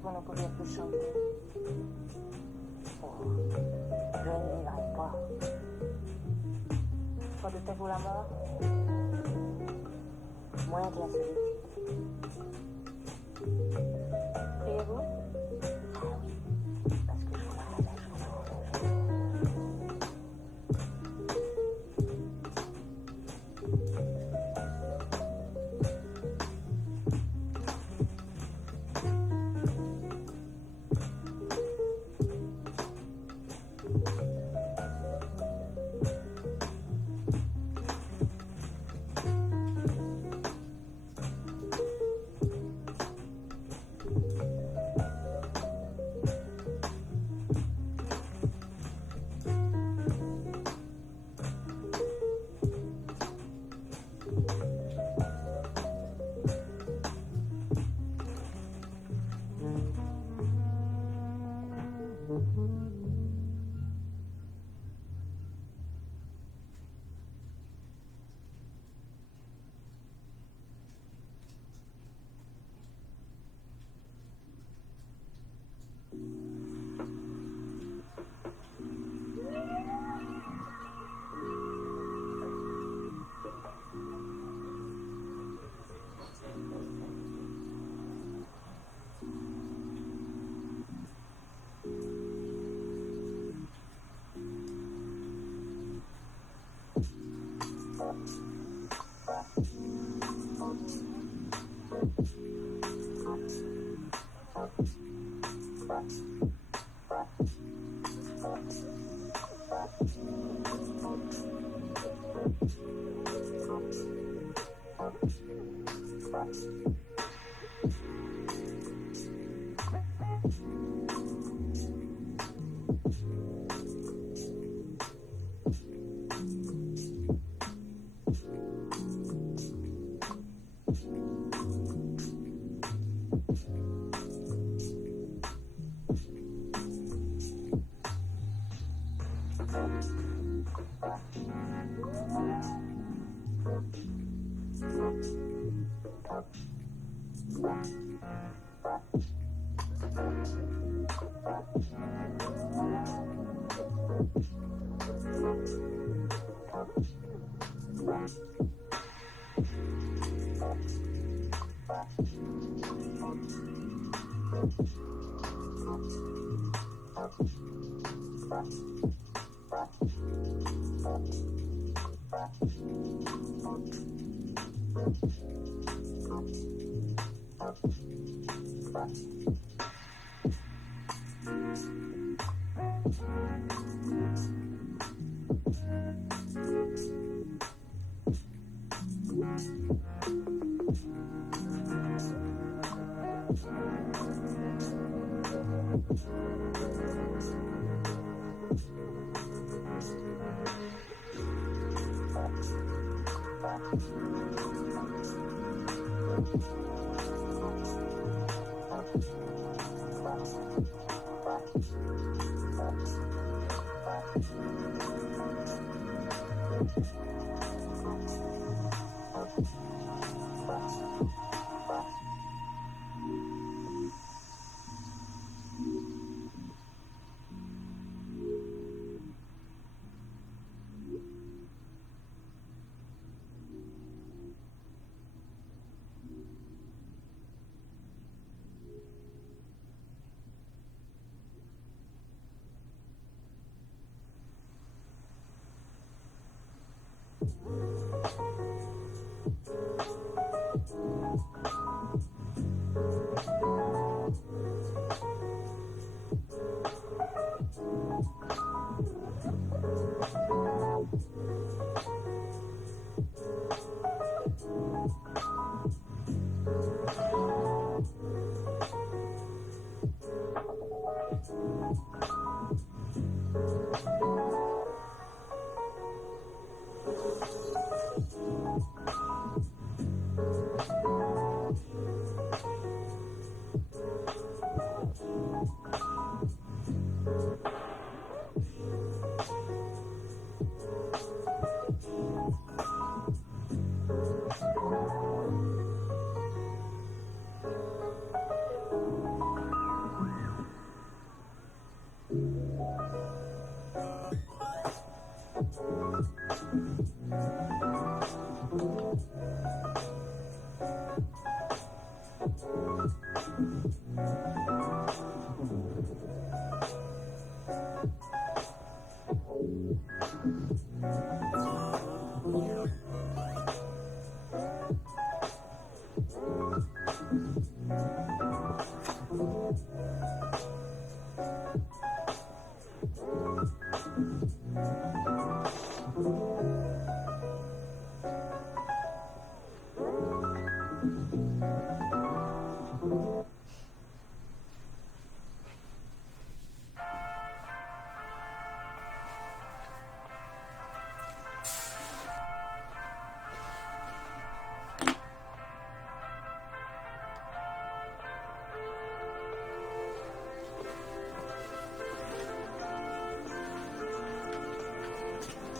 Vous ne pouvez plus chanter. Oh, je ne vivrai pas. Redoutez-vous la mort? Moins que la solitude. Priez-vous? Ah oui, parce que je vous rappelle.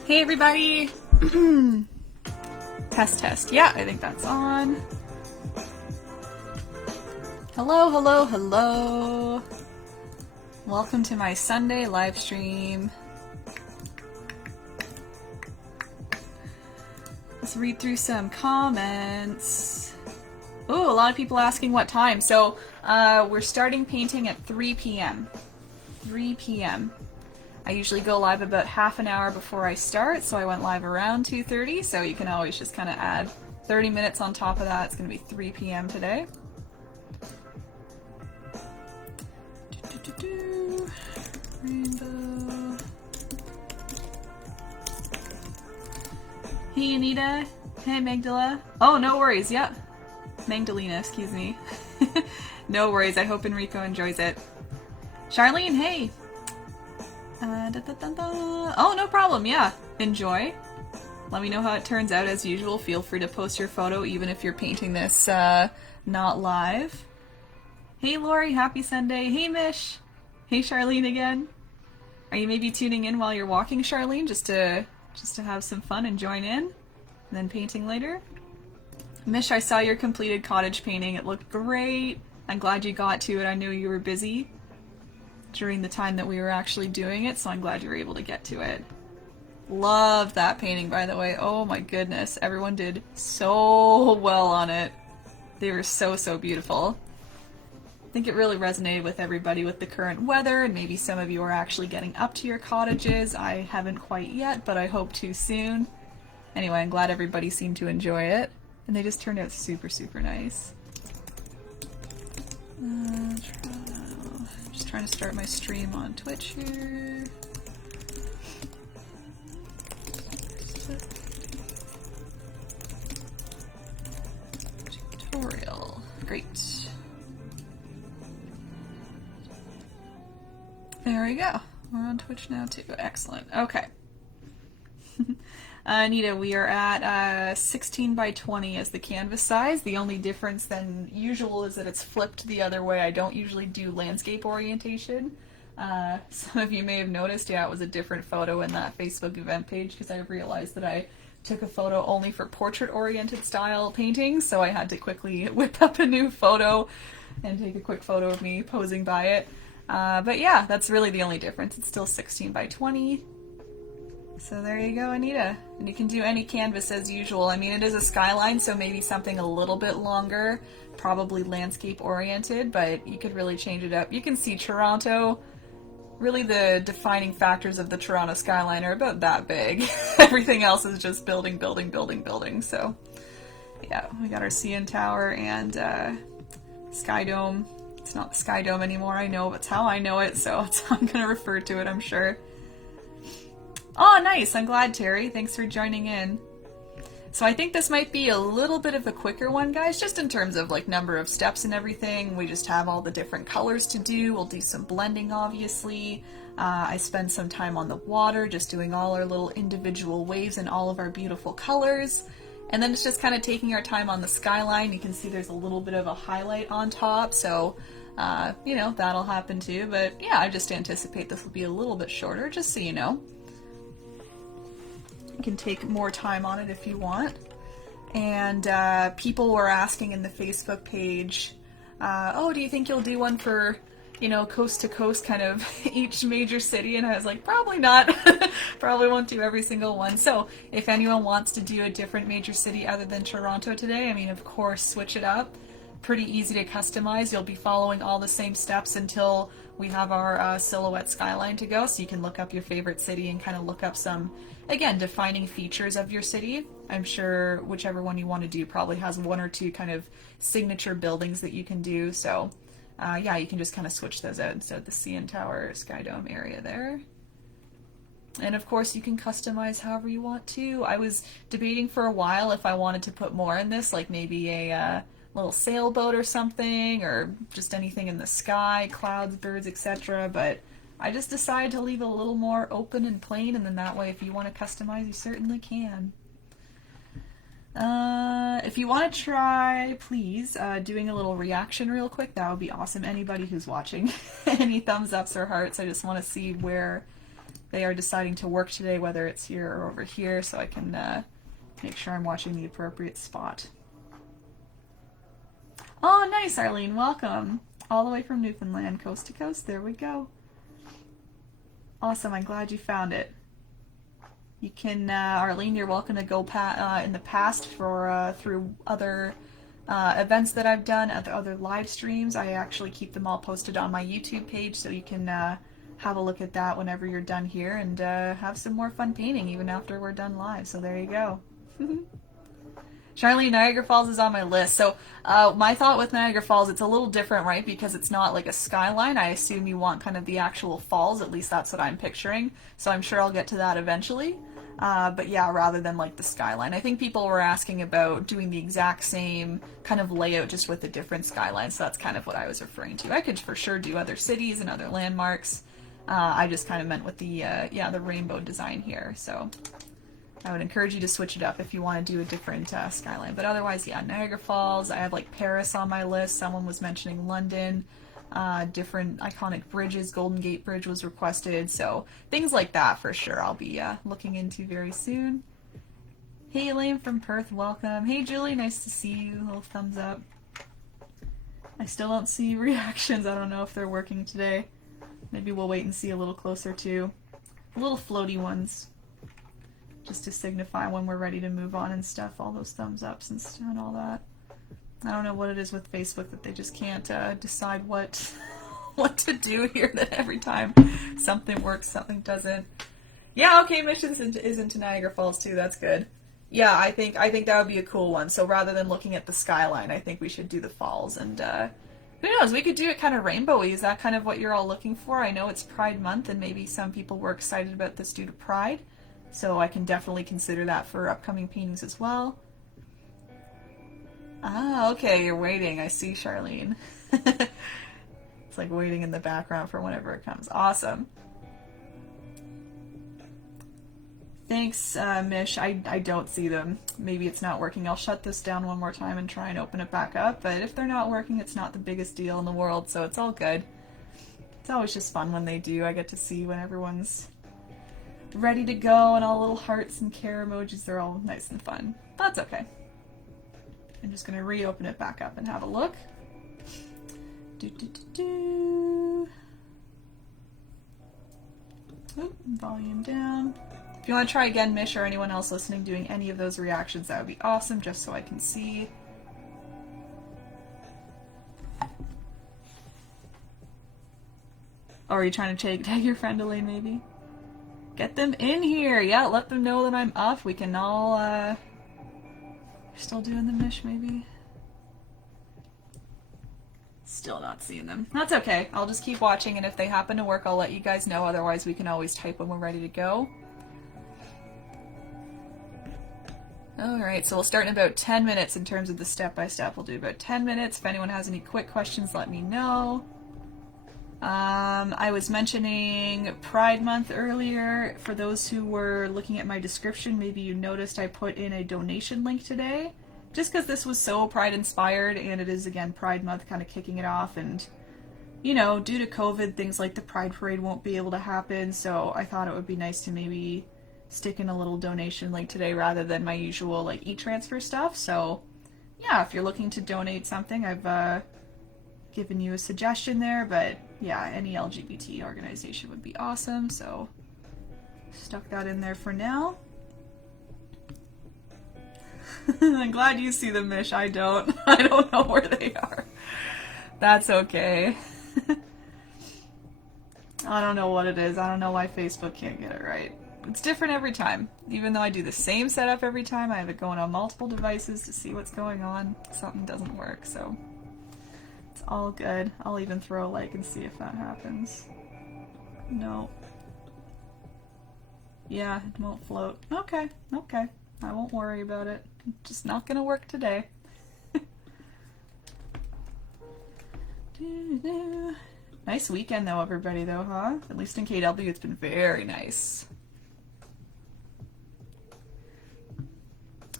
Hey everybody! Test. Yeah, I think that's on. Hello, hello, hello! Welcome to my Sunday live stream. Let's read through some comments. Ooh, a lot of people asking what time. So, we're starting painting at 3 p.m. 3 p.m. I usually go live about half an hour before I start, so I went live around 2:30, so you can always just kind of add 30 minutes on top of that. It's going to be 3 p.m. today. Rainbow. Hey Anita. Hey Magdala. Oh, no worries. Yeah. Magdalena, excuse me. No worries. I hope Enrico enjoys it. Charlene, hey. Oh, no problem. Yeah. Enjoy. Let me know how it turns out as usual. Feel free to post your photo even if you're painting this not live. Hey Lori, happy Sunday. Hey Mish. Hey Charlene again. Are you maybe tuning in while you're walking, Charlene, just to have some fun and join in? And then painting later? Mish, I saw your completed cottage painting. It looked great. I'm glad you got to it. I knew you were busy during the time that we were actually doing it, so I'm glad you were able to get to it. Loved that painting, by the way. Oh my goodness. Everyone did so well on it. They were so, so beautiful. I think it really resonated with everybody with the current weather, and maybe some of you are actually getting up to your cottages. I haven't quite yet, but I hope to soon. anyway, I'm glad everybody seemed to enjoy it. And they just turned out super, super nice. Just trying to start my stream on Twitch here. Tutorial. Great. There we go. We're on Twitch now too. Excellent. Okay. Anita, we are at 16 by 20 as the canvas size. The only difference than usual is that it's flipped the other way. I don't usually do landscape orientation. Some of you may have noticed, yeah, it was a different photo in that Facebook event page because I realized that I took a photo only for portrait-oriented style paintings, so I had to quickly whip up a new photo and take a quick photo of me posing by it. But yeah, that's really the only difference. It's still 16 by 20. So there you go, Anita. And you can do any canvas as usual. I mean, it is a skyline, so maybe something a little bit longer, probably landscape oriented, but you could really change it up. You can see Toronto. Really the defining factors of the Toronto skyline are about that big. Everything else is just building, building, building, building. So yeah, we got our CN Tower and Sky Dome. It's not the Sky Dome anymore, I know, but it's how I know it, so it's how I'm going to refer to it, I'm sure. Oh, nice. I'm glad, Terry. Thanks for joining in. So I think this might be a little bit of a quicker one, guys, just in terms of like number of steps and everything. We just have all the different colors to do. We'll do some blending, obviously. I spend some time on the water, just doing all our little individual waves and all of our beautiful colors. And then it's just kind of taking our time on the skyline. You can see there's a little bit of a highlight on top, so you know, that'll happen too. But yeah, I just anticipate this will be a little bit shorter, just so you know. You can take more time on it if you want. And people were asking in the Facebook page, oh, do you think you'll do one for, you know, coast to coast, kind of each major city? And I was like, probably not. Probably won't do every single one. So if anyone wants to do a different major city other than Toronto today, I mean, of course, switch it up. Pretty easy to customize. You'll be following all the same steps until we have our silhouette skyline to go. So you can look up your favorite city and kind of look up some, again, defining features of your city. I'm sure whichever one you want to do probably has one or two kind of signature buildings that you can do. So yeah, you can just kind of switch those out instead of the CN Tower Sky Dome area there. And of course you can customize however you want to. I was debating for a while if I wanted to put more in this, like maybe a little sailboat or something, or just anything in the sky, clouds, birds, etc. But I just decided to leave it a little more open and plain, and then that way if you want to customize, you certainly can. If you want to try, please, doing a little reaction real quick, that would be awesome. Anybody who's watching, any thumbs ups or hearts, I just want to see where they are deciding to work today, whether it's here or over here, so I can make sure I'm watching the appropriate spot. Oh, nice, Arlene. Welcome. All the way from Newfoundland, coast to coast. There we go. Awesome. I'm glad you found it. You can, Arlene, you're welcome to go in the past for through other events that I've done, other live streams. I actually keep them all posted on my YouTube page, so you can have a look at that whenever you're done here and have some more fun painting even after we're done live. So there you go. Charlene, Niagara Falls is on my list. So my thought with Niagara Falls, it's a little different, right? Because it's not like a skyline. I assume you want kind of the actual falls. At least that's what I'm picturing. So I'm sure I'll get to that eventually. But yeah, rather than like the skyline. I think people were asking about doing the exact same kind of layout just with a different skyline. So that's kind of what I was referring to. I could for sure do other cities and other landmarks. I just kind of meant with the, yeah, the rainbow design here. So I would encourage you to switch it up if you want to do a different skyline. But otherwise, yeah, Niagara Falls. I have like Paris on my list. Someone was mentioning London. Different iconic bridges. Golden Gate Bridge was requested. So things like that for sure I'll be looking into very soon. Hey, Elaine from Perth, welcome. Hey, Julie, nice to see you. Little thumbs up. I still don't see reactions. I don't know if they're working today. Maybe we'll wait and see a little closer to little floaty ones, just to signify when we're ready to move on and stuff, all those thumbs ups and all that. I don't know what it is with Facebook that they just can't decide what to do here, that every time something works, something doesn't. Yeah, okay, Missions is into Niagara Falls too, that's good. Yeah, I think that would be a cool one. So rather than looking at the skyline, I think we should do the falls. And who knows, we could do it kind of rainbowy. Is that kind of what you're all looking for? I know it's Pride Month, and maybe some people were excited about this due to Pride. So I can definitely consider that for upcoming paintings as well. Ah, okay, you're waiting. I see, Charlene. It's like waiting in the background for whenever it comes. Awesome. Thanks, Mish. I don't see them. Maybe it's not working. I'll shut this down one more time and try and open it back up. But if they're not working, it's not the biggest deal in the world, so it's all good. It's always just fun when they do. I get to see when everyone's ready to go and all little hearts and care emojis. They're all nice and fun. That's okay. I'm just going to reopen it back up and have a look. Oop, volume down. If you want to try again, Mish, or anyone else listening doing any of those reactions, that would be awesome, just so I can see. Or are you trying to tag your friend Elaine, maybe? Get them in here! Yeah, let them know that I'm up. We can all, You're still doing the Mish, maybe? Still not seeing them. That's okay. I'll just keep watching, and if they happen to work, I'll let you guys know. Otherwise, we can always type when we're ready to go. Alright, so we'll start in about 10 minutes in terms of the step-by-step. We'll do about 10 minutes. If anyone has any quick questions, let me know. I was mentioning Pride Month earlier. For those who were looking at my description, maybe you noticed I put in a donation link today. Just because this was so Pride-inspired, and it is, again, Pride Month kind of kicking it off, and, you know, due to COVID, things like the Pride Parade won't be able to happen, so I thought it would be nice to maybe stick in a little donation link today rather than my usual, like, e-transfer stuff. So, yeah, if you're looking to donate something, I've given you a suggestion there, but, yeah, any LGBT organization would be awesome, so stuck that in there for now. I'm glad you see them, Mish. I don't. I don't know where they are. That's okay. I don't know what it is. I don't know why Facebook can't get it right. It's different every time. Even though I do the same setup every time, I have it going on multiple devices to see what's going on. Something doesn't work, so it's all good. I'll even throw a like and see if that happens. No. Yeah, it won't float. Okay, okay. I won't worry about it. Just not gonna work today. Nice weekend though, everybody, though, huh? At least in KW, it's been very nice.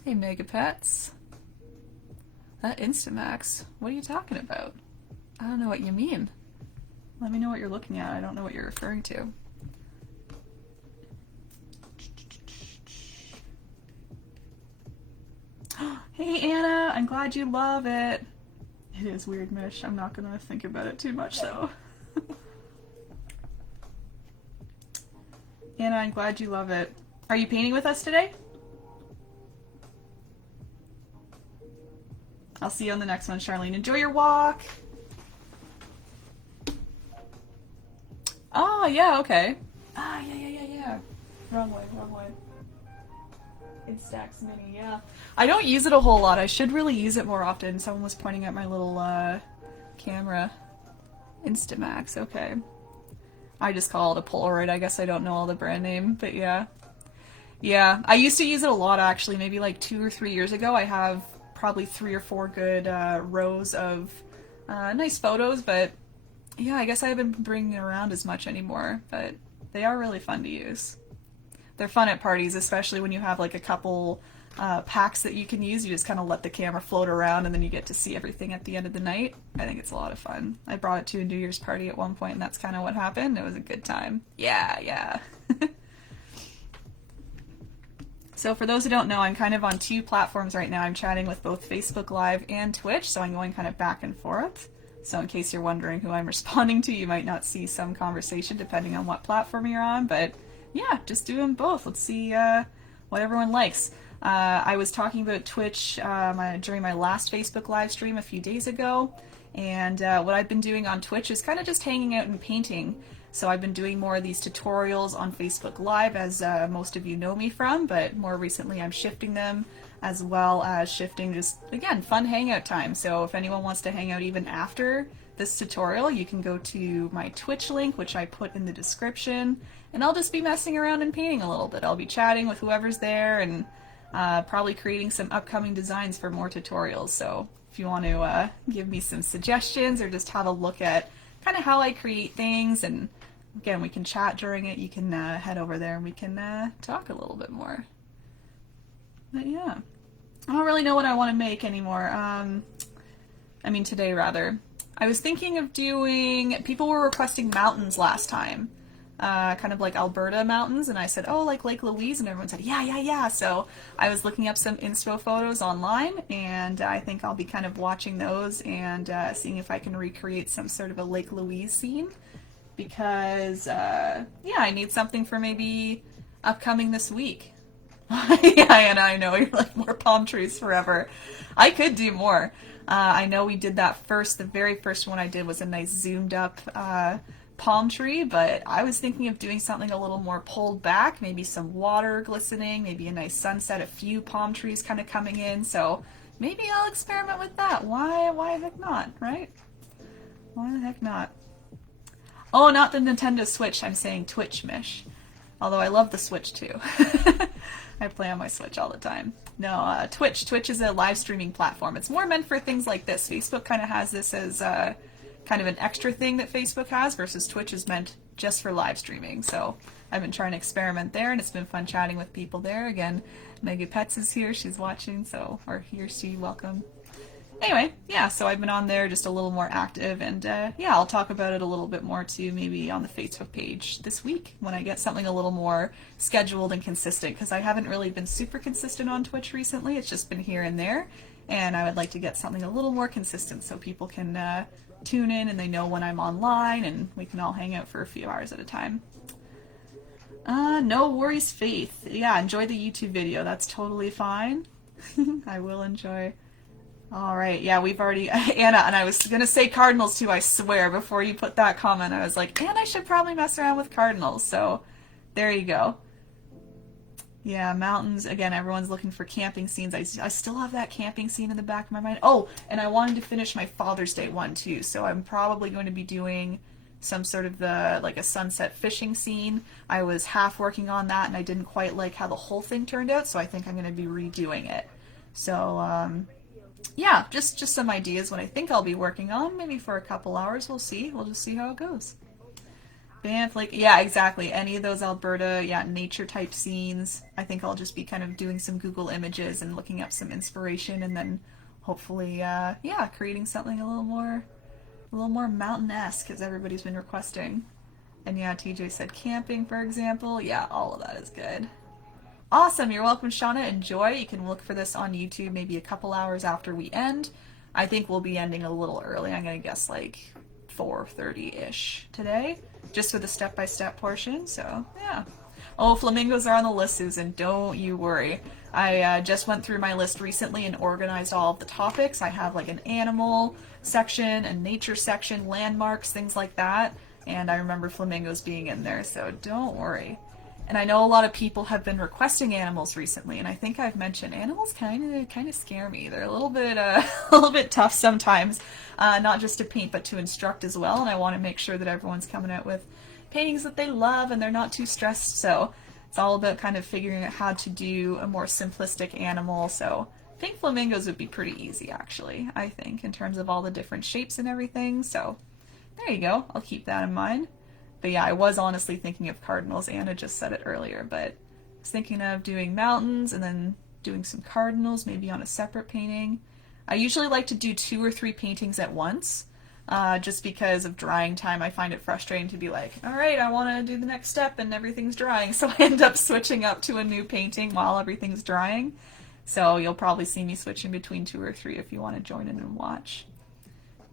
Hey, Megapets. That Instamax. What are you talking about? I don't know what you mean. Let me know what you're looking at. I don't know what you're referring to. Hey Anna, I'm glad you love it. It is weird, Mish. I'm not gonna think about it too much though. Anna, I'm glad you love it. Are you painting with us today? I'll see you on the next one, Charlene. Enjoy your walk. Oh, yeah, okay. Ah, yeah. Wrong way. Instax Mini, yeah. I don't use it a whole lot. I should really use it more often. Someone was pointing at my little camera. Instamax, okay. I just call it a Polaroid. I guess I don't know all the brand name, but yeah. Yeah, I used to use it a lot actually. Maybe like 2 or 3 years ago. I have probably 3 or 4 good rows of nice photos, but yeah, I guess I haven't been bringing it around as much anymore, but they are really fun to use. They're fun at parties, especially when you have like a couple packs that you can use. You just kind of let the camera float around and then you get to see everything at the end of the night. I think it's a lot of fun. I brought it to a New Year's party at one point and that's kind of what happened. It was a good time. Yeah. So for those who don't know, I'm kind of on 2 platforms right now. I'm chatting with both Facebook Live and Twitch, so I'm going kind of back and forth. So in case you're wondering who I'm responding to, you might not see some conversation depending on what platform you're on, but yeah, just do them both. Let's see what everyone likes. I was talking about Twitch during my last Facebook live stream a few days ago, and what I've been doing on Twitch is kind of just hanging out and painting. So I've been doing more of these tutorials on Facebook Live, as most of you know me from, but more recently I'm shifting them, as well as shifting just, again, fun hangout time. So if anyone wants to hang out even after this tutorial, you can go to my Twitch link, which I put in the description, and I'll just be messing around and painting a little bit. I'll be chatting with whoever's there and probably creating some upcoming designs for more tutorials. So if you want to give me some suggestions or just have a look at kind of how I create things, and again, we can chat during it, you can head over there and we can talk a little bit more. But yeah, I don't really know what I want to make anymore. I mean, today rather. I was thinking of doing, people were requesting mountains last time, kind of like Alberta mountains, and I said, oh, like Lake Louise, and everyone said, yeah. So I was looking up some inspo photos online, and I think I'll be kind of watching those and seeing if I can recreate some sort of a Lake Louise scene, because, yeah, I need something for maybe upcoming this week. Yeah, and I know, you're like, more palm trees forever. I could do more. I know we did that first, the very first one I did was a nice zoomed up palm tree, but I was thinking of doing something a little more pulled back, maybe some water glistening, maybe a nice sunset, a few palm trees kind of coming in, so maybe I'll experiment with that. Why the heck not, right? Why the heck not? Oh, not the Nintendo Switch, I'm saying Twitch, Mish. Although I love the Switch too. I play on my Switch all the time. No, Twitch. Twitch is a live streaming platform. It's more meant for things like this. Facebook kind of has this as kind of an extra thing that Facebook has, versus Twitch is meant just for live streaming. So I've been trying to experiment there, and it's been fun chatting with people there. Again, Mega Pets is here. She's watching, so, or he or she, welcome. Anyway, yeah, so I've been on there just a little more active, and yeah, I'll talk about it a little bit more too, maybe on the Facebook page this week when I get something a little more scheduled and consistent, because I haven't really been super consistent on Twitch recently. It's just been here and there, and I would like to get something a little more consistent so people can tune in and they know when I'm online, and we can all hang out for a few hours at a time. No worries, Faith. Yeah, enjoy the YouTube video. That's totally fine. I will enjoy. All right, yeah, we've already, Anna, and I was going to say cardinals too, I swear, before you put that comment. I was like, and I should probably mess around with cardinals, so there you go. Yeah, mountains, again, everyone's looking for camping scenes. I still have that camping scene in the back of my mind. Oh, and I wanted to finish my Father's Day one too, so I'm probably going to be doing some sort of like a sunset fishing scene. I was half working on that, and I didn't quite like how the whole thing turned out, so I think I'm going to be redoing it. So, yeah, just some ideas what I think I'll be working on, maybe for a couple hours. We'll see. We'll just see how it goes. Banff Lake, yeah, exactly. Any of those Alberta, yeah, nature type scenes. I think I'll just be kind of doing some Google images and looking up some inspiration, and then hopefully, yeah, creating something a little more mountain-esque, as everybody's been requesting. And yeah, TJ said camping, for example. Yeah, all of that is good. Awesome, you're welcome, Shauna. Enjoy. You can look for this on YouTube maybe a couple hours after we end. I think we'll be ending a little early. I'm going to guess like 4:30-ish today, just for the step-by-step portion, so yeah. Oh, flamingos are on the list, Susan. Don't you worry. I just went through my list recently and organized all of the topics. I have like an animal section, a nature section, landmarks, things like that, and I remember flamingos being in there, so don't worry. And I know a lot of people have been requesting animals recently, and I think I've mentioned animals kind of scare me. They're a little bit tough sometimes, not just to paint but to instruct as well. And I want to make sure that everyone's coming out with paintings that they love and they're not too stressed. So it's all about kind of figuring out how to do a more simplistic animal. So I think flamingos would be pretty easy, actually. I think, in terms of all the different shapes and everything. So there you go. I'll keep that in mind. But yeah, I was honestly thinking of cardinals. Anna just said it earlier, but I was thinking of doing mountains and then doing some cardinals, maybe on a separate painting. I usually like to do 2 or 3 paintings at once, just because of drying time. I find it frustrating to be like, all right, I want to do the next step and everything's drying, so I end up switching up to a new painting while everything's drying. So you'll probably see me switching between 2 or 3 if you want to join in and watch.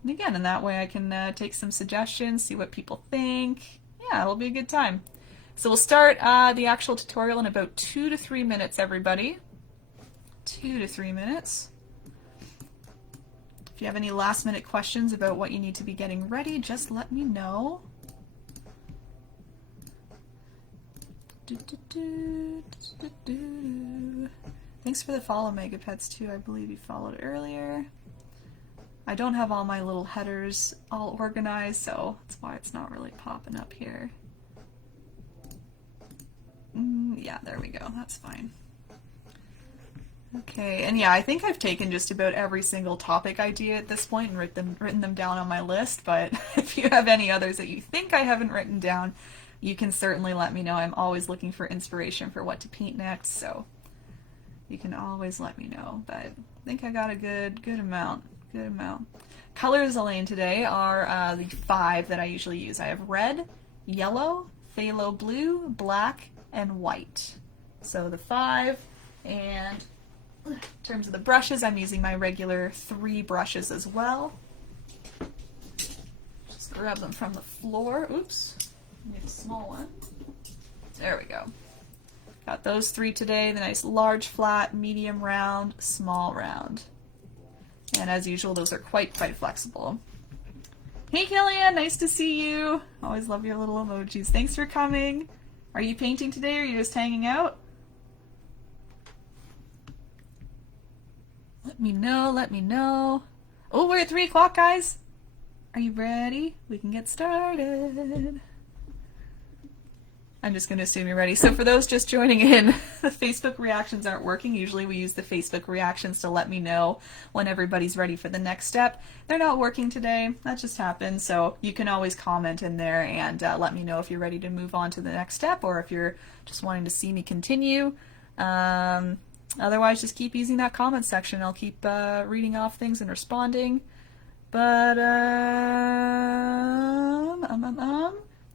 And again, in that way I can take some suggestions, see what people think. Yeah, it'll be a good time. So we'll start the actual tutorial in about 2 to 3 minutes, everybody. 2 to 3 minutes. If you have any last minute questions about what you need to be getting ready, just let me know. Thanks for the follow, Megapets, too. I believe you followed earlier. I don't have all my little headers all organized, so that's why it's not really popping up here. Yeah, there we go. That's fine. Okay, and yeah, I think I've taken just about every single topic idea at this point and written them down on my list, but if you have any others that you think I haven't written down, you can certainly let me know. I'm always looking for inspiration for what to paint next, so you can always let me know. But I think I got a good amount. Good amount. Colors, Elaine, today are the 5 that I usually use. I have red, yellow, phthalo blue, black, and white. So the 5, and in terms of the brushes, I'm using my regular 3 brushes as well. Just grab them from the floor. Oops, need a small one. There we go. Got those 3 today, the nice large flat, medium round, small round. And as usual, those are quite flexible. Hey Killian, nice to see you. Always love your little emojis. Thanks for coming. Are you painting today or are you just hanging out? Let me know, let me know. Oh, we're at 3 o'clock, guys. Are you ready? We can get started. I'm just going to assume you're ready. So for those just joining in, the Facebook reactions aren't working. Usually we use the Facebook reactions to let me know when everybody's ready for the next step. They're not working today. That just happened. So you can always comment in there and let me know if you're ready to move on to the next step or if you're just wanting to see me continue. Otherwise, just keep using that comment section. I'll keep reading off things and responding. But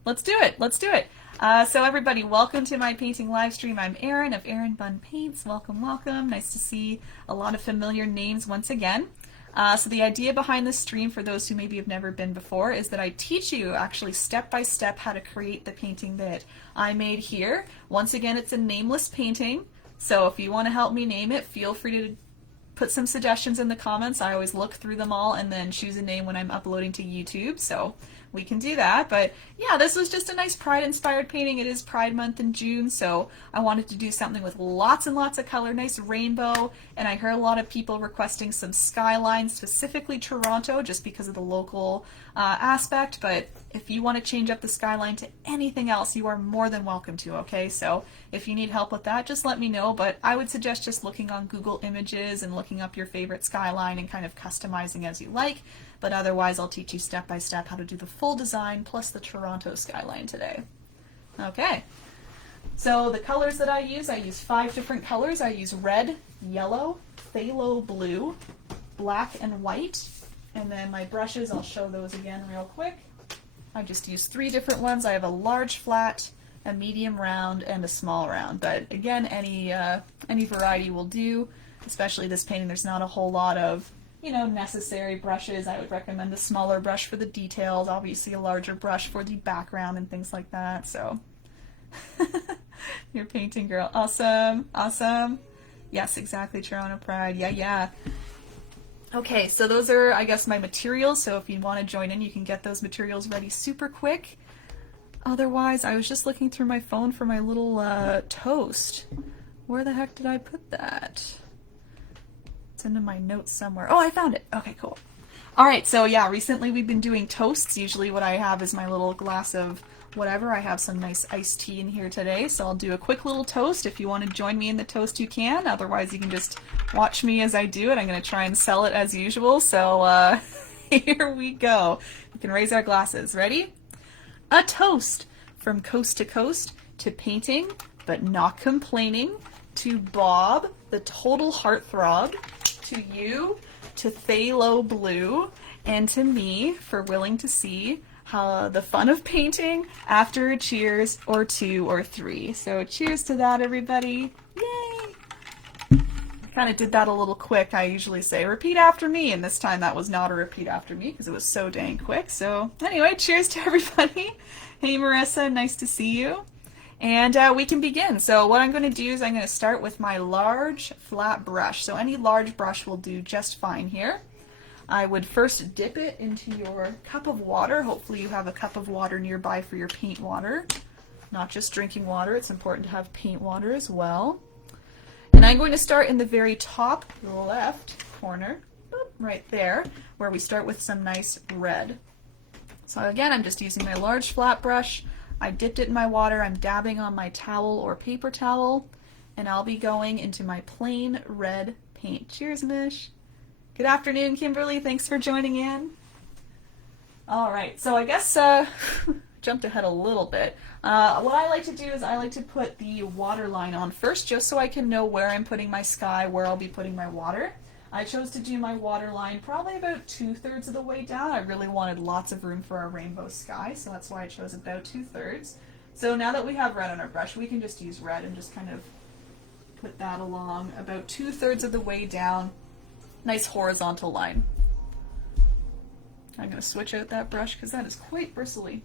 let's do it. Let's do it. So everybody, welcome to my painting live stream. I'm Erin of erinbunpaints. Welcome, welcome. Nice to see a lot of familiar names once again. So the idea behind this stream, for those who maybe have never been before, is that I teach you actually step by step how to create the painting that I made here. Once again, it's a nameless painting. So if you want to help me name it, feel free to put some suggestions in the comments. I always look through them all and then choose a name when I'm uploading to YouTube. So we can do that. But yeah, this was just a nice Pride inspired painting. It is Pride month in June, so I wanted to do something with lots and lots of color, nice rainbow, and I heard a lot of people requesting some skyline, specifically Toronto, just because of the local aspect. But if you want to change up the skyline to anything else, you are more than welcome to, okay? So if you need help with that, just let me know. But I would suggest just looking on Google Images and looking up your favorite skyline and kind of customizing as you like. But otherwise, I'll teach you step by step how to do the full design plus the Toronto skyline today. Okay, so the colors that I use 5 different colors. I use red, yellow, phthalo blue, black, and white. And then my brushes, I'll show those again real quick. I just use 3 different ones. I have a large flat, a medium round, and a small round. But again, any variety will do, especially this painting. There's not a whole lot of necessary brushes. I would recommend a smaller brush for the details, obviously a larger brush for the background and things like that. So you're painting, girl. Awesome, awesome. Yes, exactly, Toronto Pride. Yeah. Okay, so those are, I guess, my materials. So if you want to join in, you can get those materials ready super quick. Otherwise, I was just looking through my phone for my little toast. Where the heck did I put that? Into my notes somewhere. Oh, I found it. Okay, cool. All right, so yeah, recently we've been doing toasts. Usually what I have is my little glass of whatever. I have some nice iced tea in here today, so I'll do a quick little toast. If you want to join me in the toast, you can. Otherwise, you can just watch me as I do it. I'm going to try and sell it as usual, so here we go. We can raise our glasses. Ready? A toast from coast to painting, but not complaining, to Bob, the total heartthrob, to you, to phthalo blue, and to me for willing to see how the fun of painting after a cheers or 2 or 3. So cheers to that, everybody. Yay! Kind of did that a little quick. I usually say repeat after me, and this time that was not a repeat after me because it was so dang quick. So anyway, cheers to everybody. Hey Marissa, nice to see you. And we can begin. So what I'm going to do is I'm going to start with my large flat brush. So any large brush will do just fine here. I would first dip it into your cup of water. Hopefully you have a cup of water nearby for your paint water. not just drinking water, it's important to have paint water as well. And I'm going to start in the very top left corner, right there, where we start with some nice red. So again, I'm just using my large flat brush. I dipped it in my water, I'm dabbing on my towel or paper towel, and I'll be going into my plain red paint. Cheers, Mish. Good afternoon, Kimberly. Thanks for joining in. All right, so I guess jumped ahead a little bit. What I like to do is I like to put the water line on first, just so I can know where I'm putting my sky, where I'll be putting my water. I chose to do my water line probably about 2/3 of the way down. I really wanted lots of room for our rainbow sky, so that's why I chose about 2/3. So now that we have red on our brush, we can just use red and just kind of put that along about 2/3 of the way down. Nice horizontal line. I'm going to switch out that brush because that is quite bristly.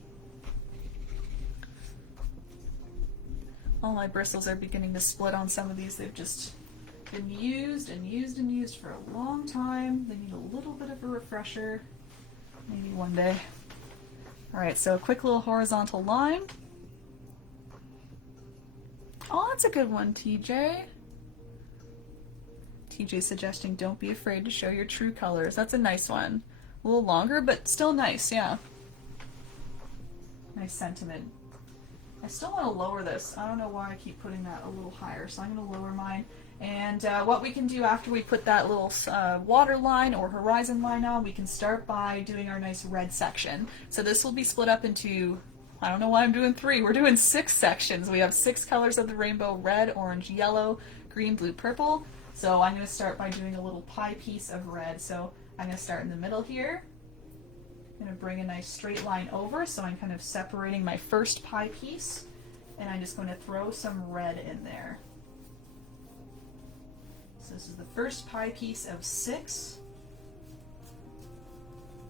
All my bristles are beginning to split on some of these. They've just been used and used and used for a long time. They need a little bit of a refresher, maybe one day. All right, so a quick little horizontal line. Oh, that's a good one, TJ. TJ suggesting don't be afraid to show your true colors. That's a nice one. A little longer, but still nice, yeah. Nice sentiment. I still want to lower this. I don't know why I keep putting that a little higher, so I'm going to lower mine. And what we can do after we put that little water line or horizon line on, we can start by doing our nice red section. So this will be split up into, I don't know why I'm doing 3, we're doing 6 sections. We have 6 colors of the rainbow: red, orange, yellow, green, blue, purple. So I'm going to start by doing a little pie piece of red. So I'm going to start in the middle here. I'm going to bring a nice straight line over, so I'm kind of separating my first pie piece, and I'm just going to throw some red in there. So this is the first pie piece of 6.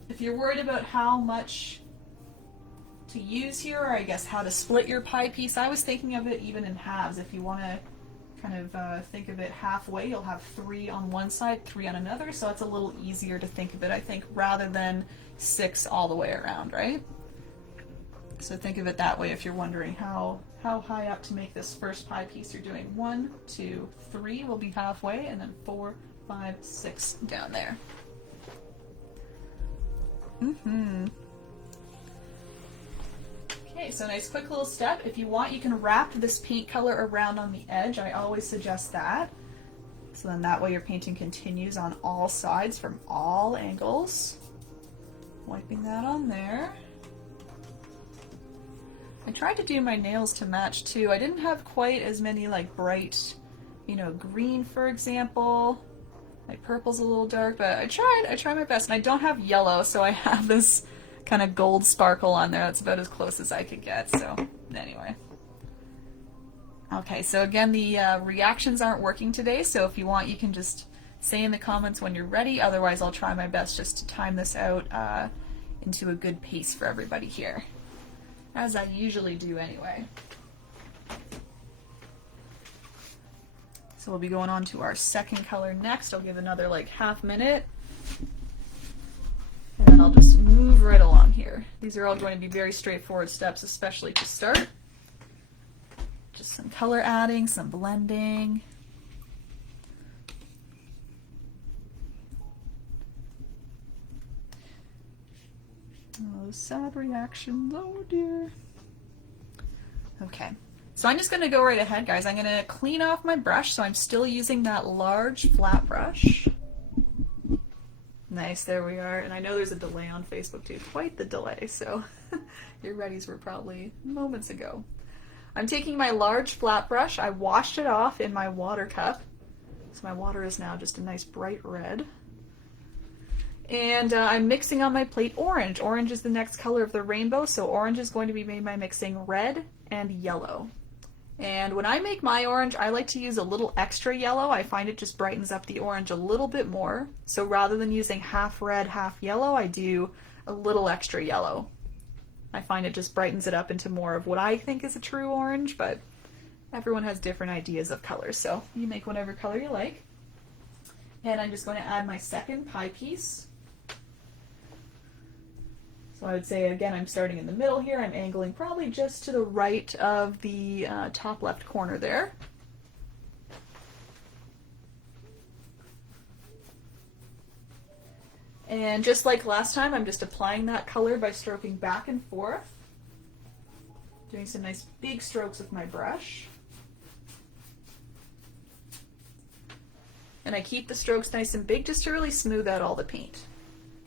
If you're worried about how much to use here, or I guess how to split your pie piece, I was thinking of it even in halves. If you want to kind of think of it halfway, you'll have 3 on one side, 3 on another, so it's a little easier to think of it, I think, rather than 6 all the way around, right? So think of it that way if you're wondering how high up to make this first pie piece. You're doing 1, 2, 3 will be halfway, and then 4, 5, 6 down there. Okay, so nice quick little step. If you want, you can wrap this paint color around on the edge. I always suggest that. So then that way your painting continues on all sides from all angles. Wiping that on there. I tried to do my nails to match too. I didn't have quite as many like bright, you know, green for example. My purple's a little dark, but I tried my best. And I don't have yellow, so I have this kind of gold sparkle on there. That's about as close as I could get, so anyway. Okay, so again, the reactions aren't working today, so if you want, you can just say in the comments when you're ready. Otherwise, I'll try my best just to time this out into a good pace for everybody here, as I usually do anyway. So we'll be going on to our second color next. I'll give another like half minute. And then I'll just move right along here. These are all going to be very straightforward steps, especially to start. Just some color adding, some blending. Oh, sad reactions, oh dear. Okay, so I'm just going to go right ahead, guys. I'm going to clean off my brush, so I'm still using that large flat brush. Nice, there we are. And I know there's a delay on Facebook too, quite the delay, so your readies were probably moments ago. I'm taking my large flat brush. I washed it off in my water cup, so my water is now just a nice bright red. And I'm mixing on my plate orange. Orange is the next color of the rainbow, so orange is going to be made by mixing red and yellow. And when I make my orange, I like to use a little extra yellow. I find it just brightens up the orange a little bit more. So rather than using half red, half yellow, I do a little extra yellow. I find it just brightens it up into more of what I think is a true orange, but everyone has different ideas of colors, so you make whatever color you like. And I'm just going to add my second pie piece. So I would say, again, I'm starting in the middle here. I'm angling probably just to the right of the top left corner there. And just like last time, I'm just applying that color by stroking back and forth. Doing some nice big strokes with my brush. And I keep the strokes nice and big just to really smooth out all the paint.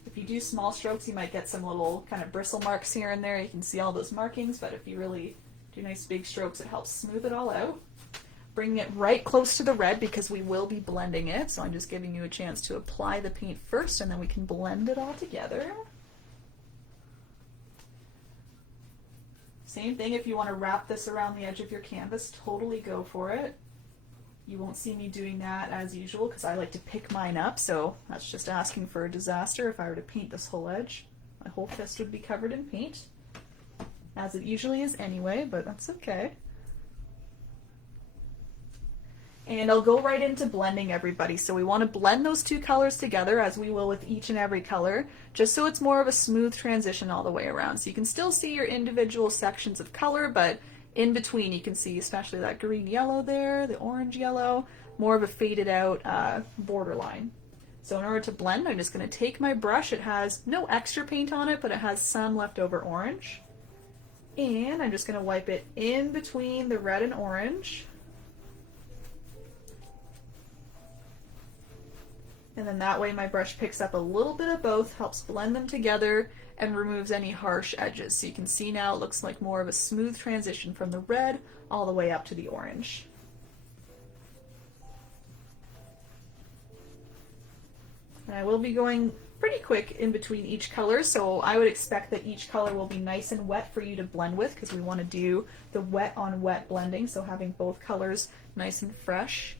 If you do small strokes, you might get some little kind of bristle marks here and there. You can see all those markings, but if you really do nice big strokes, it helps smooth it all out. Bringing it right close to the red because we will be blending it. So I'm just giving you a chance to apply the paint first and then we can blend it all together. Same thing if you want to wrap this around the edge of your canvas, totally go for it. You won't see me doing that as usual because I like to pick mine up, so that's just asking for a disaster. If I were to paint this whole edge, my whole fist would be covered in paint, as it usually is anyway, but that's okay. And I'll go right into blending, everybody. So we want to blend those two colors together, as we will with each and every color, just so it's more of a smooth transition all the way around. So you can still see your individual sections of color, but in between you can see especially that green yellow there, the orange yellow, more of a faded out borderline. So in order to blend, I'm just going to take my brush. It has no extra paint on it, but it has some leftover orange. And I'm just going to wipe it in between the red and orange. And then that way my brush picks up a little bit of both, helps blend them together, and removes any harsh edges. So you can see now it looks like more of a smooth transition from the red all the way up to the orange. And I will be going pretty quick in between each color, so I would expect that each color will be nice and wet for you to blend with because we want to do the wet on wet blending, so having both colors nice and fresh.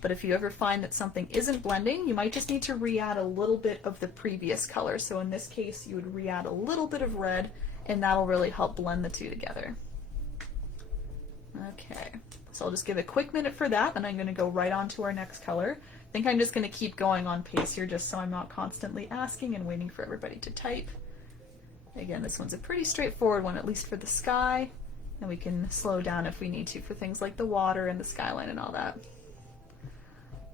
But if you ever find that something isn't blending, you might just need to re-add a little bit of the previous color. So in this case, you would re-add a little bit of red, and that'll really help blend the two together. Okay, so I'll just give a quick minute for that, and I'm going to go right on to our next color. I think I'm just going to keep going on pace here just so I'm not constantly asking and waiting for everybody to type. Again, this one's a pretty straightforward one, at least for the sky, and we can slow down if we need to for things like the water and the skyline and all that.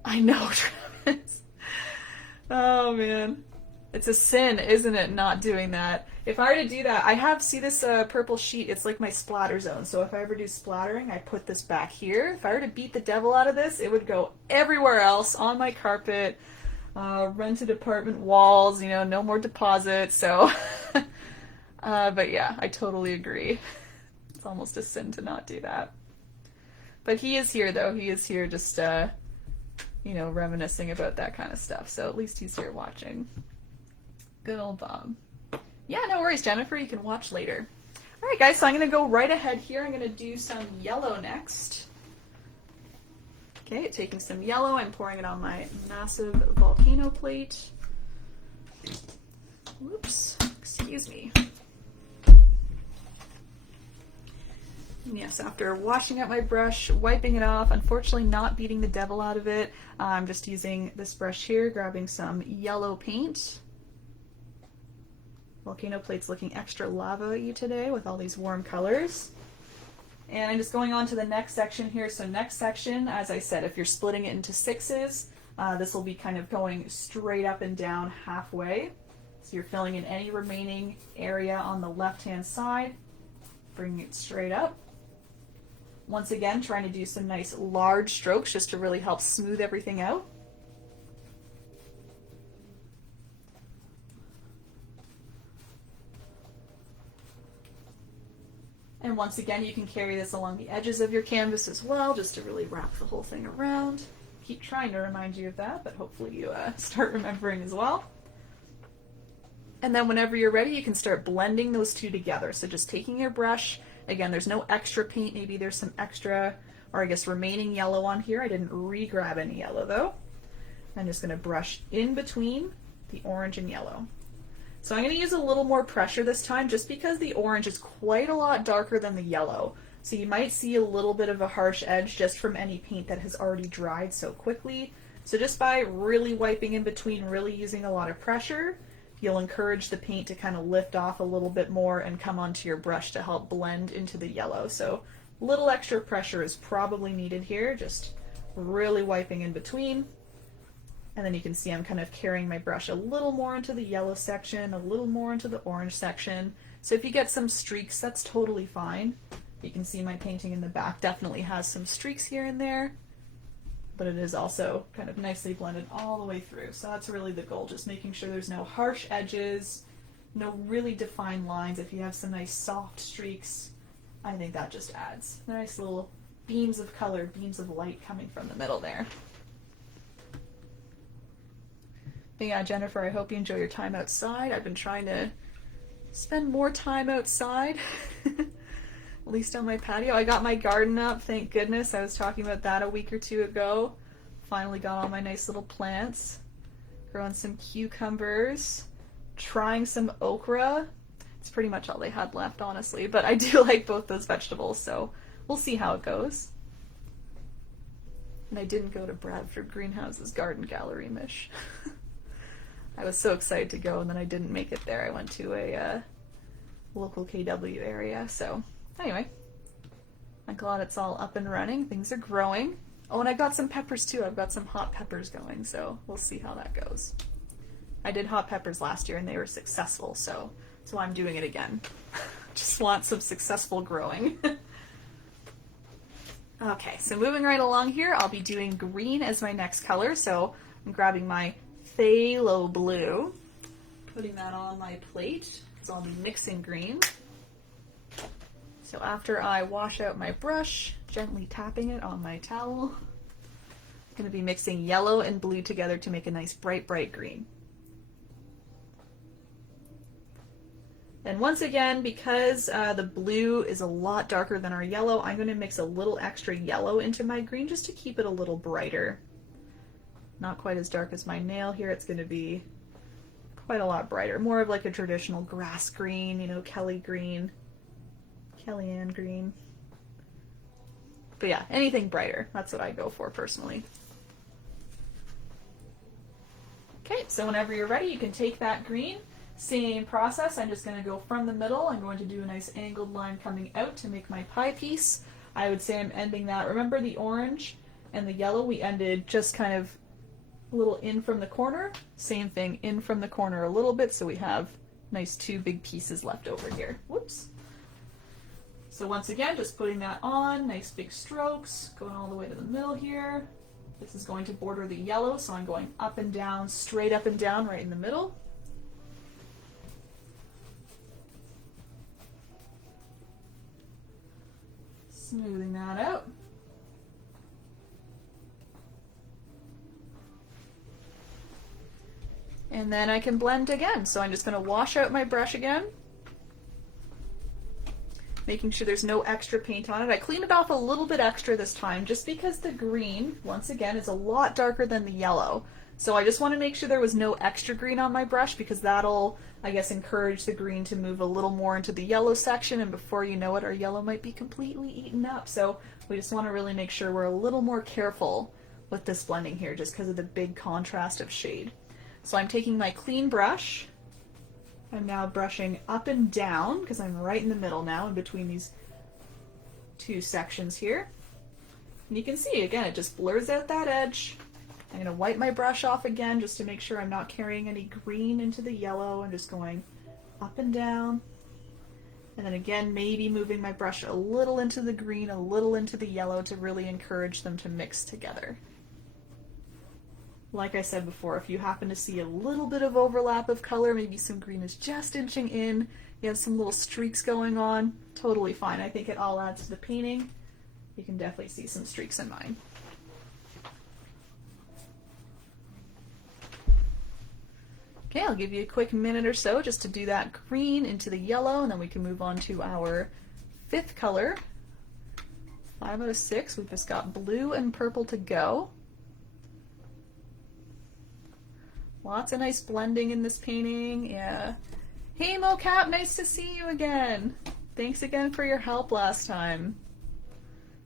I know, Travis. Oh man. It's a sin, isn't it, not doing that? If I were to do that, I have, see this purple sheet, it's like my splatter zone. So if I ever do splattering, I put this back here. If I were to beat the devil out of this, it would go everywhere else, on my carpet, rented apartment walls, you know, no more deposits. So, but yeah, I totally agree. It's almost a sin to not do that. But he is here though, he is here just, you know, reminiscing about that kind of stuff. So at least he's here watching. Good old Bob. Yeah, no worries, Jennifer. You can watch later. All right, guys, so I'm going to go right ahead here. I'm going to do some yellow next. Okay, taking some yellow. I'm pouring it on my massive volcano plate. Whoops, excuse me. Yes, after washing up my brush, wiping it off, unfortunately not beating the devil out of it, I'm just using this brush here, grabbing some yellow paint. Volcano plate's looking extra lava-y today with all these warm colors. And I'm just going on to the next section here. So next section, as I said, if you're splitting it into sixes, this will be kind of going straight up and down halfway. So you're filling in any remaining area on the left-hand side, bringing it straight up. Once again, trying to do some nice large strokes just to really help smooth everything out. And once again, you can carry this along the edges of your canvas as well, just to really wrap the whole thing around. Keep trying to remind you of that, but hopefully you start remembering as well. And then whenever you're ready, you can start blending those two together. So just taking your brush, again, there's no extra paint, maybe there's some extra, or I guess remaining yellow on here. I didn't re-grab any yellow though. I'm just gonna brush in between the orange and yellow. So I'm gonna use a little more pressure this time just because the orange is quite a lot darker than the yellow. So you might see a little bit of a harsh edge just from any paint that has already dried so quickly. So just by really wiping in between, really using a lot of pressure, you'll encourage the paint to kind of lift off a little bit more and come onto your brush to help blend into the yellow. So a little extra pressure is probably needed here, just really wiping in between. And then you can see I'm kind of carrying my brush a little more into the yellow section, a little more into the orange section. So if you get some streaks, that's totally fine. You can see my painting in the back definitely has some streaks here and there, but it is also kind of nicely blended all the way through. So that's really the goal, just making sure there's no harsh edges, no really defined lines. If you have some nice soft streaks, I think that just adds nice little beams of color, beams of light coming from the middle there. But yeah, Jennifer, I hope you enjoy your time outside. I've been trying to spend more time outside, at least on my patio. I got my garden up, thank goodness. I was talking about that a week or two ago. Finally got all my nice little plants. Growing some cucumbers, trying some okra. It's pretty much all they had left, honestly, but I do like both those vegetables, so we'll see how it goes. And I didn't go to Bradford Greenhouse's garden gallery, Mish. I was so excited to go, and then I didn't make it there. I went to a local KW area, so anyway, I'm glad it's all up and running. Things are growing. Oh, and I got some peppers too. I've got some hot peppers going, so we'll see how that goes. I did hot peppers last year, and they were successful, so I'm doing it again. Just want some successful growing. Okay, so moving right along here, I'll be doing green as my next color, so I'm grabbing my phthalo blue, putting that on my plate, so I'll be mixing green. So after I wash out my brush, gently tapping it on my towel, I'm going to be mixing yellow and blue together to make a nice bright, bright green. And once again, because the blue is a lot darker than our yellow, I'm going to mix a little extra yellow into my green just to keep it a little brighter. Not quite as dark as my nail here. It's going to be quite a lot brighter. More of like a traditional grass green, you know, Kellyanne green. But yeah, anything brighter. That's what I go for personally. Okay, so whenever you're ready, you can take that green. Same process, I'm just going to go from the middle. I'm going to do a nice angled line coming out to make my pie piece. I would say I'm ending that. Remember the orange and the yellow, we ended just kind of a little in from the corner. Same thing, in from the corner a little bit, so we have nice two big pieces left over here. Whoops. So once again, just putting that on, nice big strokes, going all the way to the middle here. This is going to border the yellow, so I'm going up and down, straight up and down right in the middle. Smoothing that out. And then I can blend again. So I'm just going to wash out my brush again, making sure there's no extra paint on it. I cleaned it off a little bit extra this time just because the green, once again, is a lot darker than the yellow. So I just want to make sure there was no extra green on my brush because that'll, I guess, encourage the green to move a little more into the yellow section, and before you know it, our yellow might be completely eaten up. So we just want to really make sure we're a little more careful with this blending here just because of the big contrast of shade. So I'm taking my clean brush. I'm now brushing up and down because I'm right in the middle now in between these two sections here. And you can see, again, it just blurs out that edge. I'm going to wipe my brush off again just to make sure I'm not carrying any green into the yellow. I'm just going up and down. And then again, maybe moving my brush a little into the green, a little into the yellow to really encourage them to mix together. Like I said before, if you happen to see a little bit of overlap of color, maybe some green is just inching in, you have some little streaks going on, totally fine. I think it all adds to the painting. You can definitely see some streaks in mine. Okay, I'll give you a quick minute or so just to do that green into the yellow, and then we can move on to our fifth color. 5 out of 6, we've just got blue and purple to go. Lots of nice blending in this painting, yeah. Hey Mocap, nice to see you again. Thanks again for your help last time.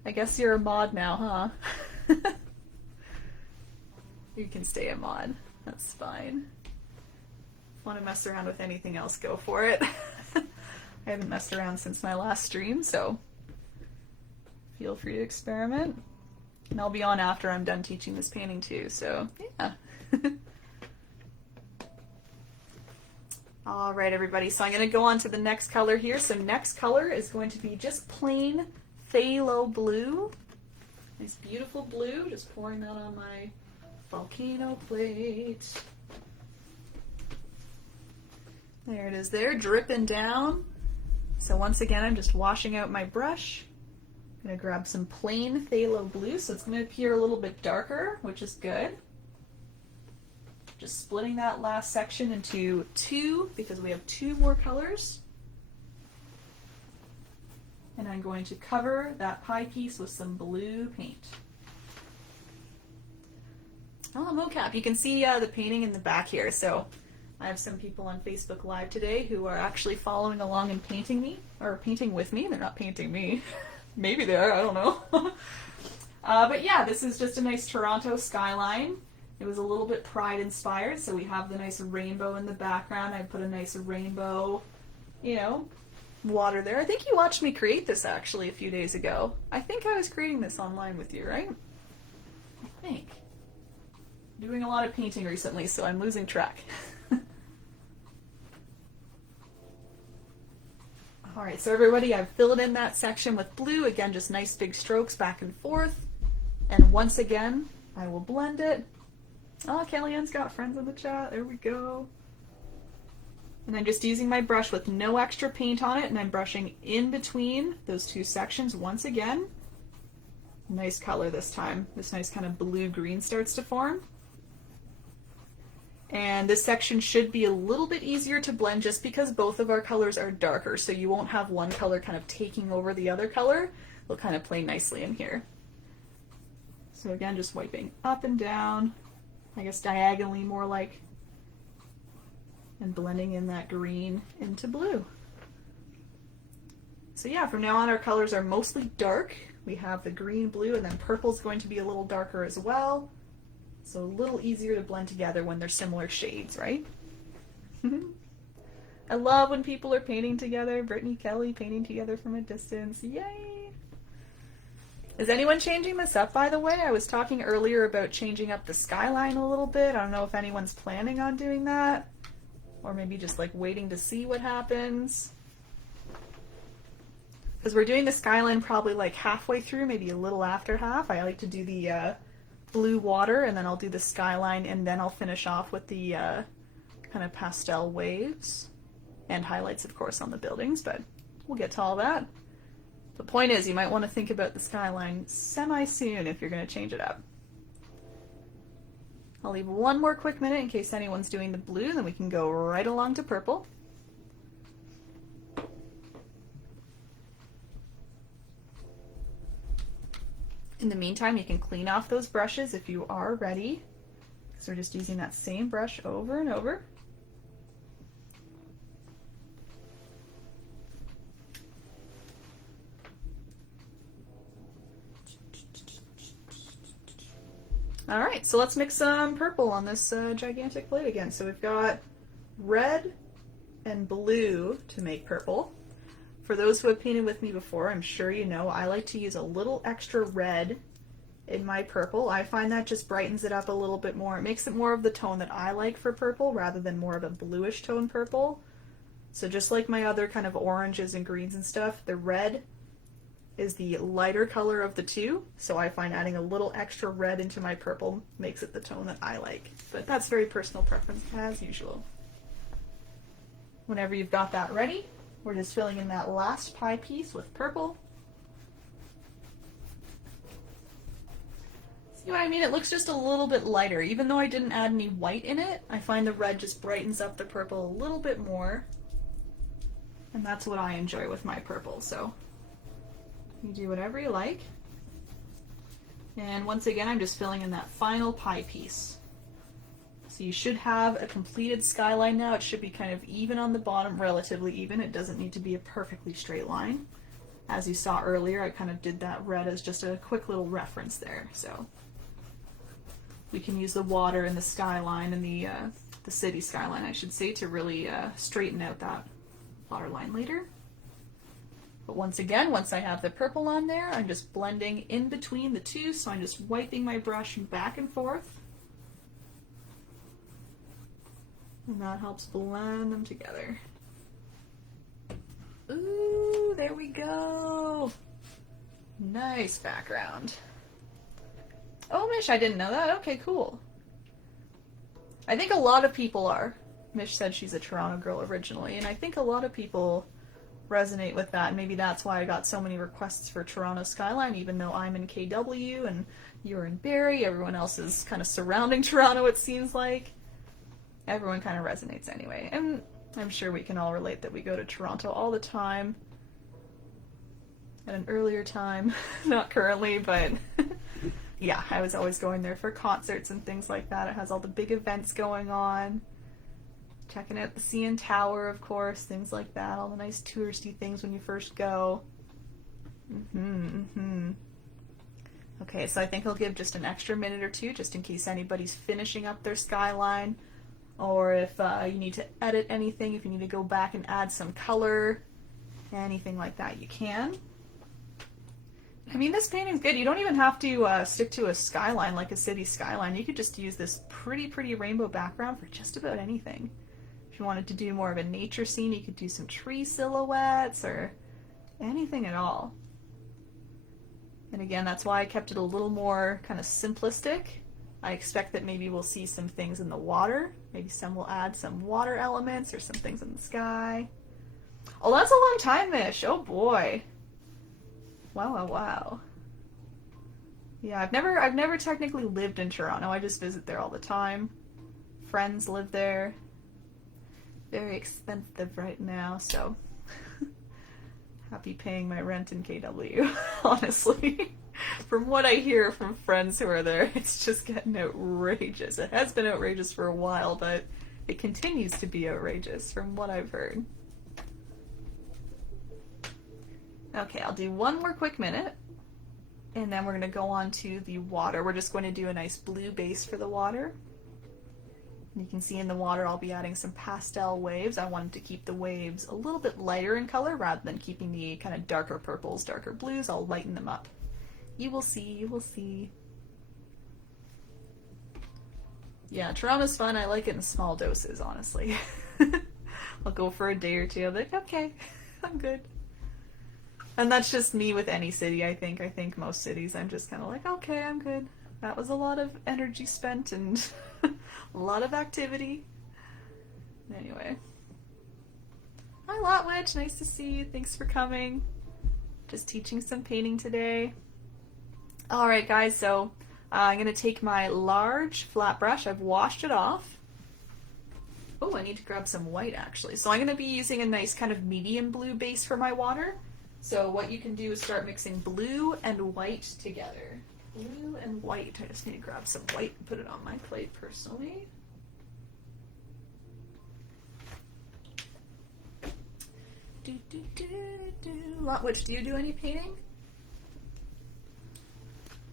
I guess you're a mod now, huh? You can stay a mod, that's fine. want to mess around with anything else, go for it. I haven't messed around since my last stream, so feel free to experiment. And I'll be on after I'm done teaching this painting too, so yeah. All right, everybody, so I'm going to go on to the next color here. So next color is going to be just plain phthalo blue. Nice beautiful blue, just pouring that on my volcano plate. There it is there, dripping down. So once again, I'm just washing out my brush. I'm going to grab some plain phthalo blue, so it's going to appear a little bit darker, which is good. Just splitting that last section into two, because we have two more colors. And I'm going to cover that pie piece with some blue paint. Oh, mocap, you can see the painting in the back here. So I have some people on Facebook Live today who are actually following along and painting me, or painting with me. They're not painting me. Maybe they are, I don't know. But yeah, this is just a nice Toronto skyline. It was a little bit Pride inspired, so we have the nice rainbow in the background. I put a nice rainbow, you know, water there. I think you watched me create this actually a few days ago. I think I was creating this online with you, right? I think. I'm doing a lot of painting recently, so I'm losing track. Alright, so everybody, I've filled in that section with blue. Again, just nice big strokes back and forth. And once again, I will blend it. Oh, Kellyanne's got friends in the chat. There we go. And I'm just using my brush with no extra paint on it, and I'm brushing in between those two sections once again. Nice color this time. This nice kind of blue-green starts to form. And this section should be a little bit easier to blend just because both of our colors are darker, so you won't have one color kind of taking over the other color. They'll kind of play nicely in here. So again, just wiping up and down, I guess diagonally more like, and blending in that green into blue. So yeah, from now on our colors are mostly dark. We have the green, blue, and then purple's going to be a little darker as well. So a little easier to blend together when they're similar shades, right? I love when people are painting together. Brittany, Kelly painting together from a distance. Yay! Is anyone changing this up, by the way? I was talking earlier about changing up the skyline a little bit. I don't know if anyone's planning on doing that. Or maybe just like waiting to see what happens. Because we're doing the skyline probably like halfway through, maybe a little after half. I like to do the blue water, and then I'll do the skyline, and then I'll finish off with the kind of pastel waves and highlights, of course, on the buildings, but we'll get to all that. The point is, you might want to think about the skyline semi-soon if you're going to change it up. I'll leave one more quick minute in case anyone's doing the blue, then we can go right along to purple. In the meantime, you can clean off those brushes if you are ready, because we're just using that same brush over and over. All right, so let's mix some purple on this gigantic plate again. So we've got red and blue to make purple. For those who have painted with me before, I'm sure you know I like to use a little extra red in my purple. I find that just brightens it up a little bit more. It makes it more of the tone that I like for purple rather than more of a bluish tone purple. So just like my other kind of oranges and greens and stuff, the red is the lighter color of the two. So I find adding a little extra red into my purple makes it the tone that I like. But that's very personal preference as usual. Whenever you've got that ready, we're just filling in that last pie piece with purple. See what I mean? It looks just a little bit lighter. Even though I didn't add any white in it, I find the red just brightens up the purple a little bit more. And that's what I enjoy with my purple. So you do whatever you like. And once again, I'm just filling in that final pie piece. So you should have a completed skyline now. It should be kind of even on the bottom, relatively even. It doesn't need to be a perfectly straight line. As you saw earlier, I kind of did that red as just a quick little reference there. So we can use the water and the skyline and the the city skyline, I should say, to really straighten out that water line later. But once again, once I have the purple on there, I'm just blending in between the two, so I'm just wiping my brush back and forth. And that helps blend them together. Ooh, there we go. Nice background. Oh, Mish, I didn't know that. Okay, cool. I think a lot of people are. Mish said she's a Toronto girl originally, and I think a lot of people resonate with that, and maybe that's why I got so many requests for Toronto skyline, even though I'm in KW and you're in Barrie. Everyone else is kind of surrounding Toronto, it seems like. Everyone kind of resonates anyway, and I'm sure we can all relate that we go to Toronto all the time. At an earlier time, not currently, but yeah, I was always going there for concerts and things like that. It has all the big events going on. Checking out the CN Tower, of course, things like that. All the nice touristy things when you first go. Okay, so I think I'll give just an extra minute or two, just in case anybody's finishing up their skyline, or if you need to edit anything, if you need to go back and add some color, anything like that, you can. I mean, this painting's good. You don't even have to stick to a skyline like a city skyline. You could just use this pretty rainbow background for just about anything. If you wanted to do more of a nature scene, you could do some tree silhouettes or anything at all. And again, that's why I kept it a little more kind of simplistic. I expect that maybe we'll see some things in the water. Maybe some will add some water elements or some things in the sky. Oh, that's a long time, Mish. Oh boy. Wow. Yeah, I've never technically lived in Toronto. I just visit there all the time. Friends live there. Very expensive right now, so happy paying my rent in KW, honestly. From what I hear from friends who are there, it's just getting outrageous. It has been outrageous for a while, but it continues to be outrageous from what I've heard. Okay, I'll do one more quick minute, and then we're going to go on to the water. We're just going to do a nice blue base for the water. You can see in the water I'll be adding some pastel waves. I wanted to keep the waves a little bit lighter in color rather than keeping the kind of darker purples, darker blues. I'll lighten them up. You will see, you will see. Yeah, Toronto's fun. I like it in small doses, honestly. I'll go for a day or two. I'm like, okay, I'm good. And that's just me with any city, I think. I think most cities I'm just kind of like, okay, I'm good. That was a lot of energy spent and a lot of activity. Anyway. Hi, Lotwitch. Nice to see you. Thanks for coming. Just teaching some painting today. Alright, guys, so I'm going to take my large flat brush. I've washed it off. Oh, I need to grab some white, actually. So I'm going to be using a nice kind of medium blue base for my water. So what you can do is start mixing blue and white together. Blue and white. I just need to grab some white and put it on my plate personally. Lotwitch, do you do any painting?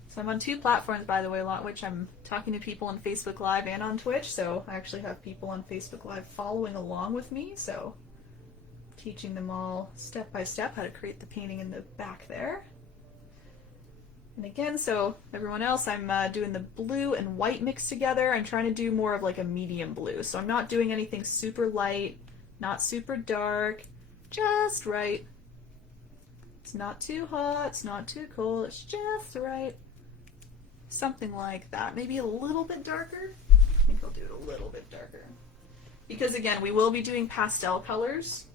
So I'm on two platforms, by the way, Lotwitch. I'm talking to people on Facebook Live and on Twitch, so I actually have people on Facebook Live following along with me, so teaching them all step by step how to create the painting in the back there. And again, so everyone else, I'm doing the blue and white mixed together. I'm trying to do more of like a medium blue. So I'm not doing anything super light, not super dark, just right. It's not too hot, it's not too cold, it's just right. Something like that. Maybe a little bit darker. I think I'll do it a little bit darker. Because again, we will be doing pastel colors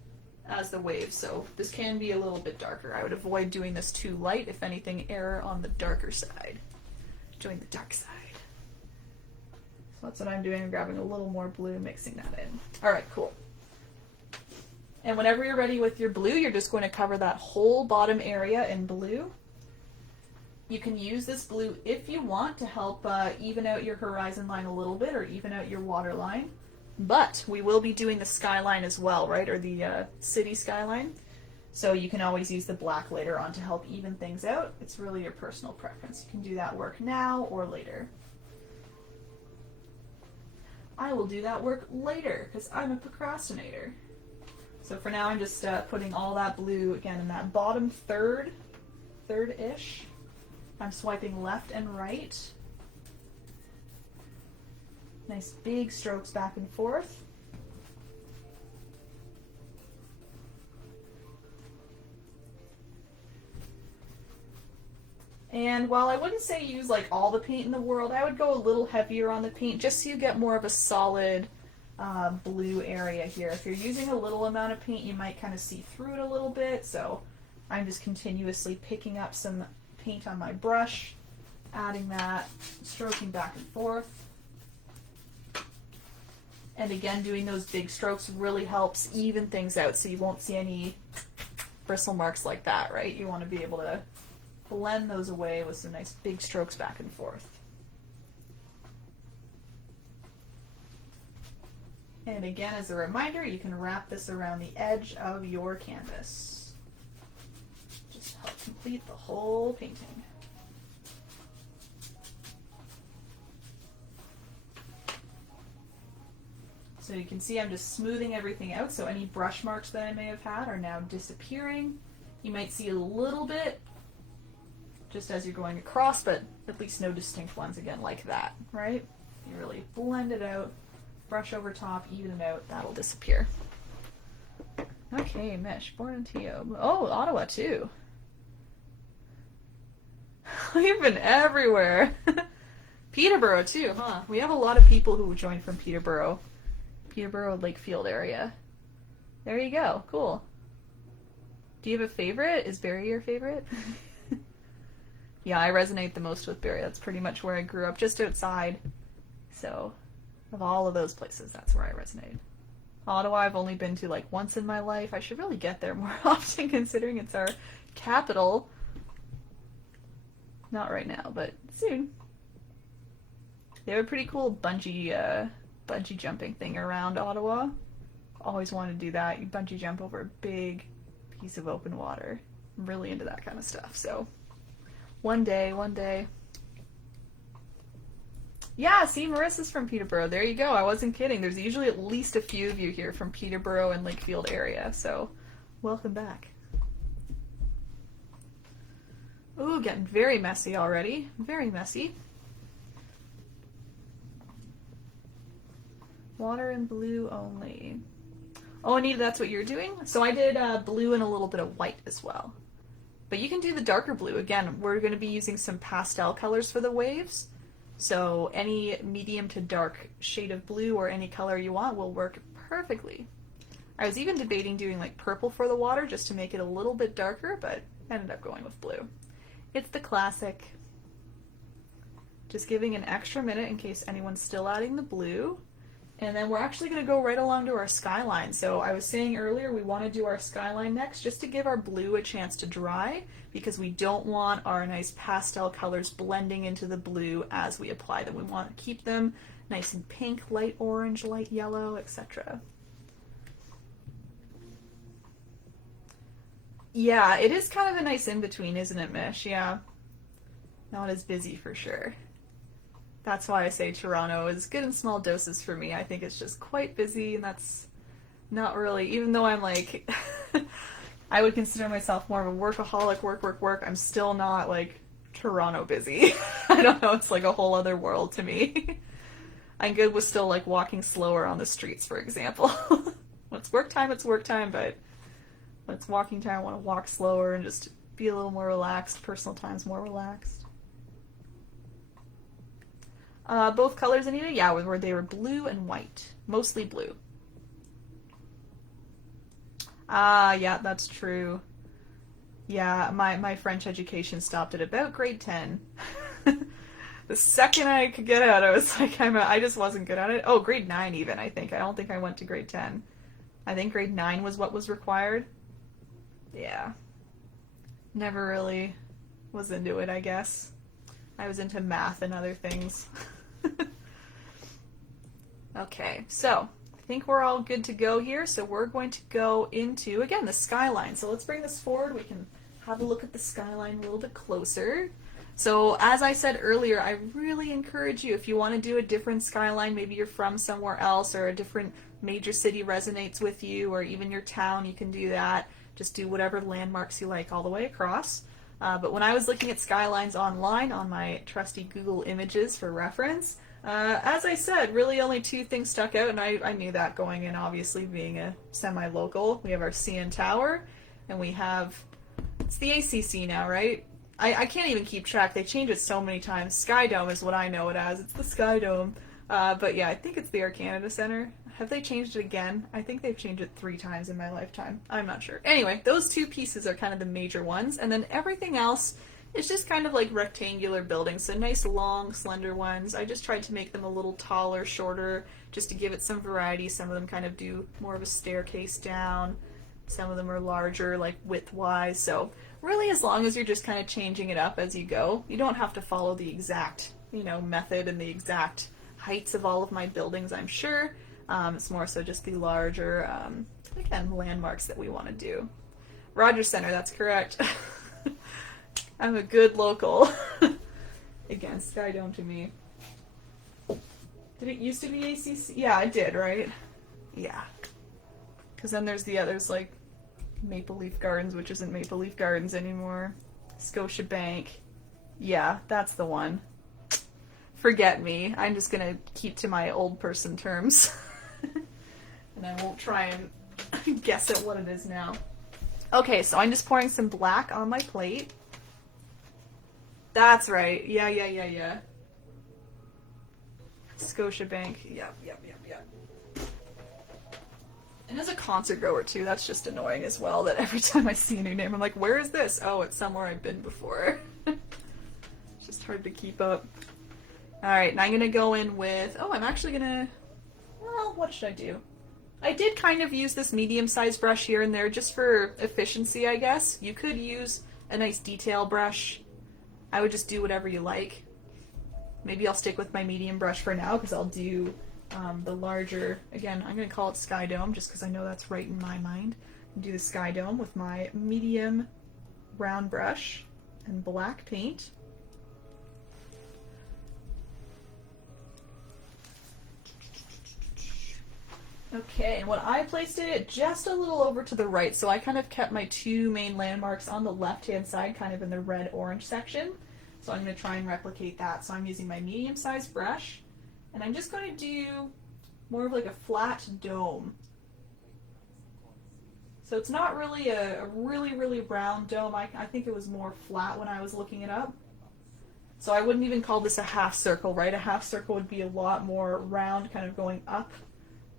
as the waves, so this can be a little bit darker. I would avoid doing this too light. If anything, err on the darker side. Join the dark side. So that's what I'm doing. I'm grabbing a little more blue, mixing that in. Alright, cool. And whenever you're ready with your blue, you're just going to cover that whole bottom area in blue. You can use this blue if you want to help even out your horizon line a little bit, or even out your water line. But we will be doing the skyline as well, right? Or the city skyline. So you can always use the black later on to help even things out. It's really your personal preference. You can do that work now or later. I will do that work later because I'm a procrastinator. So for now I'm just putting all that blue again in that bottom third-ish. I'm swiping left and right. Nice big strokes back and forth. And while I wouldn't say use like all the paint in the world, I would go a little heavier on the paint just so you get more of a solid blue area here. If you're using a little amount of paint, you might kind of see through it a little bit. So I'm just continuously picking up some paint on my brush, adding that, stroking back and forth. And again, doing those big strokes really helps even things out so you won't see any bristle marks like that, right? You want to be able to blend those away with some nice big strokes back and forth. And again, as a reminder, you can wrap this around the edge of your canvas. Just help complete the whole painting. So you can see I'm just smoothing everything out, so any brush marks that I may have had are now disappearing. You might see a little bit just as you're going across, but at least no distinct ones again like that, right? You really blend it out, brush over top, even it out, that'll disappear. Okay, Mish, born in Tio. Oh, Ottawa too. We've been everywhere. Peterborough too, huh? We have a lot of people who joined from Peterborough. Peterborough, Lakefield area. There you go, cool. Do you have a favorite? Is Barrie your favorite? Yeah, I resonate the most with Barrie. That's pretty much where I grew up, just outside. So, of all of those places, that's where I resonate. Ottawa, I've only been to like once in my life. I should really get there more often considering it's our capital. Not right now, but soon. They have a pretty cool bungee jumping thing around Ottawa. Always wanted to do that. You bungee jump over a big piece of open water. I'm really into that kind of stuff, so one day. Yeah, see, Marissa's from Peterborough. There you go. I wasn't kidding. There's usually at least a few of you here from Peterborough and Lakefield area, so welcome back. Ooh, getting very messy already. Very messy. Water and blue only. Oh, Anita, that's what you're doing? So I did blue and a little bit of white as well. But you can do the darker blue. Again, we're going to be using some pastel colors for the waves. So any medium to dark shade of blue or any color you want will work perfectly. I was even debating doing like purple for the water just to make it a little bit darker, but ended up going with blue. It's the classic. Just giving an extra minute in case anyone's still adding the blue. And then we're actually going to go right along to our skyline. So I was saying earlier we want to do our skyline next just to give our blue a chance to dry because we don't want our nice pastel colors blending into the blue as we apply them. We want to keep them nice and pink, light orange, light yellow, etc. Yeah, it is kind of a nice in-between, isn't it, Mish? Yeah. Not as busy for sure. That's why I say Toronto is good in small doses for me. I think it's just quite busy, and that's not really, even though I'm like, I would consider myself more of a workaholic, work, I'm still not like Toronto busy. I don't know, it's like a whole other world to me. I'm good with still like walking slower on the streets, for example. When it's work time, but when it's walking time, I want to walk slower and just be a little more relaxed. Personal time's more relaxed. Both colors, Anita? Yeah, where they were blue and white. Mostly blue. Yeah, that's true. Yeah, my French education stopped at about grade 10. The second I could get out, I was like, I just wasn't good at it. Oh, grade 9 even, I think. I don't think I went to grade 10. I think grade 9 was what was required. Yeah. Never really was into it, I guess. I was into math and other things. Okay, so I think we're all good to go here. So we're going to go into, again, the skyline. So let's bring this forward. We can have a look at the skyline a little bit closer. So as I said earlier, I really encourage you, if you want to do a different skyline, maybe you're from somewhere else or a different major city resonates with you, or even your town, you can do that. Just do whatever landmarks you like all the way across. But when I was looking at skylines online on my trusty Google Images for reference, as I said, really only two things stuck out, and I knew that going in, obviously, being a semi-local. We have our CN Tower, and we have, it's the ACC now, right? I can't even keep track. They change it so many times. Sky Dome is what I know it as. It's the Sky Dome. But yeah, I think it's the Air Canada Centre. Have they changed it again? I think they've changed it 3 times in my lifetime. I'm not sure. Anyway, those two pieces are kind of the major ones. And then everything else is just kind of like rectangular buildings. So nice, long, slender ones. I just tried to make them a little taller, shorter, just to give it some variety. Some of them kind of do more of a staircase down. Some of them are larger, like width-wise. So really, as long as you're just kind of changing it up as you go, you don't have to follow the exact, method and the exact heights of all of my buildings, I'm sure. It's more so just the larger, again, landmarks that we want to do. Rogers Center, that's correct. I'm a good local. Again, Sky Dome to me. Did it used to be ACC? Yeah, it did, right? Yeah. Because then there's the others, like Maple Leaf Gardens, which isn't Maple Leaf Gardens anymore. Scotiabank. Yeah, that's the one. Forget me. I'm just going to keep to my old person terms. And I won't try and guess at what it is now. Okay, so I'm just pouring some black on my plate. That's right. Yeah. Scotiabank. Yep. And as a concert goer too, that's just annoying as well, that every time I see a new name, I'm like, where is this? Oh, it's somewhere I've been before. It's just hard to keep up. Alright, and I'm going to go in with, I'm actually going to, well, what should I do? I did kind of use this medium-sized brush here and there just for efficiency, I guess. You could use a nice detail brush. I would just do whatever you like. Maybe I'll stick with my medium brush for now, because I'll do the larger, again, I'm going to call it Sky Dome just because I know that's right in my mind. I'll do the Sky Dome with my medium round brush and black paint. Okay, and when I placed it just a little over to the right, so I kind of kept my two main landmarks on the left-hand side, kind of in the red-orange section. So I'm going to try and replicate that. So I'm using my medium-sized brush, and I'm just going to do more of like a flat dome. So it's not really a really round dome. I think it was more flat when I was looking it up. So I wouldn't even call this a half circle, right? A half circle would be a lot more round, kind of going up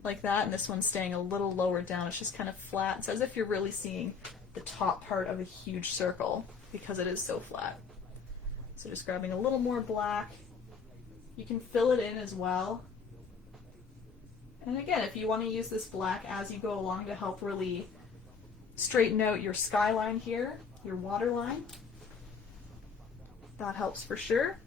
like that, and this one's staying a little lower down. It's just kind of flat. It's as if you're really seeing the top part of a huge circle because it is so flat. So just grabbing a little more black. You can fill it in as well. And again, if you want to use this black as you go along to help really straighten out your skyline here, your water line, that helps for sure.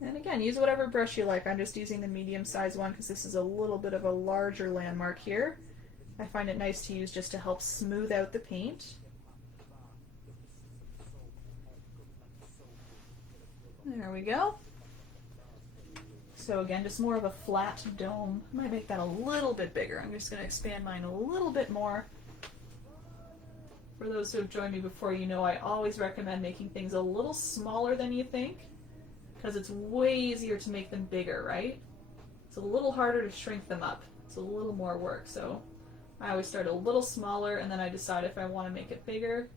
And again, use whatever brush you like. I'm just using the medium-sized one because this is a little bit of a larger landmark here. I find it nice to use just to help smooth out the paint. There we go. So again, just more of a flat dome. I might make that a little bit bigger. I'm just going to expand mine a little bit more. For those who have joined me before, you know I always recommend making things a little smaller than you think, because it's way easier to make them bigger, right? It's a little harder to shrink them up. It's a little more work, so I always start a little smaller and then I decide if I want to make it bigger.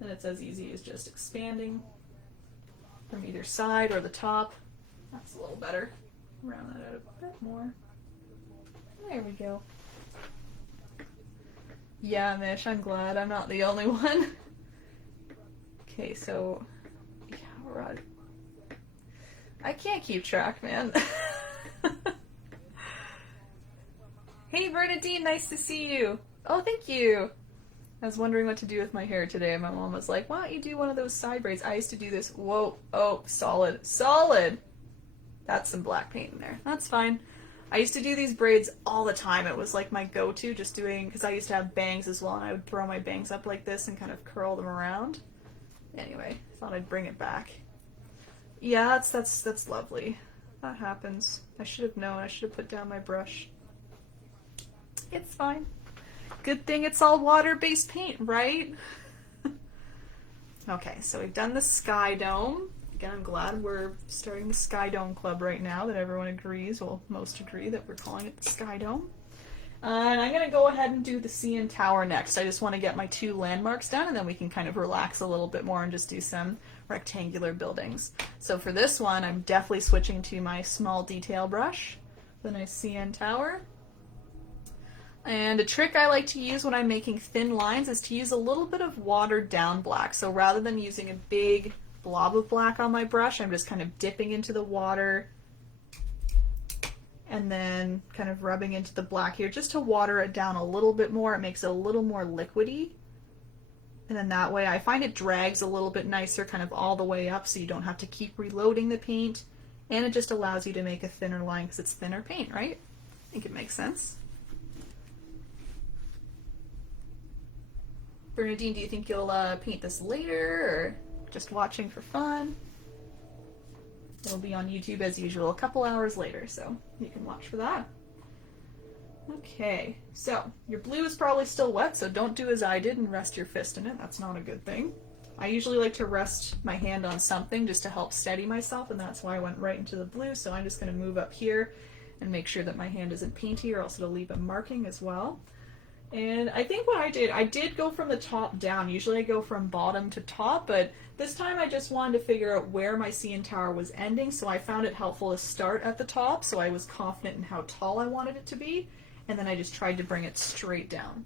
And it's as easy as just expanding from either side or the top. That's a little better. Round that out a bit more. There we go. Yeah, Mish, I'm glad I'm not the only one. Okay, so yeah, we're on. I can't keep track, man. Hey, Bernadine, nice to see you. Oh, thank you. I was wondering what to do with my hair today, and my mom was like, why don't you do one of those side braids? I used to do this. Whoa, oh, solid, solid. That's some black paint in there. That's fine. I used to do these braids all the time. It was like my go-to, just doing, because I used to have bangs as well, and I would throw my bangs up like this and kind of curl them around. Anyway, thought I'd bring it back. Yeah, that's lovely. That happens. I should have known. I should have put down my brush. It's fine. Good thing it's all water-based paint, right? Okay, so we've done the sky dome. Again, I'm glad we're starting the Sky Dome Club right now, that everyone agrees, well, most agree that we're calling it the Sky Dome. And I'm going to go ahead and do the CN Tower next. I just want to get my 2 landmarks done, and then we can kind of relax a little bit more and just do some rectangular buildings. So for this one, I'm definitely switching to my small detail brush, the nice CN Tower. And a trick I like to use when I'm making thin lines is to use a little bit of watered down black. So rather than using a big blob of black on my brush, I'm just kind of dipping into the water and then kind of rubbing into the black here just to water it down a little bit more. It makes it a little more liquidy. And then that way I find it drags a little bit nicer kind of all the way up, so you don't have to keep reloading the paint. And it just allows you to make a thinner line because it's thinner paint, right? I think it makes sense. Bernadine, do you think you'll paint this later, or just watching for fun? It'll be on YouTube as usual a couple hours later, so you can watch for that. Okay, so your blue is probably still wet, so don't do as I did and rest your fist in it. That's not a good thing. I usually like to rest my hand on something just to help steady myself, and that's why I went right into the blue. So I'm just going to move up here and make sure that my hand isn't painty, or else it'll leave a marking as well. And I think what I did go from the top down. Usually I go from bottom to top, but this time I just wanted to figure out where my CN Tower was ending, so I found it helpful to start at the top, so I was confident in how tall I wanted it to be, and then I just tried to bring it straight down.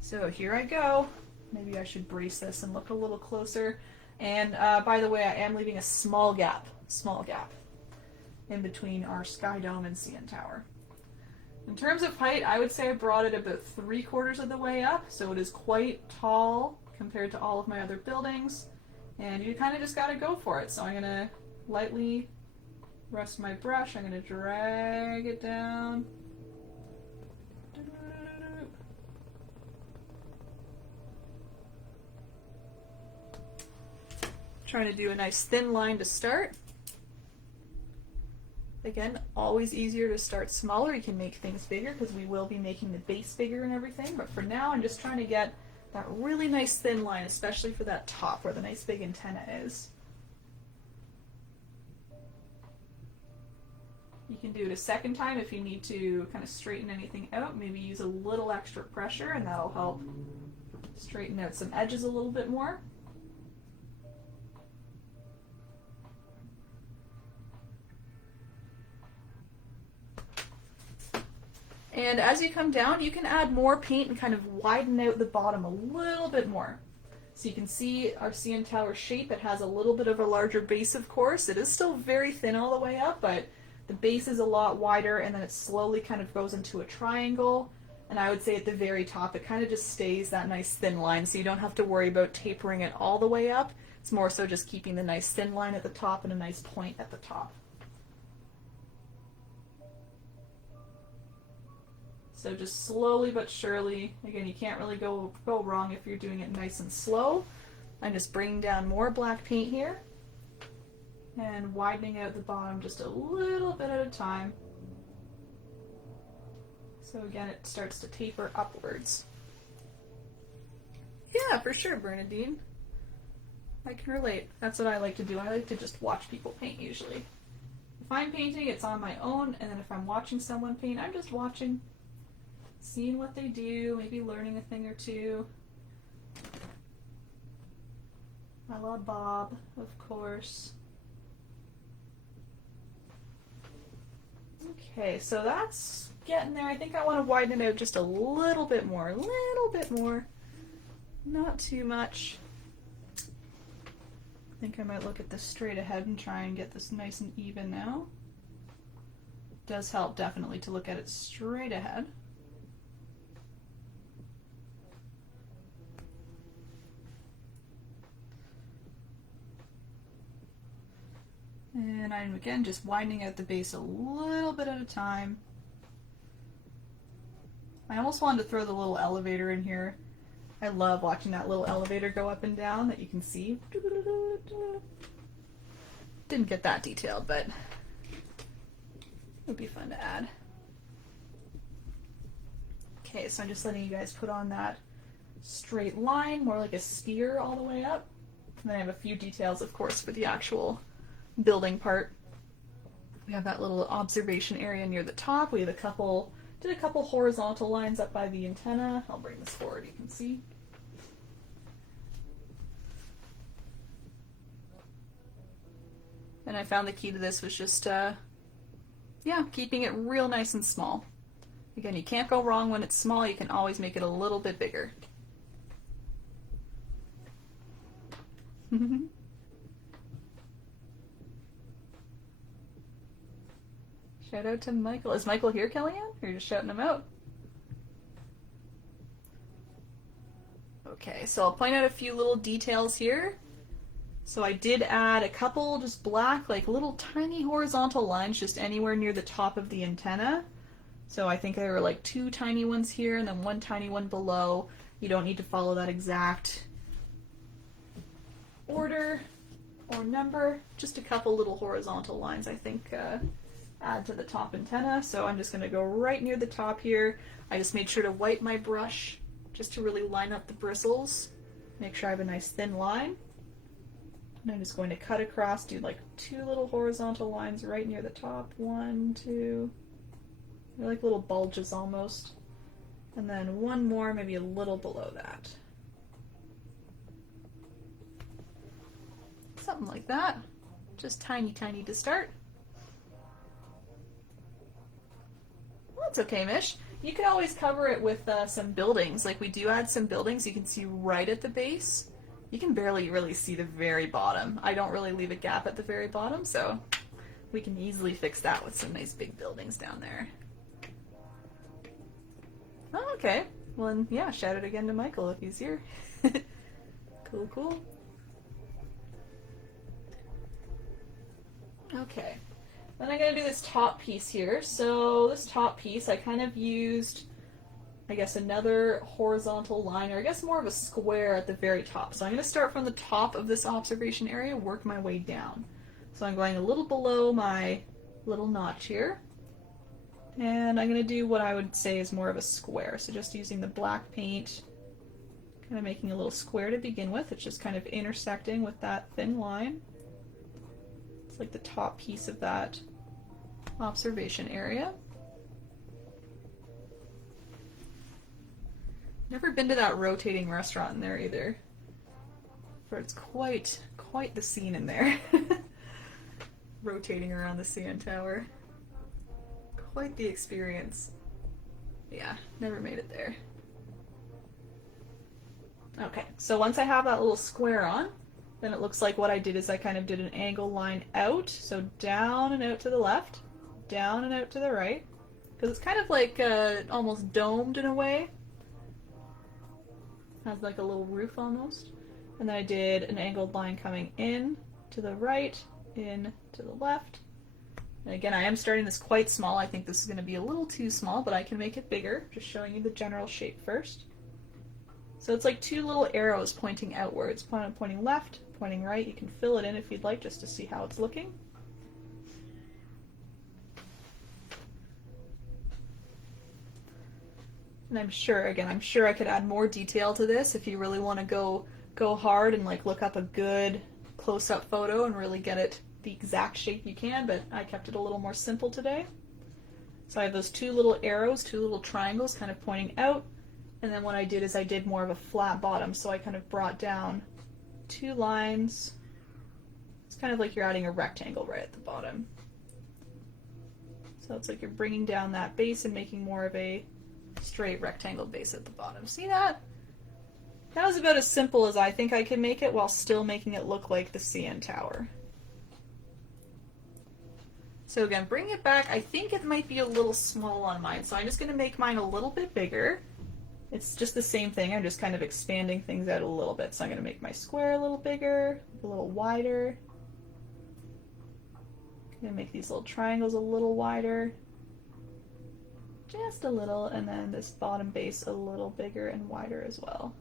So here I go. Maybe I should brace this and look a little closer. And by the way, I am leaving a small gap in between our Sky Dome and CN Tower. In terms of height, I would say I brought it about 3/4 of the way up, so it is quite tall compared to all of my other buildings, and you kind of just got to go for it. So I'm going to lightly rest my brush, I'm going to drag it down. Trying to do a nice thin line to start. Again, always easier to start smaller. You can make things bigger because we will be making the base bigger and everything, but for now I'm just trying to get that really nice thin line, especially for that top where the nice big antenna is. You can do it a second time if you need to kind of straighten anything out. Maybe use a little extra pressure, and that'll help straighten out some edges a little bit more. And as you come down, you can add more paint and kind of widen out the bottom a little bit more. So you can see our CN Tower shape. It has a little bit of a larger base, of course. It is still very thin all the way up, but the base is a lot wider, and then it slowly kind of goes into a triangle. And I would say at the very top, it kind of just stays that nice thin line, so you don't have to worry about tapering it all the way up. It's more so just keeping the nice thin line at the top and a nice point at the top. So just slowly but surely, again, you can't really go wrong if you're doing it nice and slow. I'm just bringing down more black paint here and widening out the bottom just a little bit at a time. So again, it starts to taper upwards. Yeah, for sure, Bernadine. I can relate. That's what I like to do. I like to just watch people paint usually. If I'm painting, it's on my own, and then if I'm watching someone paint, I'm just watching. Seeing what they do, maybe learning a thing or two. I love Bob, of course. Okay, so that's getting there. I think I want to widen it out just a little bit more. Not too much. I think I might look at this straight ahead and try and get this nice and even now. It does help definitely to look at it straight ahead. And I'm again just widening out the base a little bit at a time. I almost wanted to throw the little elevator in here. I love watching that little elevator go up and down that you can see. Didn't get that detailed, but it would be fun to add. Okay, so I'm just letting you guys put on that straight line, more like a sphere all the way up. And then I have a few details, of course, for the actual building part. We have that little observation area near the top. We have did a couple horizontal lines up by the antenna. I'll bring this forward, you can see. And I found the key to this was just, yeah, keeping it real nice and small. Again, you can't go wrong when it's small. You can always make it a little bit bigger. Shout out to Michael. Is Michael here, Kellyanne? Or you're just shouting him out? Okay, so I'll point out a few little details here. So I did add a couple just black, like little tiny horizontal lines just anywhere near the top of the antenna. So I think there were like 2 tiny ones here and then 1 tiny one below. You don't need to follow that exact order or number. Just a couple little horizontal lines, I think, add to the top antenna. So I'm just going to go right near the top here. I just made sure to wipe my brush just to really line up the bristles. Make sure I have a nice thin line. And I'm just going to cut across, do like 2 little horizontal lines right near the top. 1, 2. They're like little bulges almost. And then 1 more, maybe a little below that. Something like that. Just tiny, tiny to start. Well, that's okay, Mish. You can always cover it with some buildings. Like we do add some buildings you can see right at the base. You can barely really see the very bottom. I don't really leave a gap at the very bottom, so we can easily fix that with some nice big buildings down there. Oh, okay. Well, then, yeah, shout it again to Michael if he's here. Cool, cool. Okay. Then I'm going to do this top piece here. So this top piece, I kind of used, I guess, another horizontal line, or I guess more of a square at the very top. So I'm going to start from the top of this observation area, work my way down. So I'm going a little below my little notch here. And I'm going to do what I would say is more of a square. So just using the black paint, kind of making a little square to begin with. It's just kind of intersecting with that thin line. It's like the top piece of that observation area. Never been to that rotating restaurant in there either. But it's quite the scene in there. Rotating around the CN Tower. Quite the experience. Yeah, never made it there. Okay, so once I have that little square on, then it looks like what I did is I kind of did an angle line out, so down and out to the left, down and out to the right, because it's kind of like almost domed in a way. Has like a little roof almost. And then I did an angled line coming in to the right, in to the left. And again, I am starting this quite small. I think this is going to be a little too small, but I can make it bigger. Just showing you the general shape first. So it's like 2 little arrows pointing outwards, pointing left, pointing right. You can fill it in if you'd like, just to see how it's looking. And I'm sure I could add more detail to this if you really want to go hard and like look up a good close-up photo and really get it the exact shape you can, but I kept it a little more simple today. So I have those 2 little arrows, 2 little triangles kind of pointing out, and then what I did is I did more of a flat bottom, so I kind of brought down 2 lines. It's kind of like you're adding a rectangle right at the bottom. So it's like you're bringing down that base and making more of a straight rectangle base at the bottom. See that? That was about as simple as I think I can make it while still making it look like the CN Tower. So again, bring it back. I think it might be a little small on mine, so I'm just going to make mine a little bit bigger. It's just the same thing. I'm just kind of expanding things out a little bit. So I'm going to make my square a little bigger, a little wider. I'm going to make these little triangles a little wider. Just a little, and then this bottom base a little bigger and wider as well.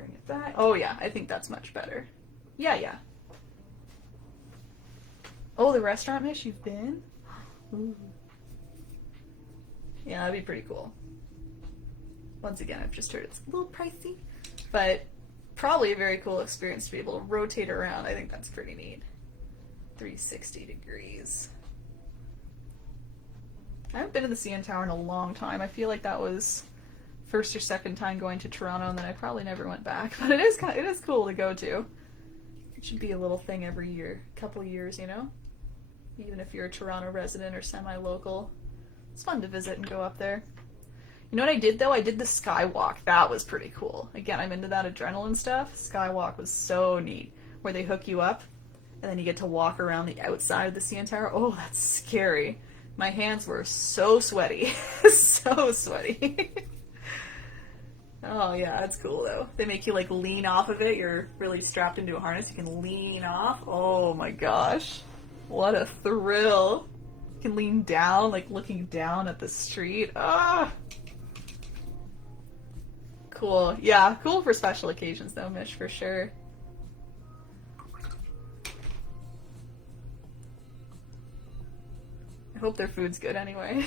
bring it back. Oh yeah, I think that's much better. Yeah, yeah. Oh, the restaurant, Mish, you've been? Ooh. Yeah, that'd be pretty cool. Once again, I've just heard it's a little pricey, but probably a very cool experience to be able to rotate around. I think that's pretty neat. 360 degrees. I haven't been to the CN Tower in a long time. I feel like that was first or second time going to Toronto, and then I probably never went back. But it is cool to go to. It should be a little thing every year, couple years, you know? Even if you're a Toronto resident or semi-local. It's fun to visit and go up there. You know what I did though? I did the skywalk. That was pretty cool. Again, I'm into that adrenaline stuff. Skywalk was so neat. Where they hook you up and then you get to walk around the outside of the CN Tower. Oh, that's scary. My hands were so sweaty. So sweaty. Oh yeah, that's cool though. They make you like lean off of it. You're really strapped into a harness. You can lean off. Oh my gosh. What a thrill. You can lean down, like looking down at the street. Ah. Cool. Yeah, cool for special occasions though, Mish, for sure. I hope their food's good anyway.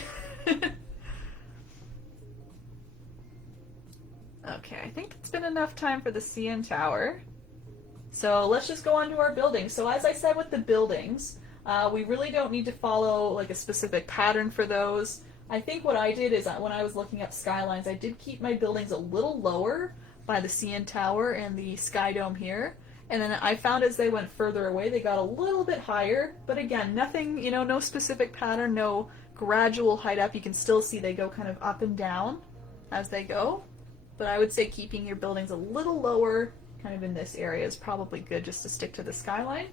Okay, I think it's been enough time for the CN Tower. So let's just go on to our buildings. So as I said with the buildings, we really don't need to follow like a specific pattern for those. I think what I did is when I was looking up skylines, I did keep my buildings a little lower by the CN Tower and the Sky Dome here. And then I found as they went further away, they got a little bit higher. But again, nothing, you know, no specific pattern, no gradual height up. You can still see they go kind of up and down as they go. But I would say keeping your buildings a little lower, kind of in this area, is probably good just to stick to the skyline.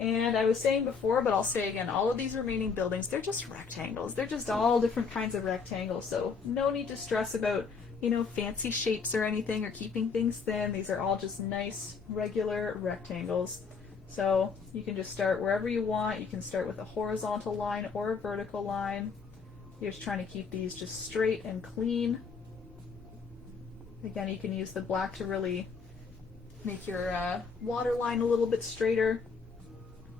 And I was saying before, but I'll say again, all of these remaining buildings, they're just rectangles. They're just all different kinds of rectangles, so no need to stress about, you know, fancy shapes or anything or keeping things thin. These are all just nice, regular rectangles. So you can just start wherever you want. You can start with a horizontal line or a vertical line. You're just trying to keep these just straight and clean. Again, you can use the black to really make your water line a little bit straighter.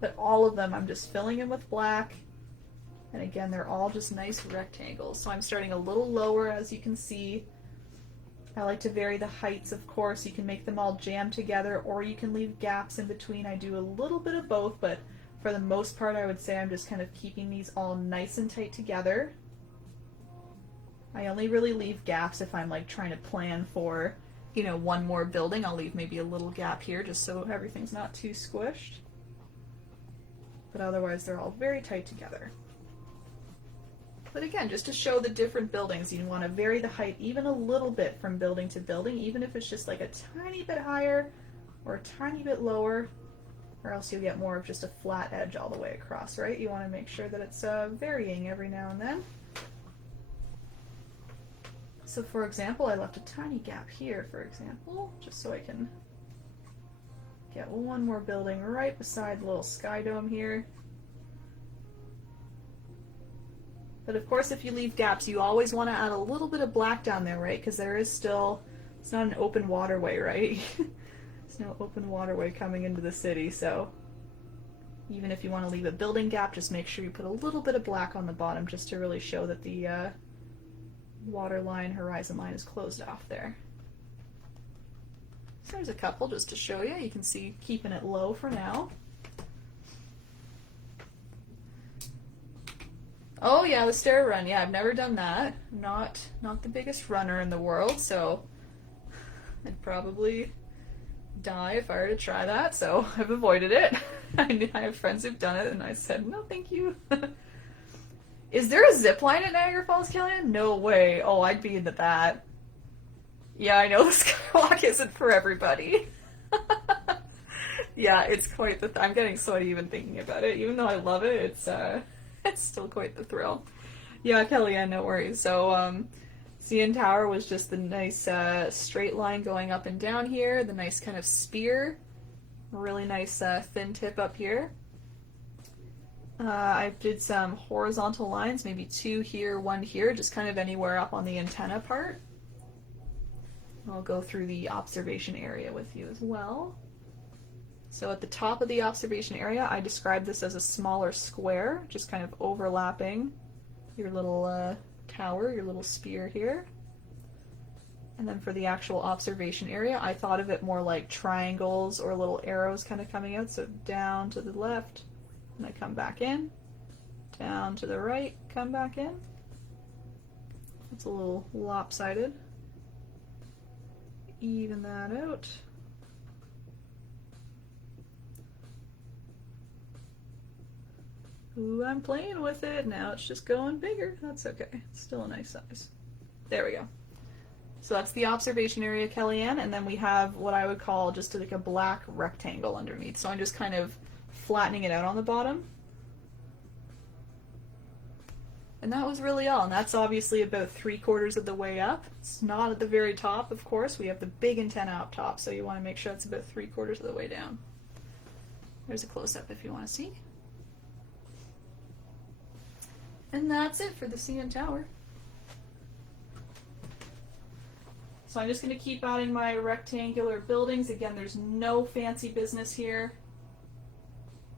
But all of them I'm just filling in with black. And again, they're all just nice rectangles. So I'm starting a little lower, as you can see. I like to vary the heights, of course. You can make them all jam together, or you can leave gaps in between. I do a little bit of both, but for the most part, I would say I'm just kind of keeping these all nice and tight together. I only really leave gaps if I'm like trying to plan for, you know, one more building. I'll leave maybe a little gap here just so everything's not too squished. But otherwise they're all very tight together. But again, just to show the different buildings, you want to vary the height even a little bit from building to building, even if it's just like a tiny bit higher or a tiny bit lower, or else you'll get more of just a flat edge all the way across, right? You want to make sure that it's varying every now and then. So for example, I left a tiny gap here, for example, just so I can get one more building right beside the little Sky Dome here. But of course, if you leave gaps, you always want to add a little bit of black down there, right? Because there is still, it's not an open waterway, right? There's no open waterway coming into the city, so even if you want to leave a building gap, just make sure you put a little bit of black on the bottom just to really show that the water line, horizon line is closed off there. So there's a couple just to show you. You can see keeping it low for now. Oh yeah, the stair run. Yeah, I've never done that. Not the biggest runner in the world, so I'd probably die if I were to try that, so I've avoided it. I have friends who've done it and I said, no thank you. Is there a zip line at Niagara Falls, Kellyanne? No way. Oh, I'd be into that. Yeah, I know the skywalk isn't for everybody. Yeah, it's quite the I'm getting sweaty even thinking about it. Even though I love it, it's still quite the thrill. Yeah, Kellyanne, no worries. So, CN Tower was just the nice straight line going up and down here, the nice kind of spear, really nice thin tip up here. I did some horizontal lines, maybe 2 here, 1 here, just kind of anywhere up on the antenna part. I'll go through the observation area with you as well. So at the top of the observation area, I described this as a smaller square, just kind of overlapping your little tower, your little spear here. And then for the actual observation area, I thought of it more like triangles or little arrows kind of coming out. So down to the left, and I come back in. Down to the right, come back in. It's a little lopsided. Even that out. Ooh, I'm playing with it. Now it's just going bigger. That's okay. It's still a nice size. There we go. So that's the observation area, Kellyanne, and then we have what I would call just like a black rectangle underneath. So I'm just kind of flattening it out on the bottom. And that was really all, and that's obviously about 3/4 of the way up. It's not at the very top, of course. We have the big antenna up top, so you want to make sure it's about 3/4 of the way down. There's a close-up if you want to see. And that's it for the CN Tower. So I'm just going to keep adding my rectangular buildings. Again, there's no fancy business here.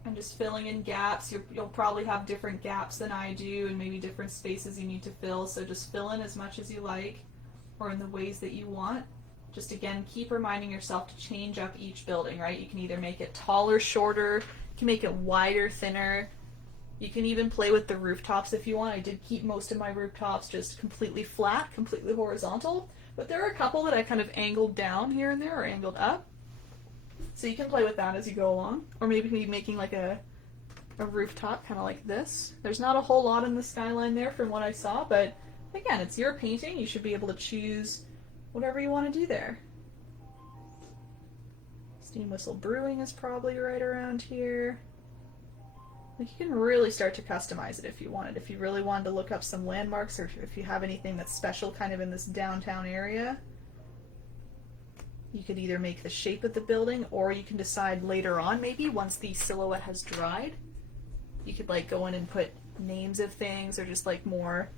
I'm just filling in gaps. You'll probably have different gaps than I do and maybe different spaces you need to fill. So just fill in as much as you like or in the ways that you want. Just again, keep reminding yourself to change up each building, right? You can either make it taller, shorter, you can make it wider, thinner. You can even play with the rooftops if you want. I did keep most of my rooftops just completely flat, completely horizontal. But there are a couple that I kind of angled down here and there or angled up. So you can play with that as you go along. Or maybe be making like a rooftop kind of like this. There's not a whole lot in the skyline there from what I saw, but again, it's your painting. You should be able to choose whatever you want to do there. Steam Whistle Brewing is probably right around here. Like you can really start to customize it if you wanted. If you really wanted to look up some landmarks or if you have anything that's special kind of in this downtown area, you could either make the shape of the building or you can decide later on, maybe once the silhouette has dried, you could like go in and put names of things or just like more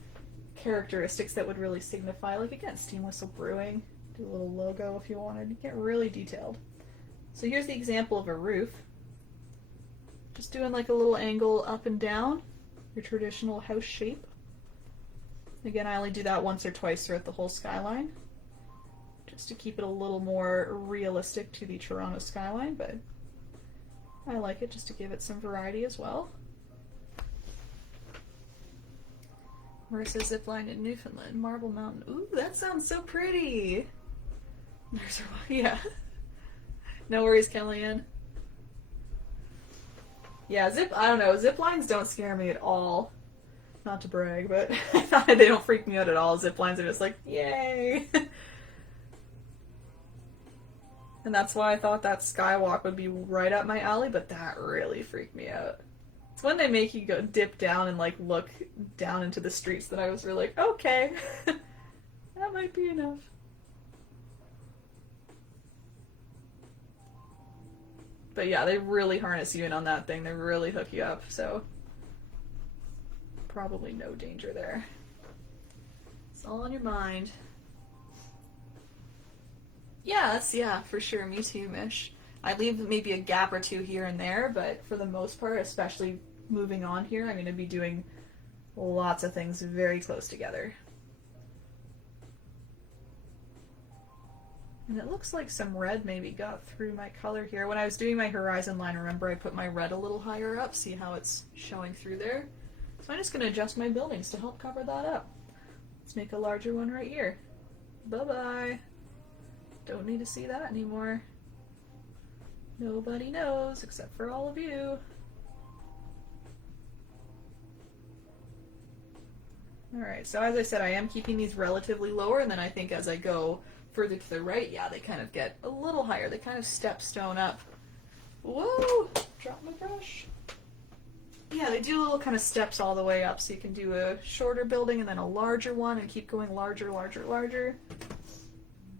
characteristics that would really signify, like again, Steam Whistle Brewing, do a little logo if you wanted, get really detailed. So here's the example of a roof. Just doing like a little angle up and down, your traditional house shape. Again, I only do that once or twice throughout the whole skyline, just to keep it a little more realistic to the Toronto skyline, but I like it just to give it some variety as well. Marissa ziplined in Newfoundland, Marble Mountain. Ooh, that sounds so pretty! There's her, yeah. No worries, Kellyanne. Yeah, I don't know, zip lines don't scare me at all. Not to brag, but they don't freak me out at all. Zip lines are just like, yay! And that's why I thought that skywalk would be right up my alley, but that really freaked me out. It's when they make you go dip down and like look down into the streets that I was really like, okay, that might be enough. But yeah, they really harness you in on that thing. They really hook you up, so probably no danger there. It's all on your mind. Yeah, for sure. Me too, Mish. I leave maybe a gap or two here and there, but for the most part, especially moving on here, I'm going to be doing lots of things very close together. And it looks like some red maybe got through my color here. When I was doing my horizon line, remember I put my red a little higher up, see how it's showing through there? So I'm just going to adjust my buildings to help cover that up. Let's make a larger one right here. Bye-bye. Don't need to see that anymore. Nobody knows except for all of you. Alright, so as I said, I am keeping these relatively lower, and then I think as I go further to the right, yeah, they kind of get a little higher. They kind of step stone up. Whoa! Drop my brush. Yeah, they do little kind of steps all the way up, so you can do a shorter building and then a larger one and keep going larger, larger, larger.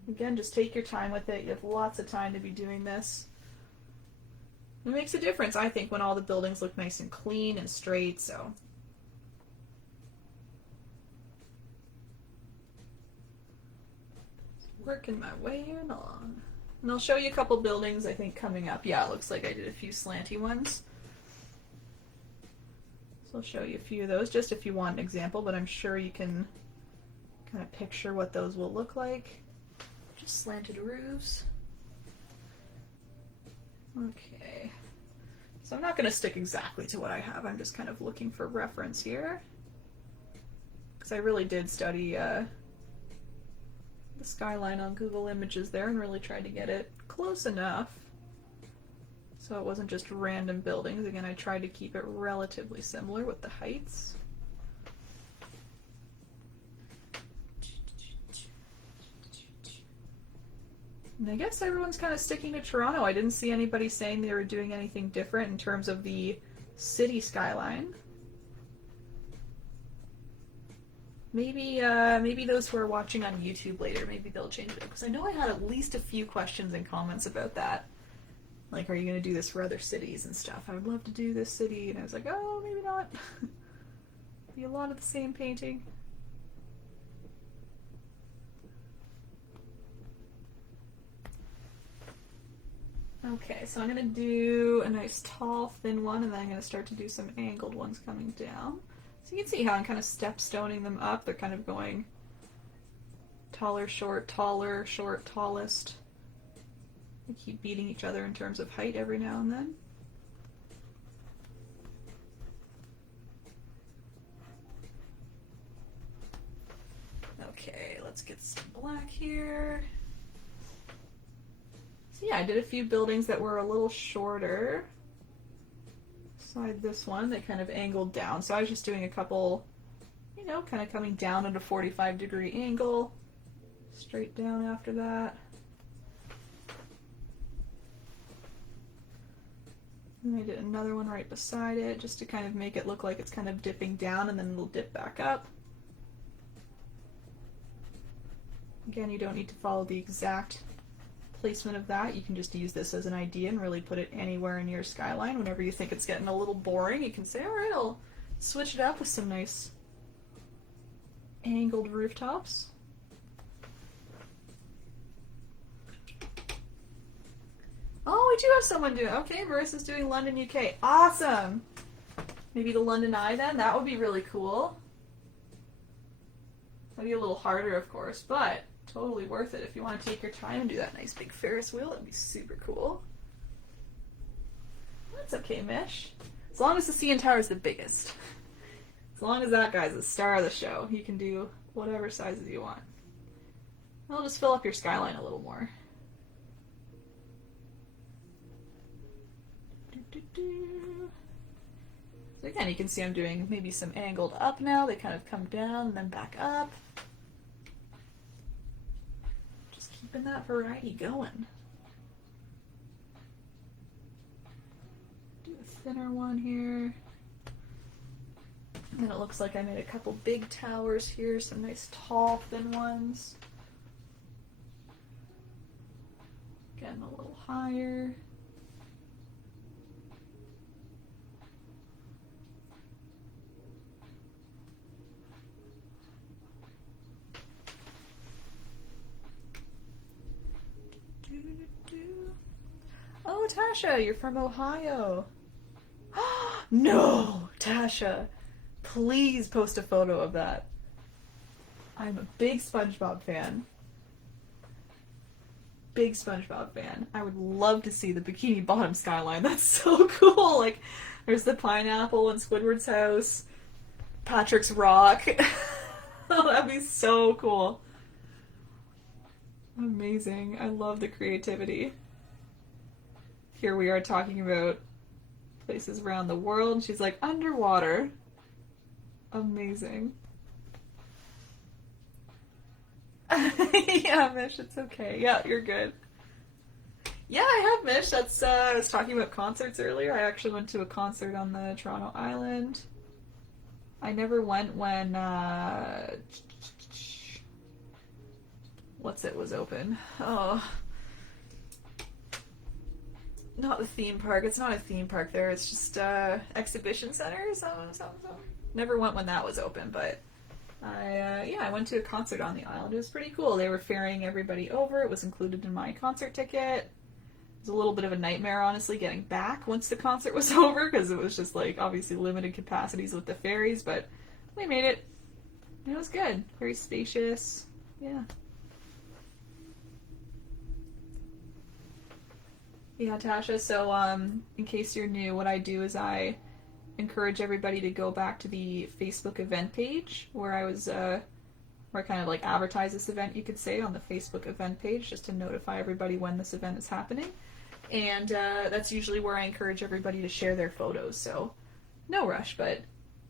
Again, just take your time with it. You have lots of time to be doing this. It makes a difference, I think, when all the buildings look nice and clean and straight, so. working my way along. And I'll show you a couple buildings, I think, coming up. Yeah, it looks like I did a few slanty ones. So I'll show you a few of those, just if you want an example, but I'm sure you can kind of picture what those will look like. Just slanted roofs. Okay. So I'm not going to stick exactly to what I have. I'm just kind of looking for reference here. Because I really did study the skyline on Google Images there and really tried to get it close enough so it wasn't just random buildings. Again, I tried to keep it relatively similar with the heights. And I guess everyone's kind of sticking to Toronto. I didn't see anybody saying they were doing anything different in terms of the city skyline. Maybe maybe those who are watching on YouTube later, maybe they'll change it. Because I know I had at least a few questions and comments about that. Like, are you going to do this for other cities and stuff? I would love to do this city. And I was like, oh, maybe not. Be a lot of the same painting. Okay, so I'm going to do a nice tall, thin one, and then I'm going to start to do some angled ones coming down. So you can see how I'm kind of step-stoning them up. They're kind of going taller, short, tallest. They keep beating each other in terms of height every now and then. Okay, let's get some black here. So yeah, I did a few buildings that were a little shorter. Beside this one, they kind of angled down. So I was just doing a couple, you know, kind of coming down at a 45-degree angle. Straight down after that. And I did another one right beside it, just to kind of make it look like it's kind of dipping down and then it'll dip back up. Again, you don't need to follow the exact placement of that. You can just use this as an idea and really put it anywhere in your skyline. Whenever you think it's getting a little boring, you can say, all right, I'll switch it up with some nice angled rooftops. Oh, we do have someone doing it. Okay, Marissa's doing London, UK. Awesome! Maybe the London Eye then? That would be really cool. That'd be a little harder, of course, but totally worth it if you want to take your time and do that nice big Ferris wheel. That'd be super cool. That's okay, Mish. As long as the CN Tower is the biggest. As long as that guy's the star of the show, you can do whatever sizes you want. I'll just fill up your skyline a little more. So again, you can see I'm doing maybe some angled up now. They kind of come down and then back up. Just keeping that variety going. Do a thinner one here. And then it looks like I made a couple big towers here, some nice tall, thin ones. Again, a little higher. Oh, Tasha, you're from Ohio. No, Tasha, please post a photo of that. I'm a big SpongeBob fan. Big SpongeBob fan. I would love to see the Bikini Bottom skyline. That's so cool. Like, there's the pineapple in Squidward's house. Patrick's Rock. Oh, that'd be so cool. Amazing. I love the creativity. Here we are talking about places around the world. She's like, underwater. Amazing. Yeah, Mish, it's okay. Yeah, you're good. Yeah, I have, Mish. That's, I was talking about concerts earlier. I actually went to a concert on the Toronto Island. I never went when, what's it was open? Oh. Not the theme park. It's not a theme park there. It's just exhibition center. So. Never went when that was open, but I went to a concert on the island. It was pretty cool. They were ferrying everybody over. It was included in my concert ticket. It was a little bit of a nightmare, honestly, getting back once the concert was over, because it was just like obviously limited capacities with the ferries, but we made it. It was good. Very spacious. Yeah. Yeah, Tasha, so in case you're new, what I do is I encourage everybody to go back to the Facebook event page where where I kind of like advertise this event, you could say, on the Facebook event page, just to notify everybody when this event is happening. And that's usually where I encourage everybody to share their photos, so no rush, but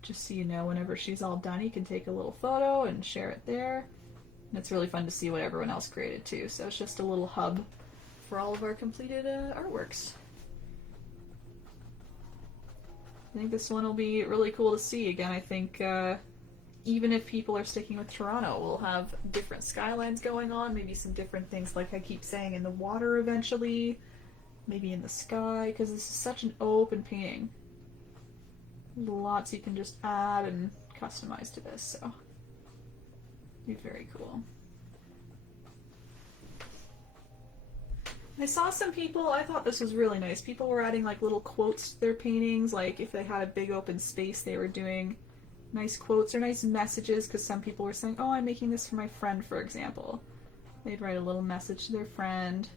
just so you know, whenever she's all done, you can take a little photo and share it there. And it's really fun to see what everyone else created too, so it's just a little hub for all of our completed artworks. I think this one will be really cool to see. Again, I think even if people are sticking with Toronto, we'll have different skylines going on, maybe some different things, like I keep saying, in the water eventually, maybe in the sky, because this is such an open painting. There's lots you can just add and customize to this, so it'll be very cool. I saw some people, I thought this was really nice. People were adding like little quotes to their paintings, like if they had a big open space, they were doing nice quotes or nice messages, because some people were saying, oh, I'm making this for my friend, for example. They'd write a little message to their friend.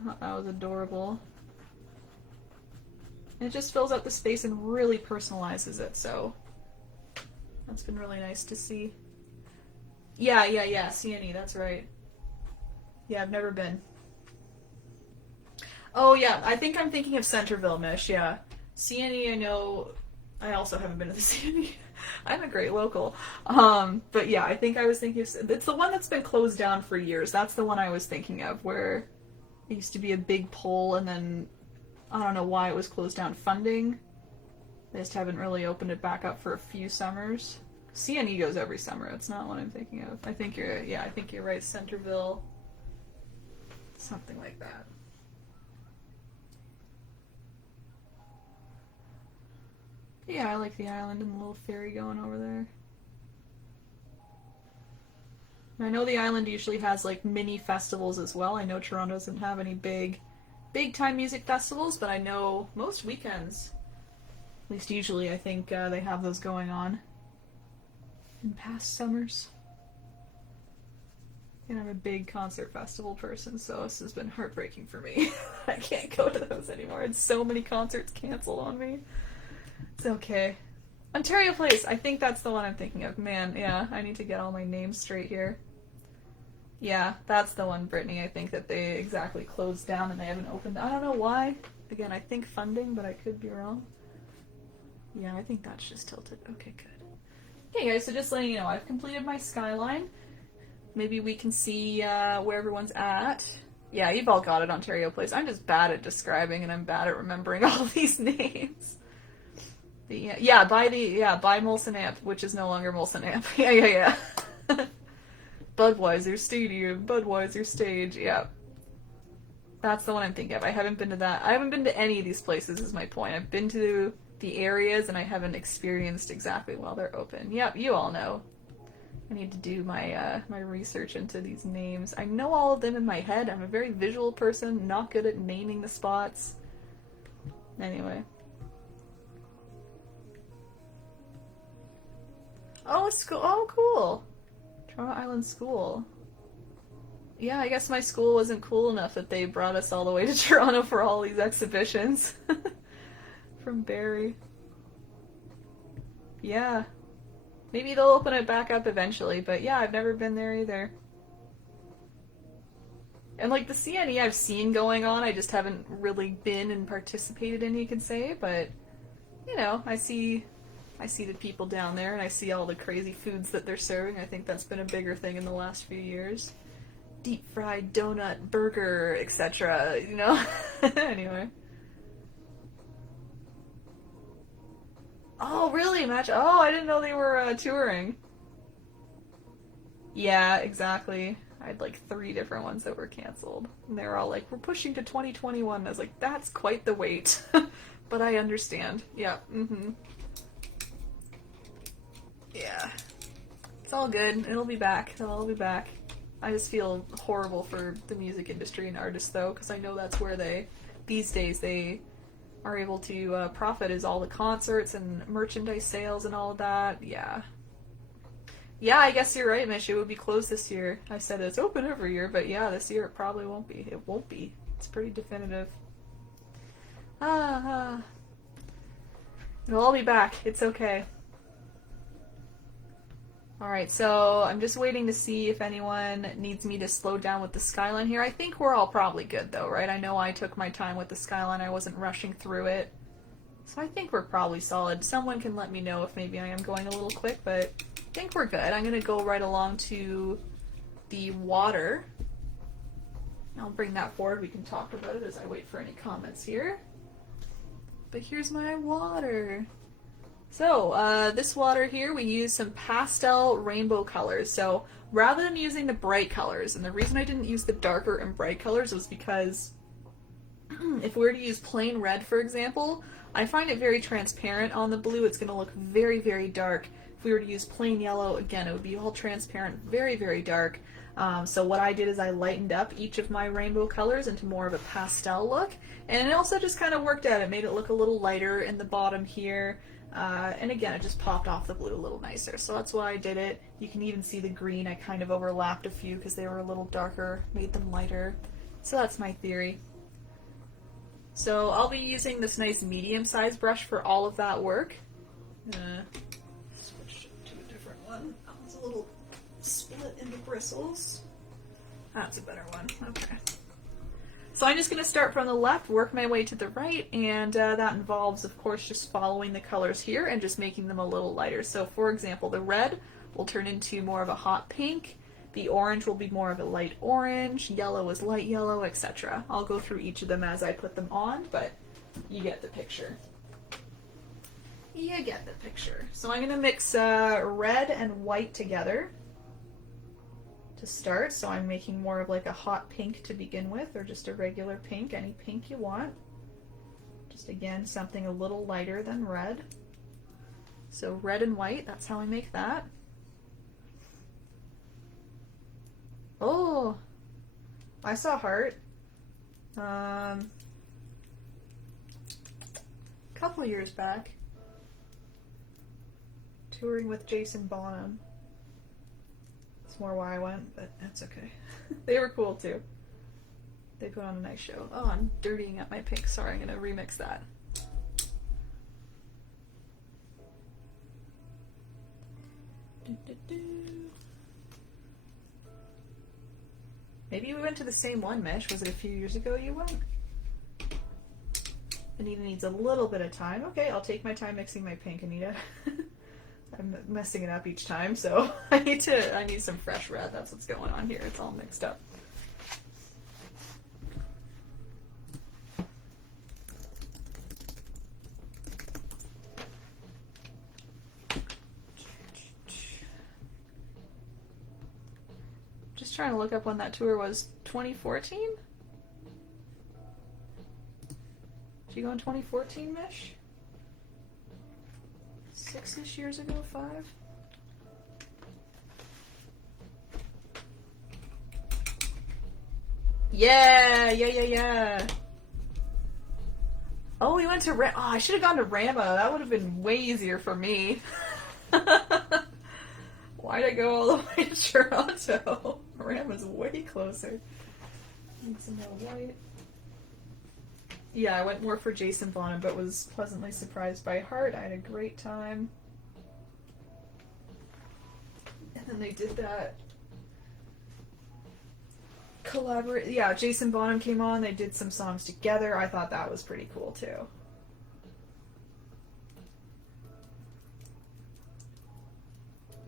I thought that was adorable. And it just fills out the space and really personalizes it, so that's been really nice to see. Yeah, CNE, that's right. Yeah, I've never been. Oh yeah, I think I'm thinking of Centerville, Mish, yeah. CNE, I know, I also haven't been to the CNE. I'm a great local. But yeah, I think I was thinking of, it's the one that's been closed down for years. That's the one I was thinking of, where it used to be a big pole and then, I don't know why it was closed down. Funding. They just haven't really opened it back up for a few summers. CNE goes every summer, it's not what I'm thinking of. I think you're right, Centerville. Something like that. Yeah, I like the island and the little ferry going over there. I know the island usually has like mini festivals as well. I know Toronto doesn't have any big time music festivals, but I know most weekends, at least usually, I think they have those going on in past summers. And I'm a big concert festival person, so this has been heartbreaking for me. I can't go to those anymore. It's so many concerts canceled on me. It's okay. Ontario Place, I think that's the one I'm thinking of. Man, yeah, I need to get all my names straight here. Yeah, that's the one, Brittany. I think that they exactly closed down and they haven't opened. I don't know why. Again, I think funding, but I could be wrong. Yeah, I think that's just tilted. Okay, good. Okay, guys, so just letting you know, I've completed my skyline. Maybe we can see where everyone's at. Yeah, you've all got it, Ontario Place. I'm just bad at describing, and I'm bad at remembering all these names. By Molson Amp, which is no longer Molson Amp. Yeah. Budweiser Stadium, Budweiser Stage, yeah. That's the one I'm thinking of. I haven't been to that. I haven't been to any of these places, is my point. I've been to the areas, and I haven't experienced exactly while they're open. Yep, you all know. I need to do my my research into these names. I know all of them in my head. I'm a very visual person, not good at naming the spots. Anyway. Oh, school. Oh, cool. Toronto Island School. Yeah, I guess my school wasn't cool enough that they brought us all the way to Toronto for all these exhibitions. From Barrie. Yeah. Maybe they'll open it back up eventually, but yeah, I've never been there either. And like the CNE I've seen going on, I just haven't really been and participated in, you could say, but you know, I see the people down there and I see all the crazy foods that they're serving. I think that's been a bigger thing in the last few years. Deep fried donut, burger, etc., you know? Anyway. Oh, really? Oh, I didn't know they were touring. Yeah, exactly. I had like 3 different ones that were canceled. And they were all like, we're pushing to 2021. I was like, that's quite the wait. But I understand. Yeah, Yeah. It's all good. It'll be back. It'll all be back. I just feel horrible for the music industry and artists, though, because I know that's where these days, they are able to profit, is all the concerts and merchandise sales and all of that. Yeah. Yeah, I guess you're right, Mish. It would be closed this year. I said it's open every year, but yeah, this year it probably won't be. It won't be. It's pretty definitive. It'll all be back. It's okay. Alright, so I'm just waiting to see if anyone needs me to slow down with the skyline here. I think we're all probably good, though, right? I know I took my time with the skyline. I wasn't rushing through it. So I think we're probably solid. Someone can let me know if maybe I am going a little quick, but I think we're good. I'm going to go right along to the water. I'll bring that forward. We can talk about it as I wait for any comments here. But here's my water. So, this water here, we use some pastel rainbow colors. So, rather than using the bright colors, and the reason I didn't use the darker and bright colors was because if we were to use plain red, for example, I find it very transparent on the blue. It's going to look very, very dark. If we were to use plain yellow, again, it would be all transparent, very, very dark. So what I did is I lightened up each of my rainbow colors into more of a pastel look. And it also just kind of worked out. It made it look a little lighter in the bottom here. And again, it just popped off the blue a little nicer. So that's why I did it. You can even see the green. I kind of overlapped a few because they were a little darker, made them lighter. So that's my theory. So I'll be using this nice medium-sized brush for all of that work. Switch to a different one. That one's a little split into bristles. That's a better one. Okay. So I'm just going to start from the left, work my way to the right, and that involves, of course, just following the colors here and just making them a little lighter. So, for example, the red will turn into more of a hot pink, the orange will be more of a light orange, yellow is light yellow, etc. I'll go through each of them as I put them on, but you get the picture. You get the picture. So I'm going to mix red and white together to start. So I'm making more of like a hot pink to begin with, or just a regular pink, any pink you want. Just again, something a little lighter than red. So red and white, that's how I make that. Oh, I saw heart. A couple years back, touring with Jason Bonham. It's more why I went, but that's okay. They were cool too. They put on a nice show. Oh, I'm dirtying up my pink. Sorry, I'm gonna remix that. Maybe we went to the same one, Mish. Was it a few years ago you went? Anita needs a little bit of time. Okay, I'll take my time mixing my pink, Anita. I'm messing it up each time, so I need some fresh red. That's what's going on here. It's all mixed up. Just trying to look up when that tour was. 2014? Did you go in 2014, Mish? 6-ish years ago, 5? Yeah. Oh, we went to oh, I should have gone to Rama. That would have been way easier for me. Why'd I go all the way to Toronto? Rama's way closer. Need some more white. Yeah, I went more for Jason Bonham, but was pleasantly surprised by Heart. I had a great time. And then they did that yeah, Jason Bonham came on, they did some songs together. I thought that was pretty cool too.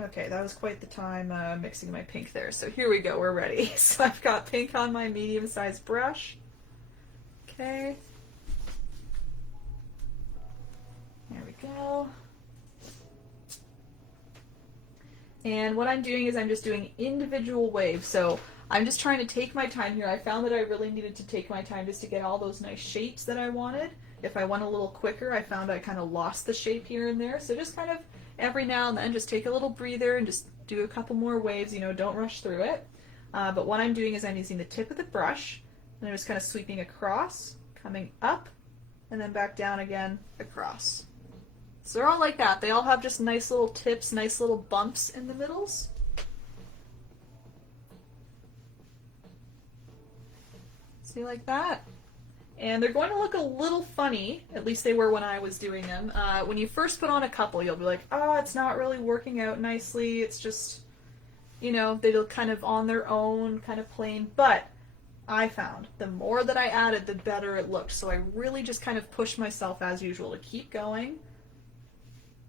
Okay, that was quite the time mixing my pink there. So here we go, we're ready. So I've got pink on my medium-sized brush. Okay. There we go. And what I'm doing is I'm just doing individual waves. So I'm just trying to take my time here. I found that I really needed to take my time just to get all those nice shapes that I wanted. If I went a little quicker, I found I kind of lost the shape here and there. So just kind of every now and then just take a little breather and just do a couple more waves, you know, don't rush through it. But what I'm doing is I'm using the tip of the brush and I'm just kind of sweeping across, coming up, and then back down again, across. So they're all like that. They all have just nice little tips, nice little bumps in the middles. See, like that? And they're going to look a little funny, at least they were when I was doing them. When you first put on a couple, you'll be like, oh, it's not really working out nicely, it's just, you know, they look kind of on their own, kind of plain, but I found the more that I added, the better it looked. So I really just kind of pushed myself as usual to keep going.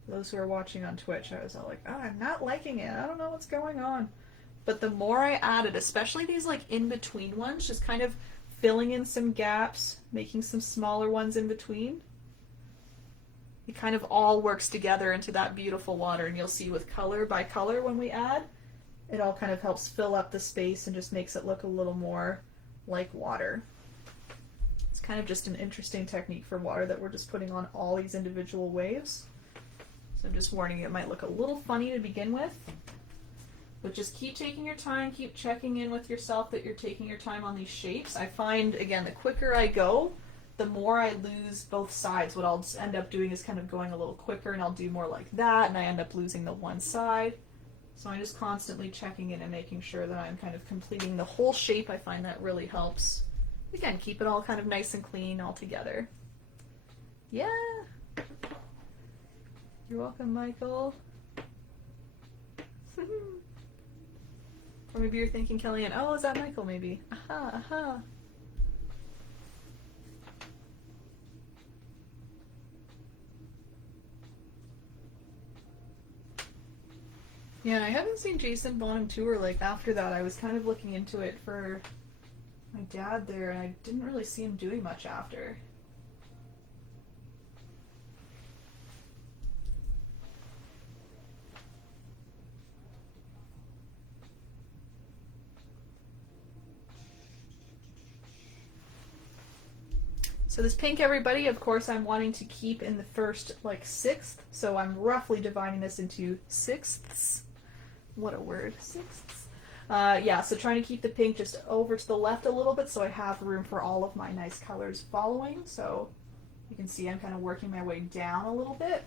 For those who are watching on Twitch, I was all like, oh, I'm not liking it, I don't know what's going on. But the more I added, especially these like in-between ones, just kind of filling in some gaps, making some smaller ones in between. It kind of all works together into that beautiful water, and you'll see with color by color when we add, it all kind of helps fill up the space and just makes it look a little more like water. It's kind of just an interesting technique for water that we're just putting on all these individual waves. So I'm just warning you, it might look a little funny to begin with. But just keep taking your time, keep checking in with yourself that you're taking your time on these shapes. I find, again, the quicker I go, the more I lose both sides. What I'll end up doing is kind of going a little quicker and I'll do more like that, and I end up losing the one side. So I'm just constantly checking in and making sure that I'm kind of completing the whole shape. I find that really helps. Again, keep it all kind of nice and clean all together. Yeah! You're welcome, Michael. Or maybe you're thinking, Kellyanne, oh, is that Michael maybe? Aha, aha. Yeah, I haven't seen Jason Bonham tour like after that. I was kind of looking into it for my dad there, and I didn't really see him doing much after. So this pink, everybody, of course, I'm wanting to keep in the first, like, sixth. So I'm roughly dividing this into sixths. What a word, sixths. Yeah, so trying to keep the pink just over to the left a little bit so I have room for all of my nice colors following. So you can see I'm kind of working my way down a little bit.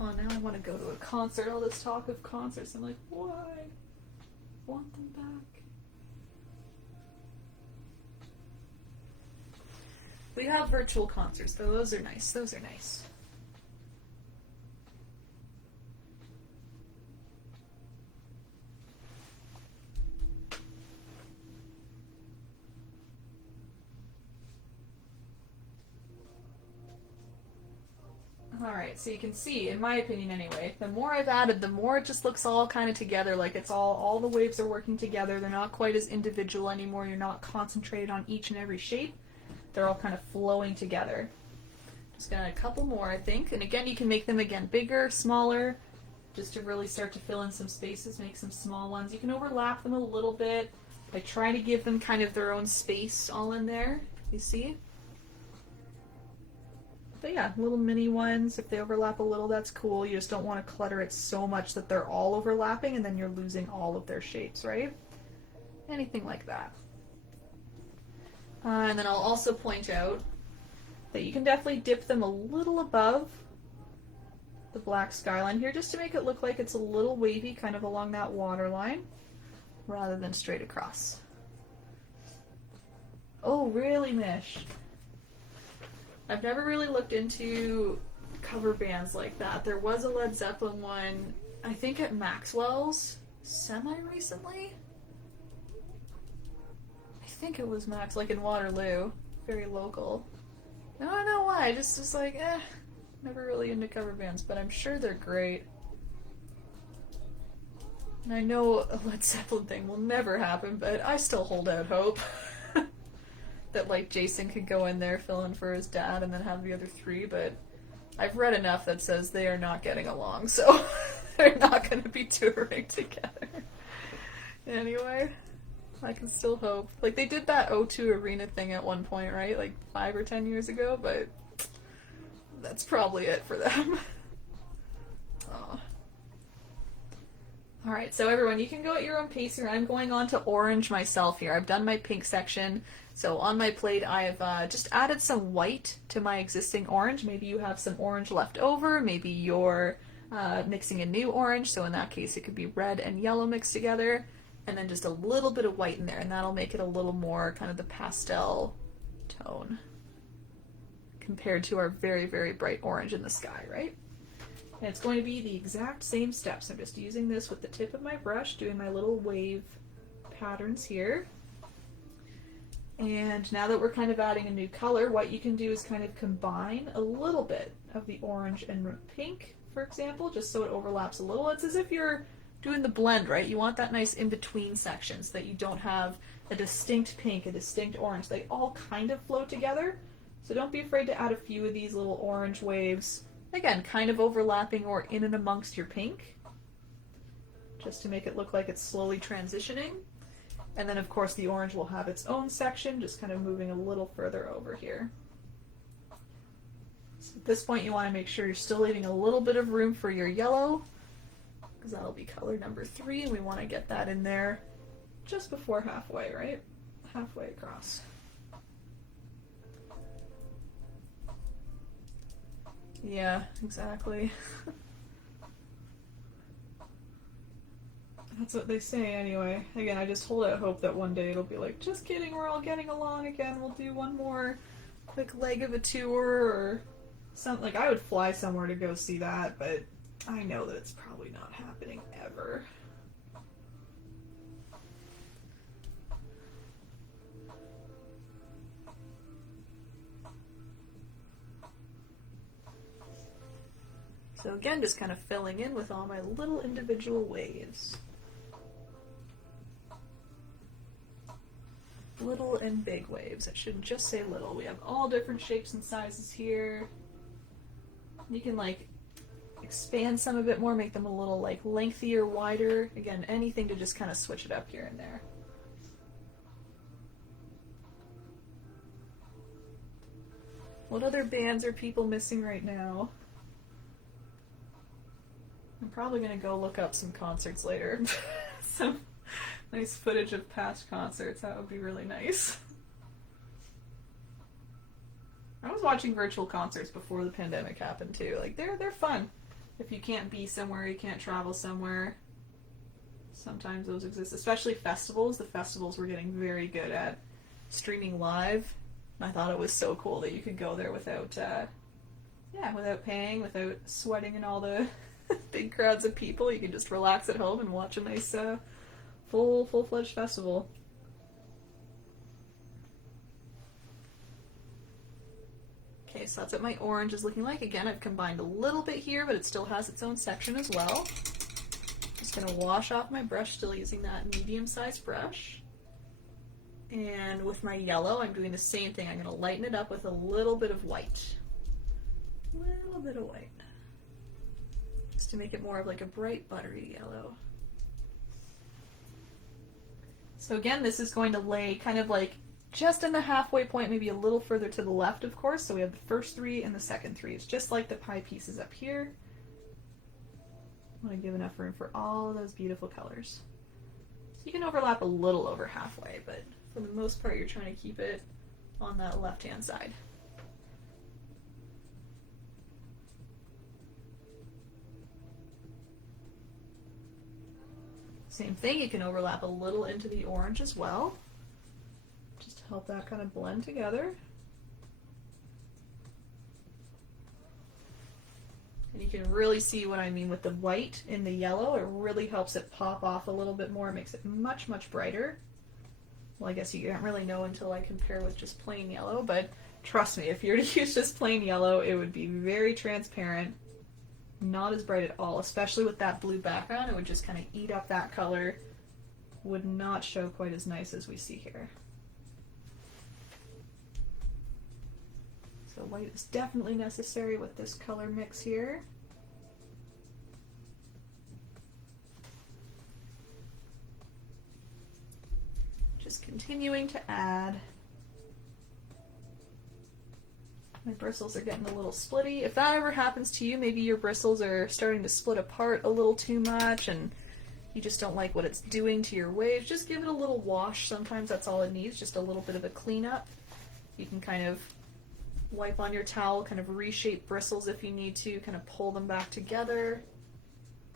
Oh, now I want to go to a concert. All this talk of concerts. I'm like, why? Want them back. We have virtual concerts, though. Those are nice. Those are nice. Alright, so you can see, in my opinion anyway, the more I've added, the more it just looks all kind of together, like it's all the waves are working together, they're not quite as individual anymore, you're not concentrated on each and every shape, they're all kind of flowing together. Just gonna add a couple more, I think, and again, you can make them again bigger, smaller, just to really start to fill in some spaces, make some small ones. You can overlap them a little bit, like try to give them kind of their own space all in there, you see? But yeah, little mini ones, if they overlap a little, that's cool. You just don't want to clutter it so much that they're all overlapping and then you're losing all of their shapes, right? Anything like that. And then I'll also point out that you can definitely dip them a little above the black skyline here just to make it look like it's a little wavy kind of along that water line rather than straight across. Oh, really, Mish? I've never really looked into cover bands like that. There was a Led Zeppelin one, I think at Maxwell's, semi-recently? I think it was Max, like in Waterloo. Very local. I don't know why, just like, never really into cover bands, but I'm sure they're great. And I know a Led Zeppelin thing will never happen, but I still hold out hope. That like Jason could go in there, fill in for his dad, and then have the other three, but I've read enough that says they are not getting along, so they're not going to be touring together. Anyway, I can still hope. Like, they did that O2 Arena thing at one point, right? Like 5 or 10 years ago, but that's probably it for them. Aw. Alright, so everyone, you can go at your own pace here. I'm going on to orange myself here. I've done my pink section. So on my plate, I've just added some white to my existing orange. Maybe you have some orange left over. Maybe you're mixing a new orange. So in that case, it could be red and yellow mixed together. And then just a little bit of white in there. And that'll make it a little more kind of the pastel tone compared to our very, very bright orange in the sky, right? And it's going to be the exact same steps. I'm just using this with the tip of my brush, doing my little wave patterns here. And now that we're kind of adding a new color, what you can do is kind of combine a little bit of the orange and pink, for example, just so it overlaps a little. It's as if you're doing the blend, right? You want that nice in-between section so that you don't have a distinct pink, a distinct orange. They all kind of flow together. So don't be afraid to add a few of these little orange waves. Again, kind of overlapping or in and amongst your pink, just to make it look like it's slowly transitioning. And then of course the orange will have its own section, just kind of moving a little further over here. So at this point you want to make sure you're still leaving a little bit of room for your yellow, because that'll be color number 3, and we want to get that in there just before halfway, right? Halfway across. Yeah, exactly. That's what they say anyway. Again, I just hold out hope that one day it'll be like, just kidding, we're all getting along again. We'll do one more quick leg of a tour or something. Like, I would fly somewhere to go see that, but I know that it's probably not happening ever. So again, just kind of filling in with all my little individual waves. Little and big waves. I shouldn't just say little. We have all different shapes and sizes here. You can like expand some a bit more, make them a little like lengthier, wider. Again, anything to just kind of switch it up here and there. What other bands are people missing right now? I'm probably going to go look up some concerts later. Some nice footage of past concerts. That would be really nice. I was watching virtual concerts before the pandemic happened too. Like, they're fun. If you can't be somewhere, you can't travel somewhere. Sometimes those exist, especially festivals. The festivals were getting very good at streaming live. And I thought it was so cool that you could go there without without paying, without sweating in all the big crowds of people. You can just relax at home and watch a nice full-fledged festival. Okay, so that's what my orange is looking like. Again, I've combined a little bit here, but it still has its own section as well. Just going to wash off my brush, still using that medium-sized brush. And with my yellow, I'm doing the same thing. I'm going to lighten it up with a little bit of white. A little bit of white. Just to make it more of like a bright buttery yellow. So again, this is going to lay kind of like just in the halfway point, maybe a little further to the left, of course. So we have the first 3 and the second 3. It's just like the pie pieces up here. I want to give enough room for all of those beautiful colors. So you can overlap a little over halfway, but for the most part, you're trying to keep it on that left-hand side. Same thing, you can overlap a little into the orange as well, just to help that kind of blend together. And you can really see what I mean with the white in the yellow. It really helps it pop off a little bit more. It makes it much, much brighter. Well, I guess you can't really know until I compare with just plain yellow, but trust me, if you were to use just plain yellow, it would be very transparent. Not as bright at all, especially with that blue background. It would just kind of eat up that color. Would not show quite as nice as we see here. So white is definitely necessary with this color mix here. just continuing to add. My bristles are getting a little splitty. If that ever happens to you, maybe your bristles are starting to split apart a little too much and you just don't like what it's doing to your waves, just give it a little wash. Sometimes that's all it needs, just a little bit of a cleanup. You can kind of wipe on your towel, kind of reshape bristles if you need to, kind of pull them back together.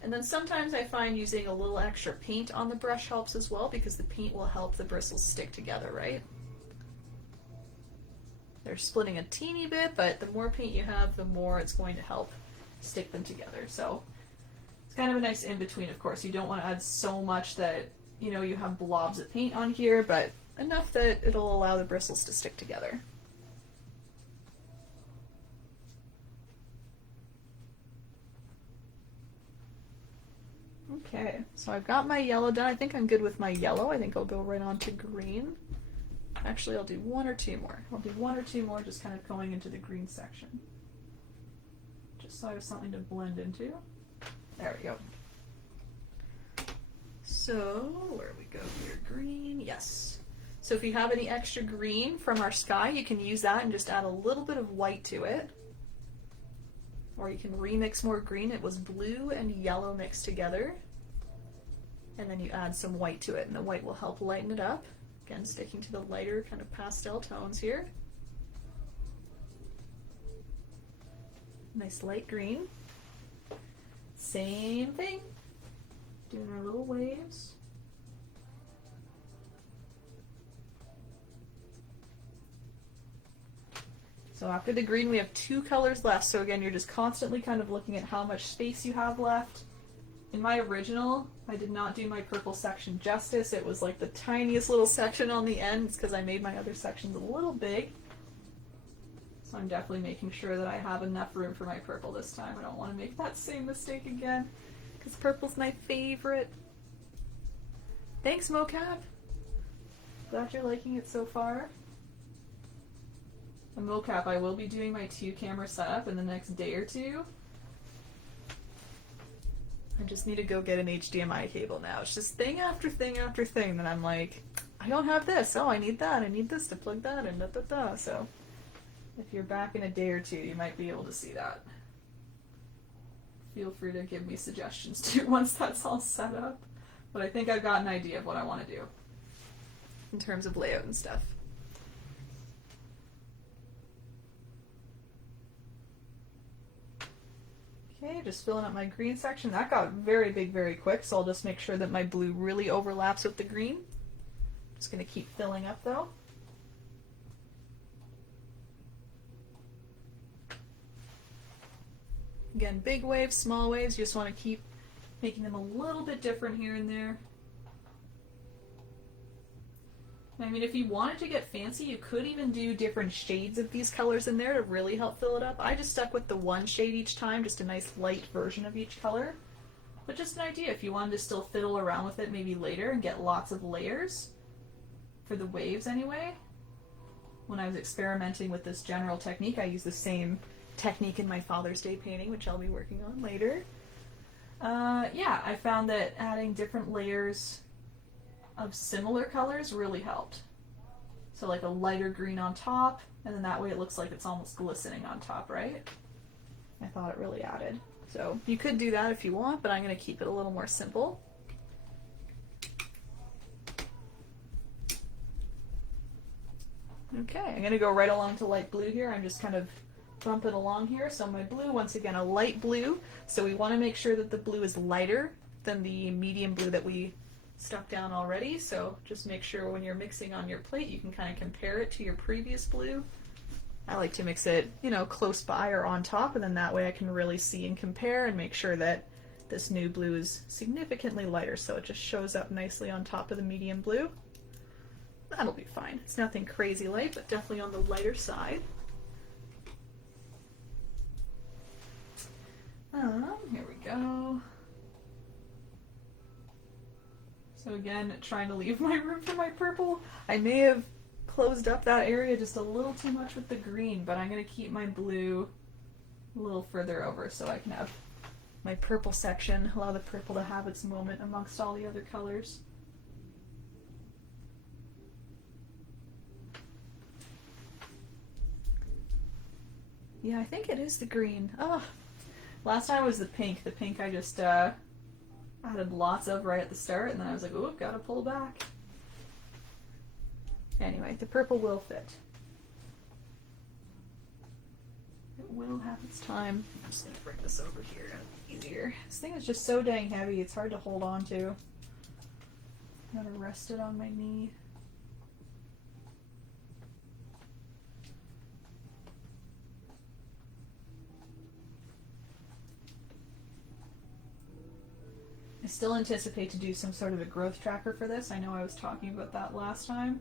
And then sometimes I find using a little extra paint on the brush helps as well, because the paint will help the bristles stick together, right? They're splitting a teeny bit, but the more paint you have, the more it's going to help stick them together. So it's kind of a nice in-between, of course. You don't want to add so much that, you know, you have blobs of paint on here, but enough that it'll allow the bristles to stick together. Okay, so I've got my yellow done. I think I'm good with my yellow. I think I'll go right on to green. Actually, I'll do one or two more. I'll do one or two more, just kind of going into the green section. Just so I have something to blend into. There we go. So, where we go here? Green, yes. So if you have any extra green from our sky, you can use that and just add a little bit of white to it. Or you can remix more green. It was blue and yellow mixed together. And then you add some white to it, and the white will help lighten it up. Again, sticking to the lighter kind of pastel tones here. Nice light green. Same thing. Doing our little waves. So after the green, we have two colors left. So again, you're just constantly kind of looking at how much space you have left. In my original, I did not do my purple section justice. It was like the tiniest little section on the end. It's because I made my other sections a little big. So I'm definitely making sure that I have enough room for my purple this time. I don't want to make that same mistake again, because purple's my favorite. Thanks, Mocap. Glad you're liking it so far. And Mocap, I will be doing my 2-camera setup in the next day or two. I just need to go get an HDMI cable now. It's just thing after thing after thing that I'm like, I don't have this. Oh, I need that. I need this to plug that in. Da, da, da. So if you're back in a day or two, you might be able to see that. Feel free to give me suggestions too once that's all set up. But I think I've got an idea of what I want to do in terms of layout and stuff. Okay, just filling up my green section. That got very big very quick, so I'll just make sure that my blue really overlaps with the green. Just going to keep filling up though. Again, big waves, small waves, you just want to keep making them a little bit different here and there. I mean, if you wanted to get fancy, you could even do different shades of these colors in there to really help fill it up. I just stuck with the one shade each time, just a nice light version of each color. But just an idea, if you wanted to still fiddle around with it maybe later and get lots of layers, for the waves anyway. When I was experimenting with this general technique, I used the same technique in my Father's Day painting, which I'll be working on later. Yeah, I found that adding different layers of similar colors really helped. So like a lighter green on top, and then that way it looks like it's almost glistening on top, right? I thought it really added. So you could do that if you want, but I'm going to keep it a little more simple. Okay, I'm going to go right along to light blue here. I'm just kind of bumping along here. So my blue, once again, a light blue. So we want to make sure that the blue is lighter than the medium blue that we stuck down already. So just make sure when you're mixing on your plate, you can kind of compare it to your previous blue. I like to mix it, you know, close by or on top, and then that way I can really see and compare and make sure that this new blue is significantly lighter, so it just shows up nicely on top of the medium blue. That'll be fine. It's nothing crazy light, but definitely on the lighter side. Here we go. So again, trying to leave my room for my purple. I may have closed up that area just a little too much with the green, but I'm going to keep my blue a little further over so I can have my purple section, allow the purple to have its moment amongst all the other colors. Yeah, I think it is the green. Oh, last time was the pink. The pink I just added lots of right at the start, and then I was like, oh, gotta pull back. Anyway, the purple will fit. It will have its time. I'm just gonna bring this over here. Easier. This thing is just so dang heavy, it's hard to hold on to. I gotta rest it on my knee. I still anticipate to do some sort of a growth tracker for this. I know I was talking about that last time.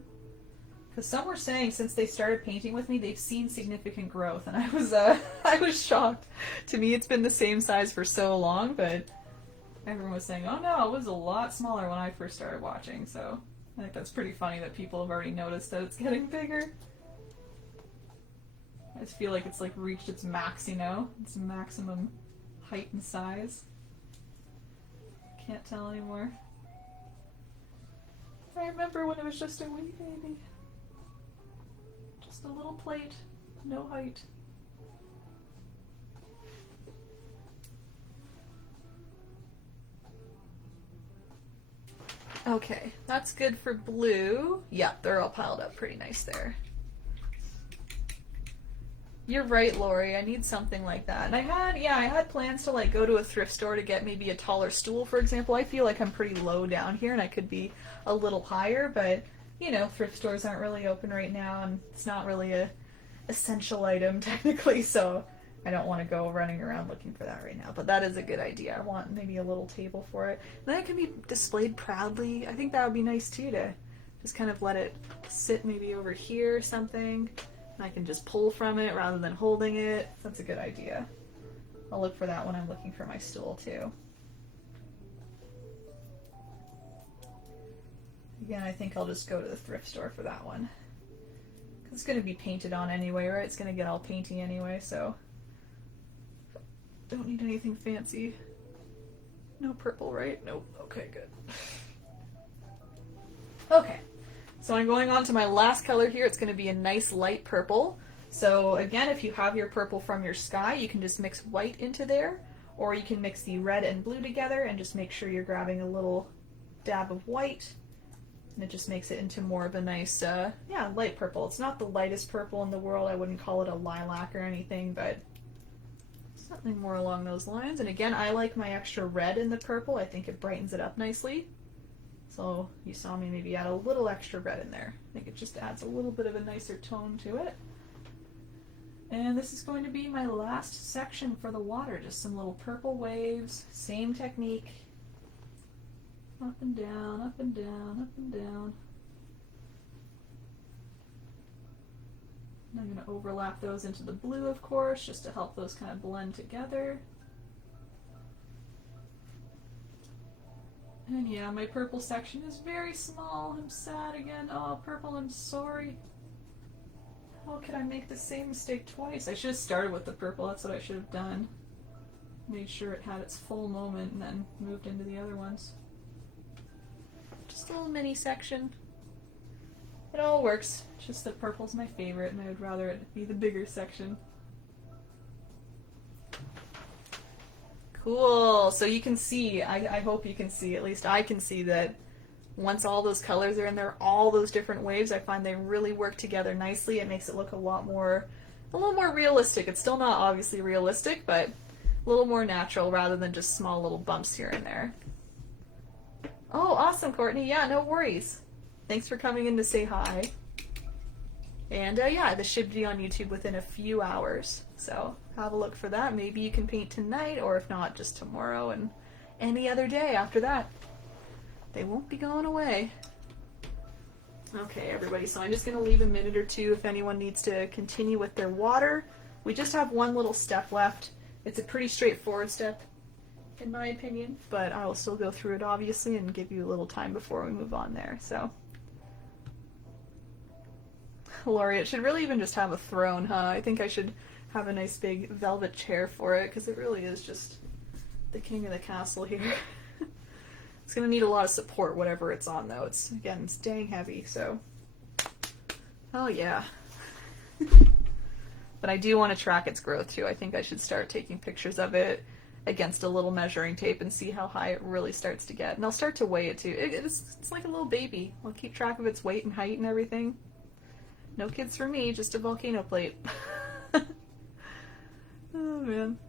Because some were saying since they started painting with me, they've seen significant growth, and I was shocked. To me, it's been the same size for so long, but everyone was saying, oh no, it was a lot smaller when I first started watching, so I think that's pretty funny that people have already noticed that it's getting bigger. I just feel like it's like reached its max, you know? Its maximum height and size. Can't tell anymore. I remember when it was just a wee baby. Just a little plate, no height. Okay, that's good for blue. Yeah, they're all piled up pretty nice there. You're right, Lori. I need something like that. And I had plans to like go to a thrift store to get maybe a taller stool, for example. I feel like I'm pretty low down here and I could be a little higher, but you know, thrift stores aren't really open right now and it's not really a essential item technically, so I don't want to go running around looking for that right now. But that is a good idea. I want maybe a little table for it. And then it can be displayed proudly. I think that would be nice too, to just kind of let it sit maybe over here or something. And I can just pull from it rather than holding it. That's a good idea. I'll look for that when I'm looking for my stool too. Again, I think I'll just go to the thrift store for that one. It's going to be painted on anyway, right? It's going to get all painty anyway, so don't need anything fancy. No purple, right? Nope. Okay, good. Okay. So I'm going on to my last color here. It's going to be a nice light purple. So again, if you have your purple from your sky, you can just mix white into there, or you can mix the red and blue together and just make sure you're grabbing a little dab of white, and it just makes it into more of a nice, yeah, light purple. It's not the lightest purple in the world. I wouldn't call it a lilac or anything, but something more along those lines. And again, I like my extra red in the purple. I think it brightens it up nicely. So you saw me maybe add a little extra red in there. I think it just adds a little bit of a nicer tone to it. And this is going to be my last section for the water. Just some little purple waves, same technique. Up and down, up and down, up and down. And I'm going to overlap those into the blue, of course, just to help those kind of blend together. And yeah, my purple section is very small. I'm sad again. Oh, purple, I'm sorry. How could I make the same mistake twice? I should have started with the purple. That's what I should have done. Made sure it had its full moment and then moved into the other ones. Just a little mini section. It all works. It's just that purple's my favorite and I would rather it be the bigger section. Cool. So you can see, I hope you can see, at least I can see that once all those colors are in there, all those different waves, I find they really work together nicely. It makes it look a little more realistic. It's still not obviously realistic, but a little more natural rather than just small little bumps here and there. Oh, awesome, Courtney. Yeah, no worries. Thanks for coming in to say hi. And yeah, this should be on YouTube within a few hours. So have a look for that. Maybe you can paint tonight, or if not, just tomorrow and any other day after that. They won't be going away. Okay, everybody, so I'm just going to leave a minute or two if anyone needs to continue with their water. We just have one little step left. It's a pretty straightforward step, in my opinion, but I will still go through it, obviously, and give you a little time before we move on there, so. Lori, it should really even just have a throne, huh? I think I should have a nice big velvet chair for it, because it really is just the king of the castle here. It's going to need a lot of support, whatever it's on, though. It's, again, it's dang heavy, so. Oh, yeah. But I do want to track its growth too. I think I should start taking pictures of it against a little measuring tape and see how high it really starts to get. And I'll start to weigh it too. It's like a little baby. I'll keep track of its weight and height and everything. No kids for me, just a volcano plate. Oh man.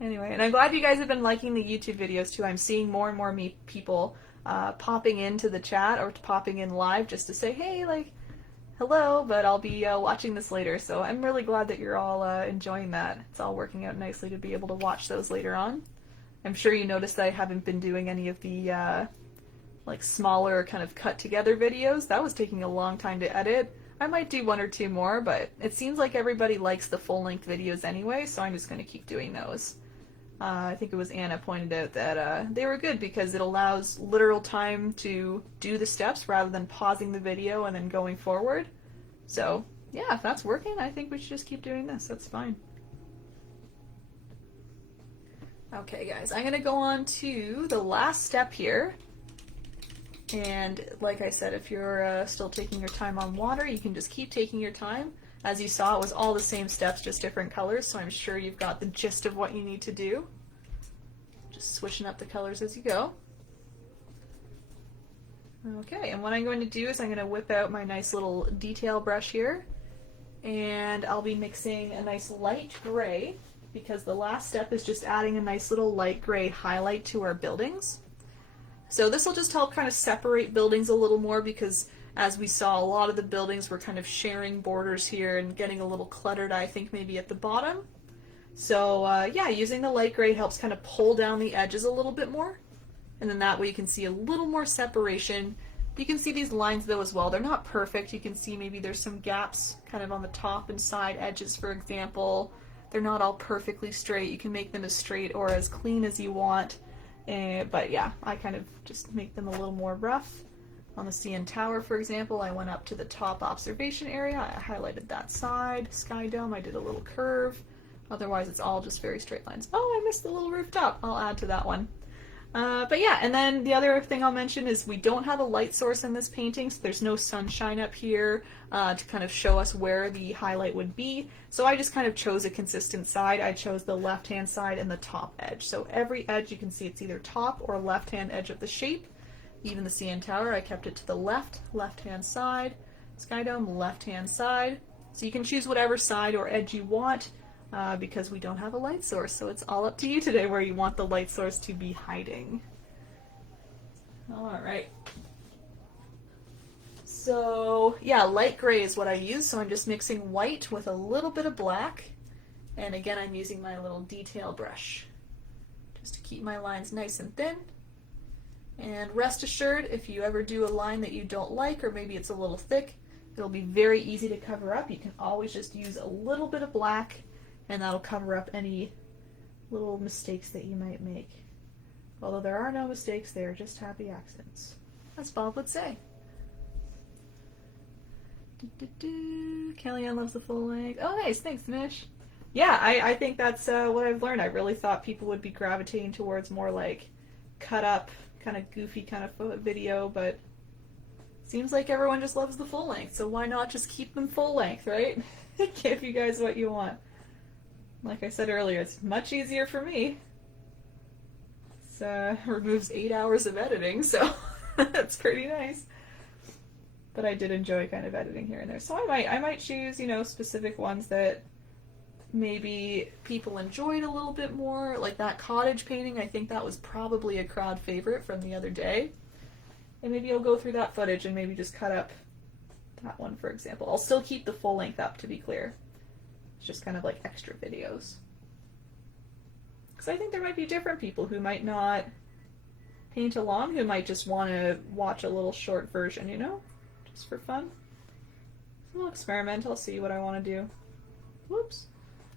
Anyway, and I'm glad you guys have been liking the YouTube videos too. I'm seeing more and more people popping into the chat or popping in live just to say, hey, like, hello, but I'll be watching this later. So I'm really glad that you're all enjoying that. It's all working out nicely to be able to watch those later on. I'm sure you noticed that I haven't been doing any of the like smaller kind of cut together videos. That was taking a long time to edit. I might do 1 or 2 more, but it seems like everybody likes the full-length videos anyway, so I'm just going to keep doing those. I think it was Anna pointed out that they were good because it allows literal time to do the steps rather than pausing the video and then going forward. So, yeah, if that's working, I think we should just keep doing this. That's fine. Okay, guys, I'm going to go on to the last step here. And like I said, if you're still taking your time on water, you can just keep taking your time. As you saw, it was all the same steps, just different colors, so I'm sure you've got the gist of what you need to do. Just switching up the colors as you go. Okay, and what I'm going to do is I'm going to whip out my nice little detail brush here, and I'll be mixing a nice light gray, because the last step is just adding a nice little light gray highlight to our buildings. So this will just help kind of separate buildings a little more because as we saw, a lot of the buildings were kind of sharing borders here and getting a little cluttered, I think, maybe at the bottom. So yeah, using the light gray helps kind of pull down the edges a little bit more. And then that way you can see a little more separation. You can see these lines though as well. They're not perfect. You can see maybe there's some gaps kind of on the top and side edges, for example. They're not all perfectly straight. You can make them as straight or as clean as you want. But yeah, I kind of just make them a little more rough. On the CN Tower, for example, I went up to the top observation area. I highlighted that side. Sky Dome, I did a little curve. Otherwise, it's all just very straight lines. Oh, I missed the little rooftop. I'll add to that one. But yeah, and then the other thing I'll mention is we don't have a light source in this painting, so there's no sunshine up here to kind of show us where the highlight would be. So I just kind of chose a consistent side. I chose the left-hand side and the top edge. So every edge you can see it's either top or left-hand edge of the shape. Even the CN Tower, I kept it to the left-hand side. Sky Dome, left-hand side. So you can choose whatever side or edge you want. Because we don't have a light source, so it's all up to you today where you want the light source to be hiding. Alright. So, yeah, light gray is what I use, so I'm just mixing white with a little bit of black. And again, I'm using my little detail brush just to keep my lines nice and thin. And rest assured, if you ever do a line that you don't like, or maybe it's a little thick, it'll be very easy to cover up. You can always just use a little bit of black and that'll cover up any little mistakes that you might make. Although there are no mistakes, they are just happy accidents, as Bob would say. Kellyanne loves the full length. Oh, nice. Thanks, Mish. Yeah, I think that's what I've learned. I really thought people would be gravitating towards more like cut up, kind of goofy kind of video, but seems like everyone just loves the full length, so why not just keep them full length, right? Give you guys what you want. Like I said earlier, it's much easier for me. It removes 8 hours of editing, so that's pretty nice. But I did enjoy kind of editing here and there. So I might choose, you know, specific ones that maybe people enjoyed a little bit more. Like that cottage painting, I think that was probably a crowd favorite from the other day. And maybe I'll go through that footage and maybe just cut up that one, for example. I'll still keep the full length up, to be clear. It's just kind of like extra videos. Because I think there might be different people who might not paint along, who might just want to watch a little short version, you know? Just for fun. A little experiment. I'll see what I want to do. Whoops.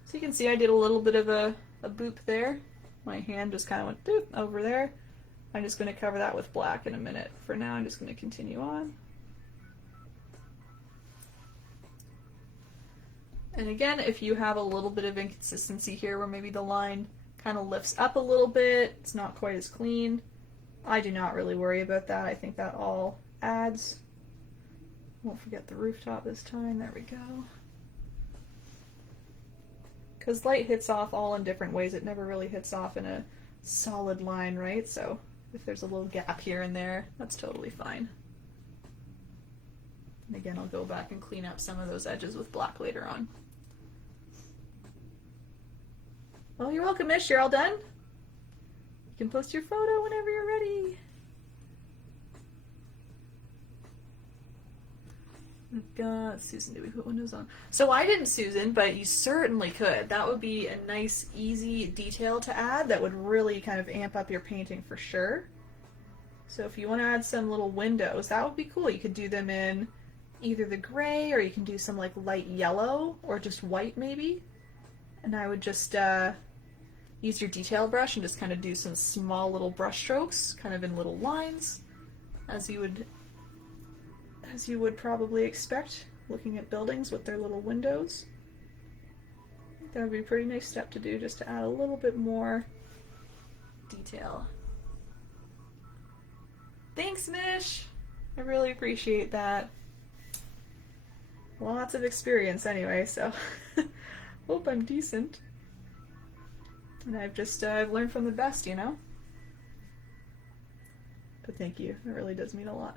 So you can see I did a little bit of a boop there. My hand just kind of went boop over there. I'm just going to cover that with black in a minute. For now, I'm just going to continue on. And again, if you have a little bit of inconsistency here where maybe the line kind of lifts up a little bit, it's not quite as clean, I do not really worry about that. I think that all adds. Won't forget the rooftop this time. There we go. Because light hits off all in different ways. It never really hits off in a solid line, right? So if there's a little gap here and there, that's totally fine. And again, I'll go back and clean up some of those edges with black later on. Well, you're welcome, Mish. You're all done? You can post your photo whenever you're ready. We've got Susan. Did we put windows on? So I didn't, Susan, but you certainly could. That would be a nice, easy detail to add that would really kind of amp up your painting for sure. So if you want to add some little windows, that would be cool. You could do them in either the gray, or you can do some like light yellow, or just white maybe. And I would just use your detail brush and just kind of do some small little brush strokes, kind of in little lines, as you would probably expect looking at buildings with their little windows. I think that would be a pretty nice step to do, just to add a little bit more detail. Thanks, Mish! I really appreciate that. Lots of experience anyway, so hope I'm decent. And I've learned from the best, you know? But thank you, it really does mean a lot.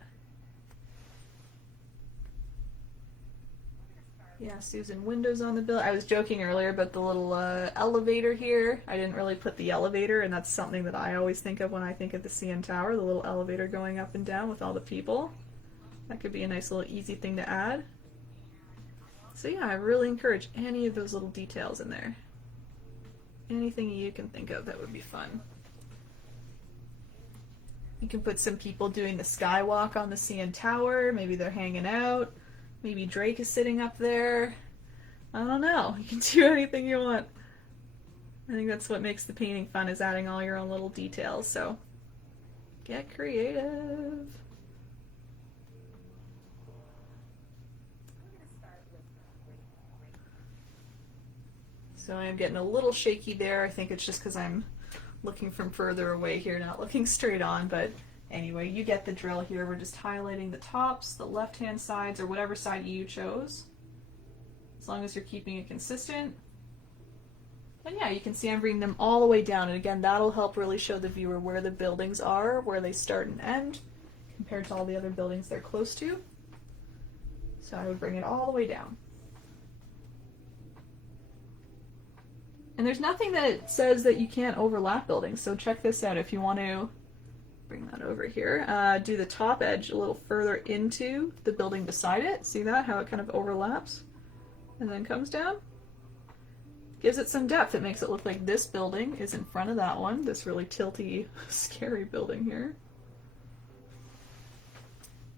Yeah, Susan, windows on the bill. I was joking earlier about the little elevator here. I didn't really put the elevator, and that's something that I always think of when I think of the CN Tower, the little elevator going up and down with all the people. That could be a nice little easy thing to add. So yeah, I really encourage any of those little details in there. Anything you can think of that would be fun. You can put some people doing the skywalk on the CN Tower. Maybe they're hanging out. Maybe Drake is sitting up there. I don't know. You can do anything you want. I think that's what makes the painting fun, is adding all your own little details. So get creative. So I am getting a little shaky there. I think it's just because I'm looking from further away here, not looking straight on, but anyway, you get the drill here. We're just highlighting the tops, the left-hand sides, or whatever side you chose, as long as you're keeping it consistent. And yeah, you can see I'm bringing them all the way down, and again, that'll help really show the viewer where the buildings are, where they start and end, compared to all the other buildings they're close to. So I would bring it all the way down. And there's nothing that says that you can't overlap buildings, so check this out. If you want to bring that over here, do the top edge a little further into the building beside it. See that? How it kind of overlaps and then comes down? Gives it some depth. It makes it look like this building is in front of that one, this really tilty, scary building here.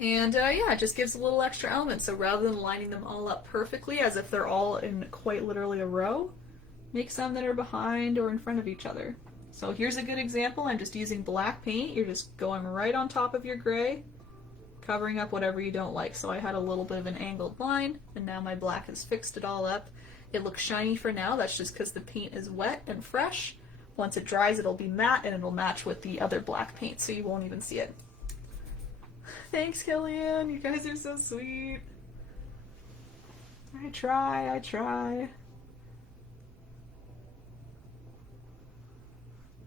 And yeah, it just gives a little extra element. So rather than lining them all up perfectly as if they're all in quite literally a row, make some that are behind or in front of each other. So here's a good example. I'm just using black paint. You're just going right on top of your gray, covering up whatever you don't like. So I had a little bit of an angled line, and now my black has fixed it all up. It looks shiny for now. That's just because the paint is wet and fresh. Once it dries, it'll be matte, and it'll match with the other black paint, so you won't even see it. Thanks, Kellyanne. You guys are so sweet. I try.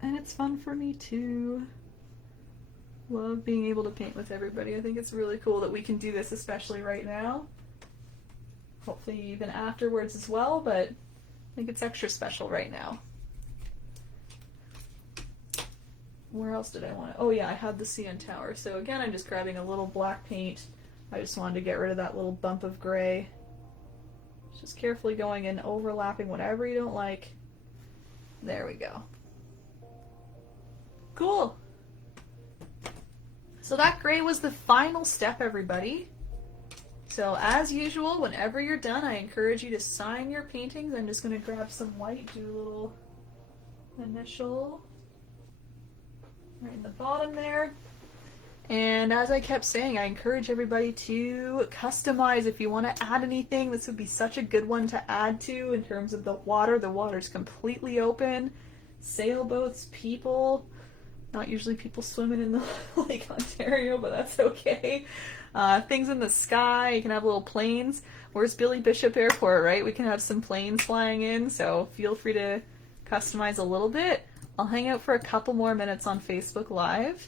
And it's fun for me too. Love being able to paint with everybody. I think it's really cool that we can do this, especially right now. Hopefully even afterwards as well, but I think it's extra special right now. Where else did I want to? Oh yeah, I had the CN Tower. So again, I'm just grabbing a little black paint. I just wanted to get rid of that little bump of gray. Just carefully going in, overlapping whatever you don't like. There we go. Cool. So that gray was the final step, everybody. So as usual, whenever you're done, I encourage you to sign your paintings. I'm just going to grab some white, do a little initial right in the bottom there. And as I kept saying, I encourage everybody to customize if you want to add anything. This would be such a good one to add to in terms of the water. The water's completely open. Sailboats, people. Not usually people swimming in the Lake Ontario, but that's okay. Things in the sky, you can have little planes. where's Billy Bishop Airport, right? We can have some planes flying in, so feel free to customize a little bit. I'll hang out for a couple more minutes on Facebook Live,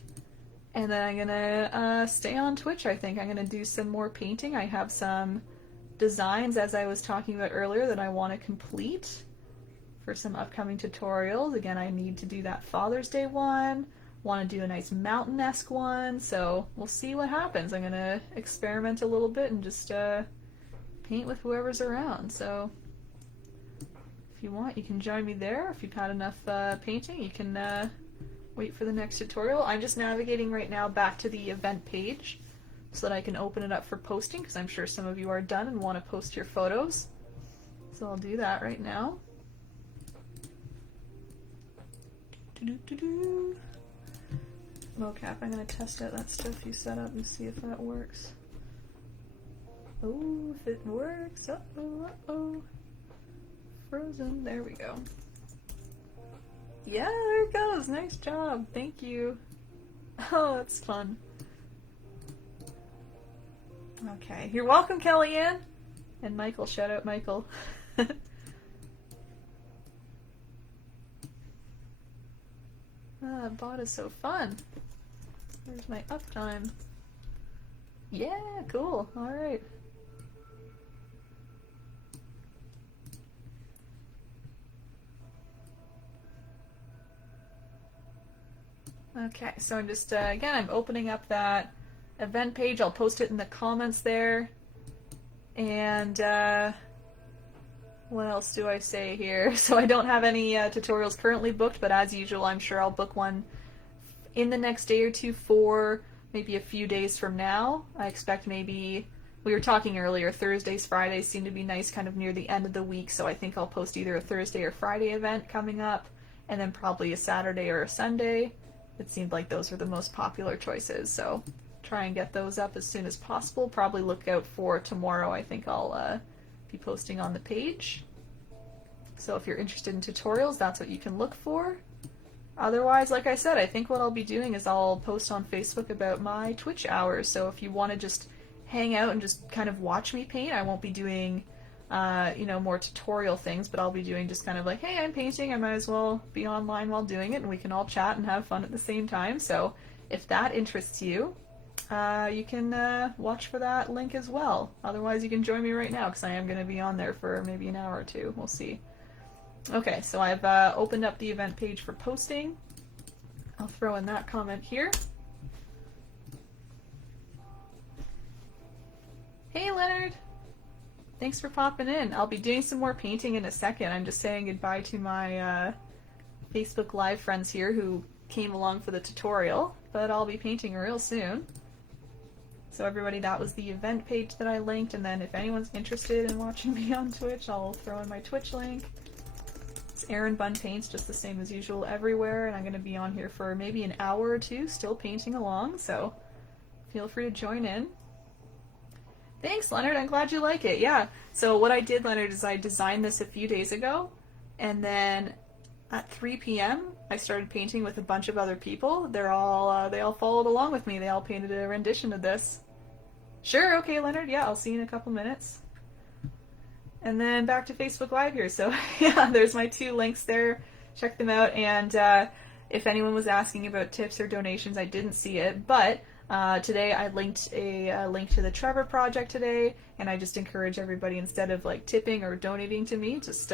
and then I'm gonna stay on Twitch, I think. I'm gonna do some more painting. I have some designs, as I was talking about earlier, that I want to complete for some upcoming tutorials. Again, I need to do that Father's Day one, want to do a nice mountain-esque one, so we'll see what happens. I'm gonna experiment a little bit and just paint with whoever's around. So if you want, you can join me there. If you've had enough painting, you can wait for the next tutorial. I'm just navigating right now back to the event page so that I can open it up for posting, because I'm sure some of you are done and want to post your photos. So I'll do that right now. Mocap, I'm going to test out that stuff you set up and see if that works. Oh, if it works. Uh-oh, uh-oh. Frozen. There we go. Yeah, there it goes. Nice job. Thank you. Oh, that's fun. Okay. You're welcome, Kellyanne. And Michael. Shout out Michael. Bot is so fun. There's my uptime. Yeah, cool. Alright. Okay, so I'm just, again, I'm opening up that event page. I'll post it in the comments there. And, what else do I say here? So I don't have any tutorials currently booked, but as usual, I'm sure I'll book one in the next day or two for maybe a few days from now. I expect maybe, we were talking earlier, Thursdays, Fridays seem to be nice kind of near the end of the week, so I think I'll post either a Thursday or Friday event coming up, and then probably a Saturday or a Sunday. It seemed like those were the most popular choices, so try and get those up as soon as possible. Probably look out for tomorrow. I think I'll be posting on the page. So if you're interested in tutorials, that's what you can look for. Otherwise, like I said, I think what I'll be doing is I'll post on Facebook about my Twitch hours. So if you want to just hang out and just kind of watch me paint, I won't be doing you know, more tutorial things, but I'll be doing just kind of like, hey, I'm painting, I might as well be online while doing it, and we can all chat and have fun at the same time. So if that interests you, you can watch for that link as well. Otherwise, you can join me right now, because I am going to be on there for maybe an hour or two. We'll see. Okay, so I've opened up the event page for posting. I'll throw in that comment here. Hey, Leonard! Thanks for popping in. I'll be doing some more painting in a second. I'm just saying goodbye to my Facebook Live friends here who came along for the tutorial, but I'll be painting real soon. So everybody, that was the event page that I linked, and then if anyone's interested in watching me on Twitch, I'll throw in my Twitch link. It's erinbunpaints, just the same as usual everywhere, and I'm going to be on here for maybe an hour or two, still painting along, so feel free to join in. Thanks, Leonard. I'm glad you like it. Yeah. So what I did, Leonard, is I designed this a few days ago, and then at 3 p.m. I started painting with a bunch of other people. They all followed along with me. They all painted a rendition of this. Sure. Okay, Leonard. Yeah, I'll see you in a couple minutes. And then back to Facebook Live here. So yeah, there's my 2 links there. Check them out. And if anyone was asking about tips or donations, I didn't see it, but today I linked a link to the Trevor Project today, and I just encourage everybody, instead of like tipping or donating to me, just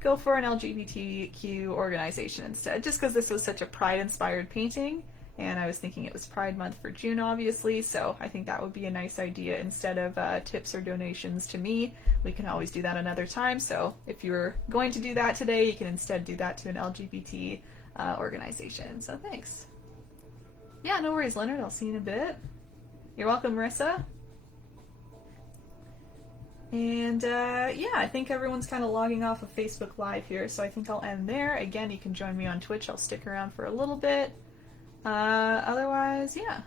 go for an LGBTQ organization instead, just because this was such a Pride-inspired painting, and I was thinking it was Pride Month for June, obviously, so I think that would be a nice idea. Instead of tips or donations to me, we can always do that another time, so if you're going to do that today, you can instead do that to an LGBT organization, so thanks. Yeah, no worries, Leonard. I'll see you in a bit. You're welcome, Marissa. And yeah, I think everyone's kind of logging off of Facebook Live here, so I think I'll end there. Again, you can join me on Twitch. I'll stick around for a little bit. Otherwise, yeah.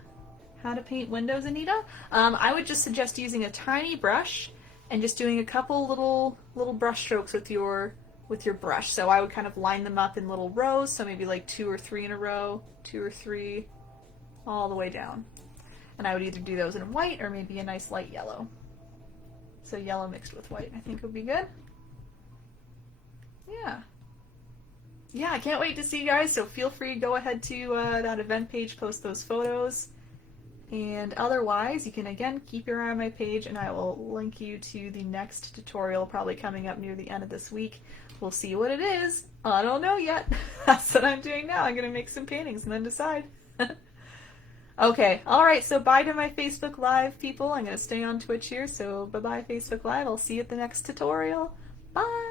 How to paint windows, Anita? I would just suggest using a tiny brush and just doing a couple little brush strokes with your brush. So I would kind of line them up in little rows, so maybe like 2 or 3 in a row, 2 or 3, all the way down. And I would either do those in white or maybe a nice light yellow. So yellow mixed with white, I think would be good. Yeah. Yeah, I can't wait to see you guys, so feel free to go ahead to that event page, post those photos. And otherwise, you can again keep your eye on my page, and I will link you to the next tutorial probably coming up near the end of this week. We'll see what it is. I don't know yet. That's what I'm doing now. I'm going to make some paintings and then decide. Okay, alright, so bye to my Facebook Live people. I'm going to stay on Twitch here, so bye-bye Facebook Live. I'll see you at the next tutorial. Bye!